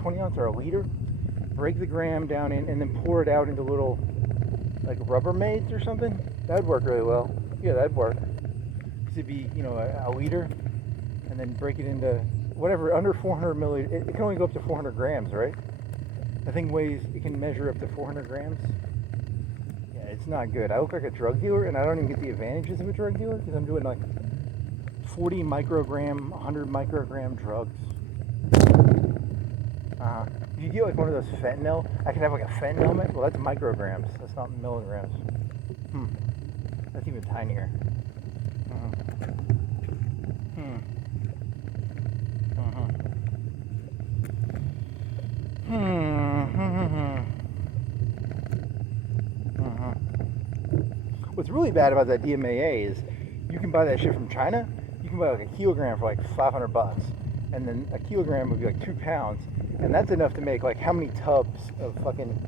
a liter, break the gram down in, and then pour it out into little like Rubbermaids or something. That'd work really well. Yeah, that'd work. Cause it'd be, a liter, and then break it into whatever, under 400 milliliters. It can only go up to 400 grams, right? The thing it can measure up to 400 grams. Yeah, it's not good. I look like a drug dealer, and I don't even get the advantages of a drug dealer because I'm doing like 40 microgram, 100 microgram drugs. If you get like one of those fentanyl, I could have like a fentanyl, well, that's micrograms. That's not milligrams. That's even tinier. What's really bad about that DMAA is you can buy that shit from China. You can buy like a kilogram for like $500, and then a kilogram would be like 2 pounds, and that's enough to make like how many tubs of fucking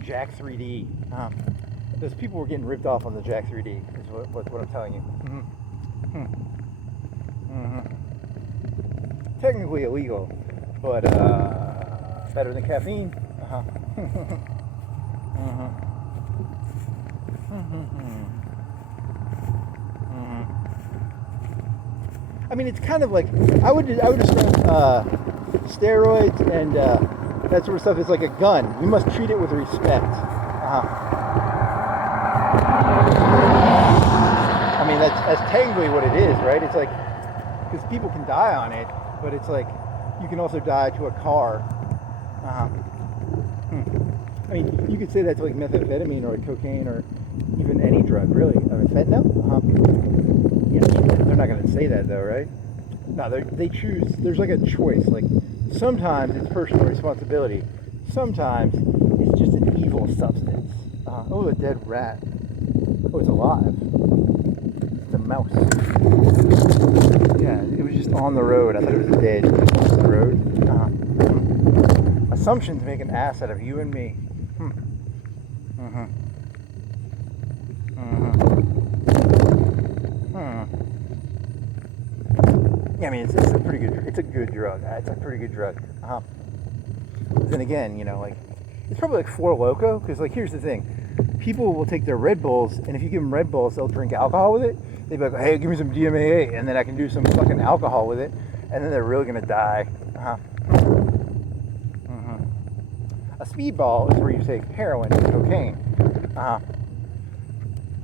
Jack 3D? Those people were getting ripped off on the Jack 3D. Is what I'm telling you. Technically illegal, but better than caffeine. I mean, it's kind of like I would describe steroids and that sort of stuff as like a gun. You must treat it with respect. I mean, that's technically what it is, right? It's like, because people can die on it, but it's like you can also die to a car. I mean, you could say that's like methamphetamine or like cocaine or even any drug, really. I mean, fentanyl? Yeah, they're not going to say that though, right? No, they choose. There's like a choice. Like sometimes it's personal responsibility. Sometimes it's just an evil substance. Oh, a dead rat. Oh, it's alive. It's a mouse. Yeah, it was just on the road. I thought it was dead. On the road. Assumptions make an ass out of you and me. Yeah, I mean, it's a pretty good. It's a good drug. It's a pretty good drug. Then again, like it's probably like 4 Loko, because like here's the thing. People will take their Red Bulls, and if you give them Red Bulls, they'll drink alcohol with it. They'd be like, hey, give me some DMAA, and then I can do some fucking alcohol with it, and then they're really gonna die. A speedball is where you take heroin and cocaine.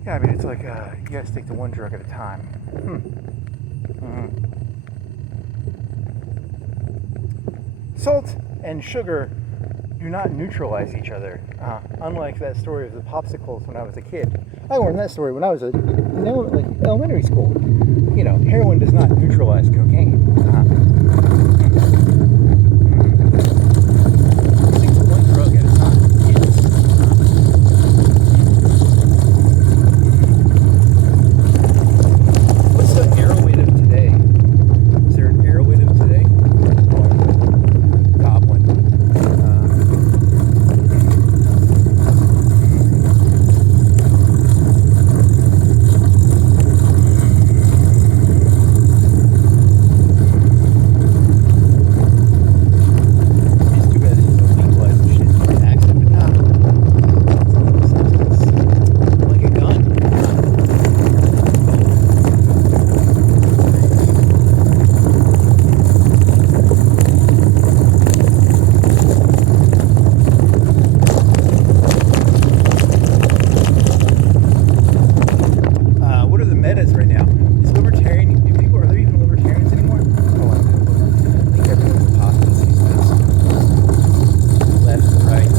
Yeah, I mean, it's like you gotta stick to one drug at a time. Salt and sugar do not neutralize each other. Unlike that story of the popsicles when I was a kid. I learned that story when I was in elementary school. You know, heroin does not neutralize cocaine. Stick to one drug at a time. What's the Arrowhead of today? Is there an Arrowhead of today? Goblin. It's too bad this is legalized and shit for an accident, but nah. It's like a gun. What are the metas right now? Is libertarian? Are there even libertarians anymore? Oh, I think everyone's apostasy these left and right.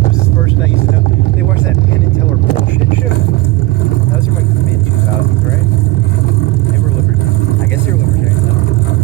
There's this person I used to know. They watched that Penn and Teller bullshit show. That was from like the mid 2000s, right? They were libertarian. I guess they were libertarians. I don't know.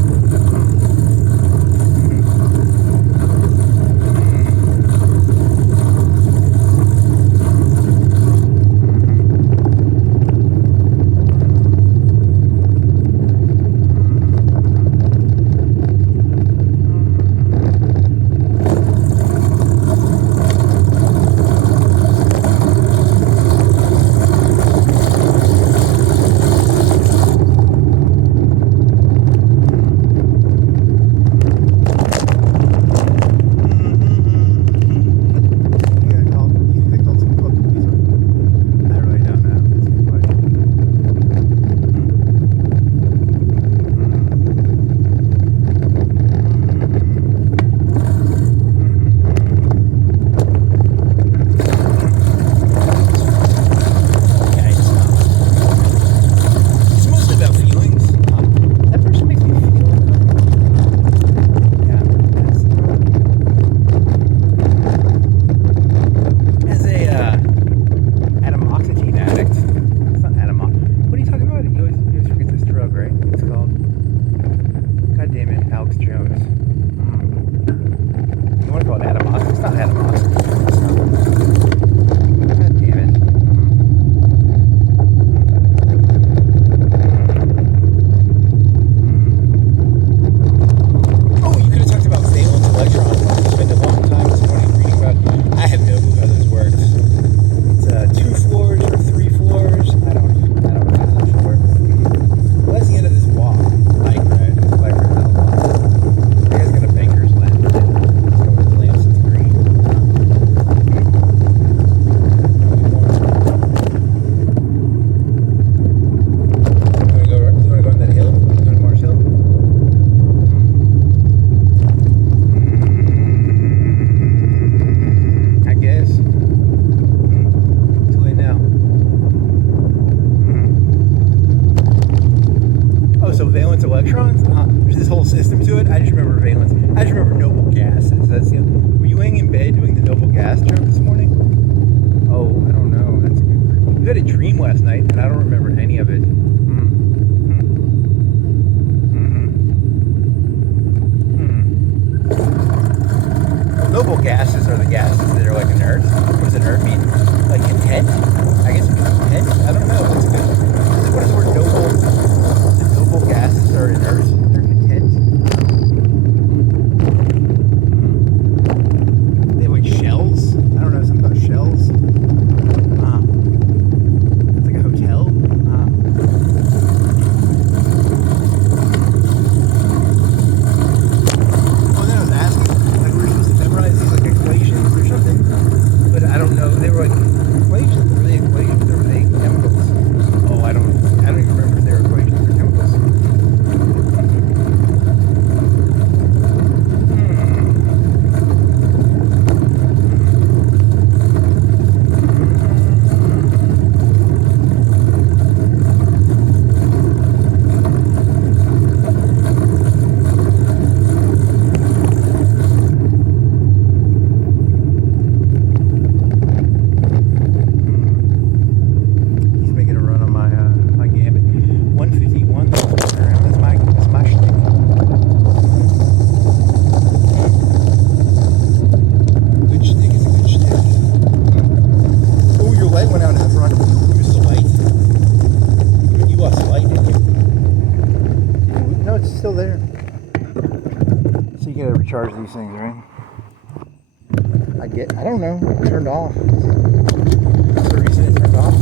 It's mostly about feelings. That person makes me feel uncomfortable. Yeah, as a adamoxetine addict, it's not what are you talking about? You always forget this drug, right? It's called. God damn it, Alex Jones. You want to call it adamoxetine? It's not adamoxetine. It's not. God damn it. Oh, you could have talked about valence electrons. I spent a long time this morning reading about. I have no clue how this works. It's 2 floors or 3 floors. I don't know how this works. Well, that's the end of this walk. Bike ride. This bike ride out. You guys got a banker's lap. Let's go with the lamps. It's green. You want to go on that hill? You want to go to Mars Hill? I guess. Too late now. Oh, so valence electrons? There's this whole system to it. I just remember valence. I just remember noble gases. That's Were you laying in bed doing the noble gas joke this morning? Oh, I don't know. That's a good. You had a dream last night, and I don't remember any of it. Noble gases are the gases that are like inert. What does inert mean? Like content? I guess it means content. I don't know. That's good. What is the word noble? Is it noble charge these things, right? I don't know. It turned off. That's the reason it turned off.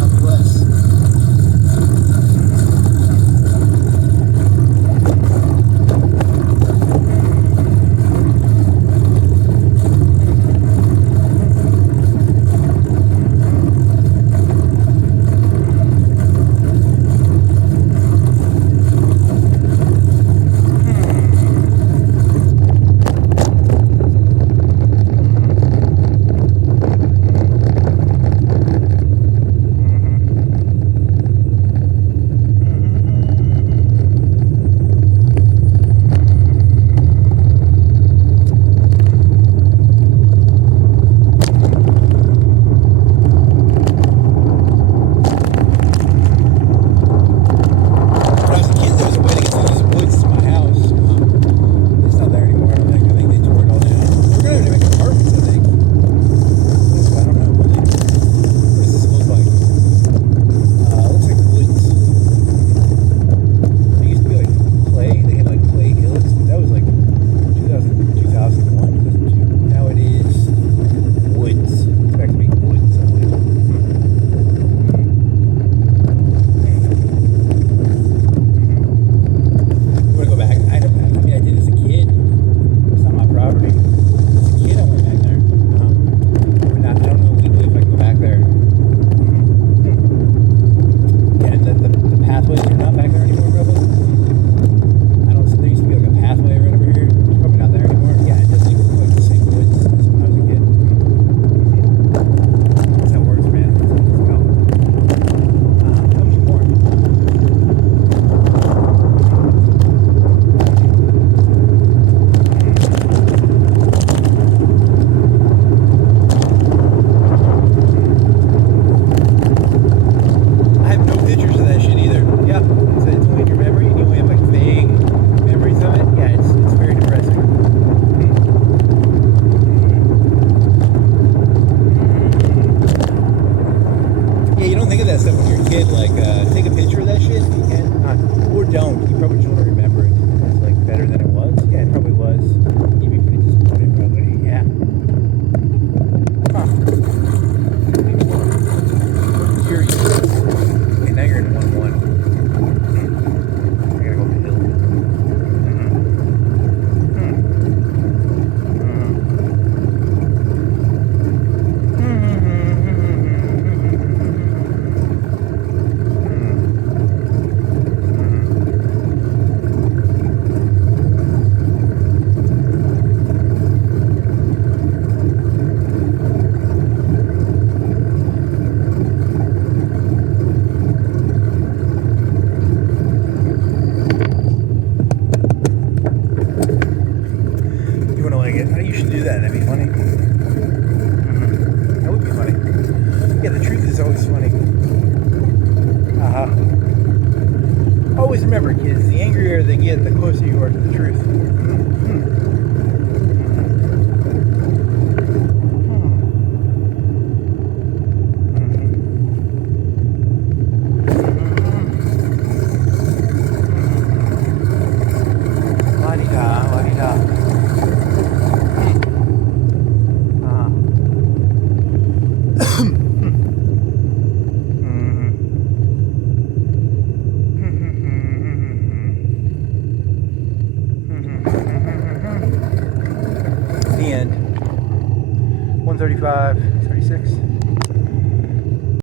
Nonetheless. Always remember, kids, the angrier they get, the closer you are to the truth. La-di-da, la-di-da. The end. 1:35, 36.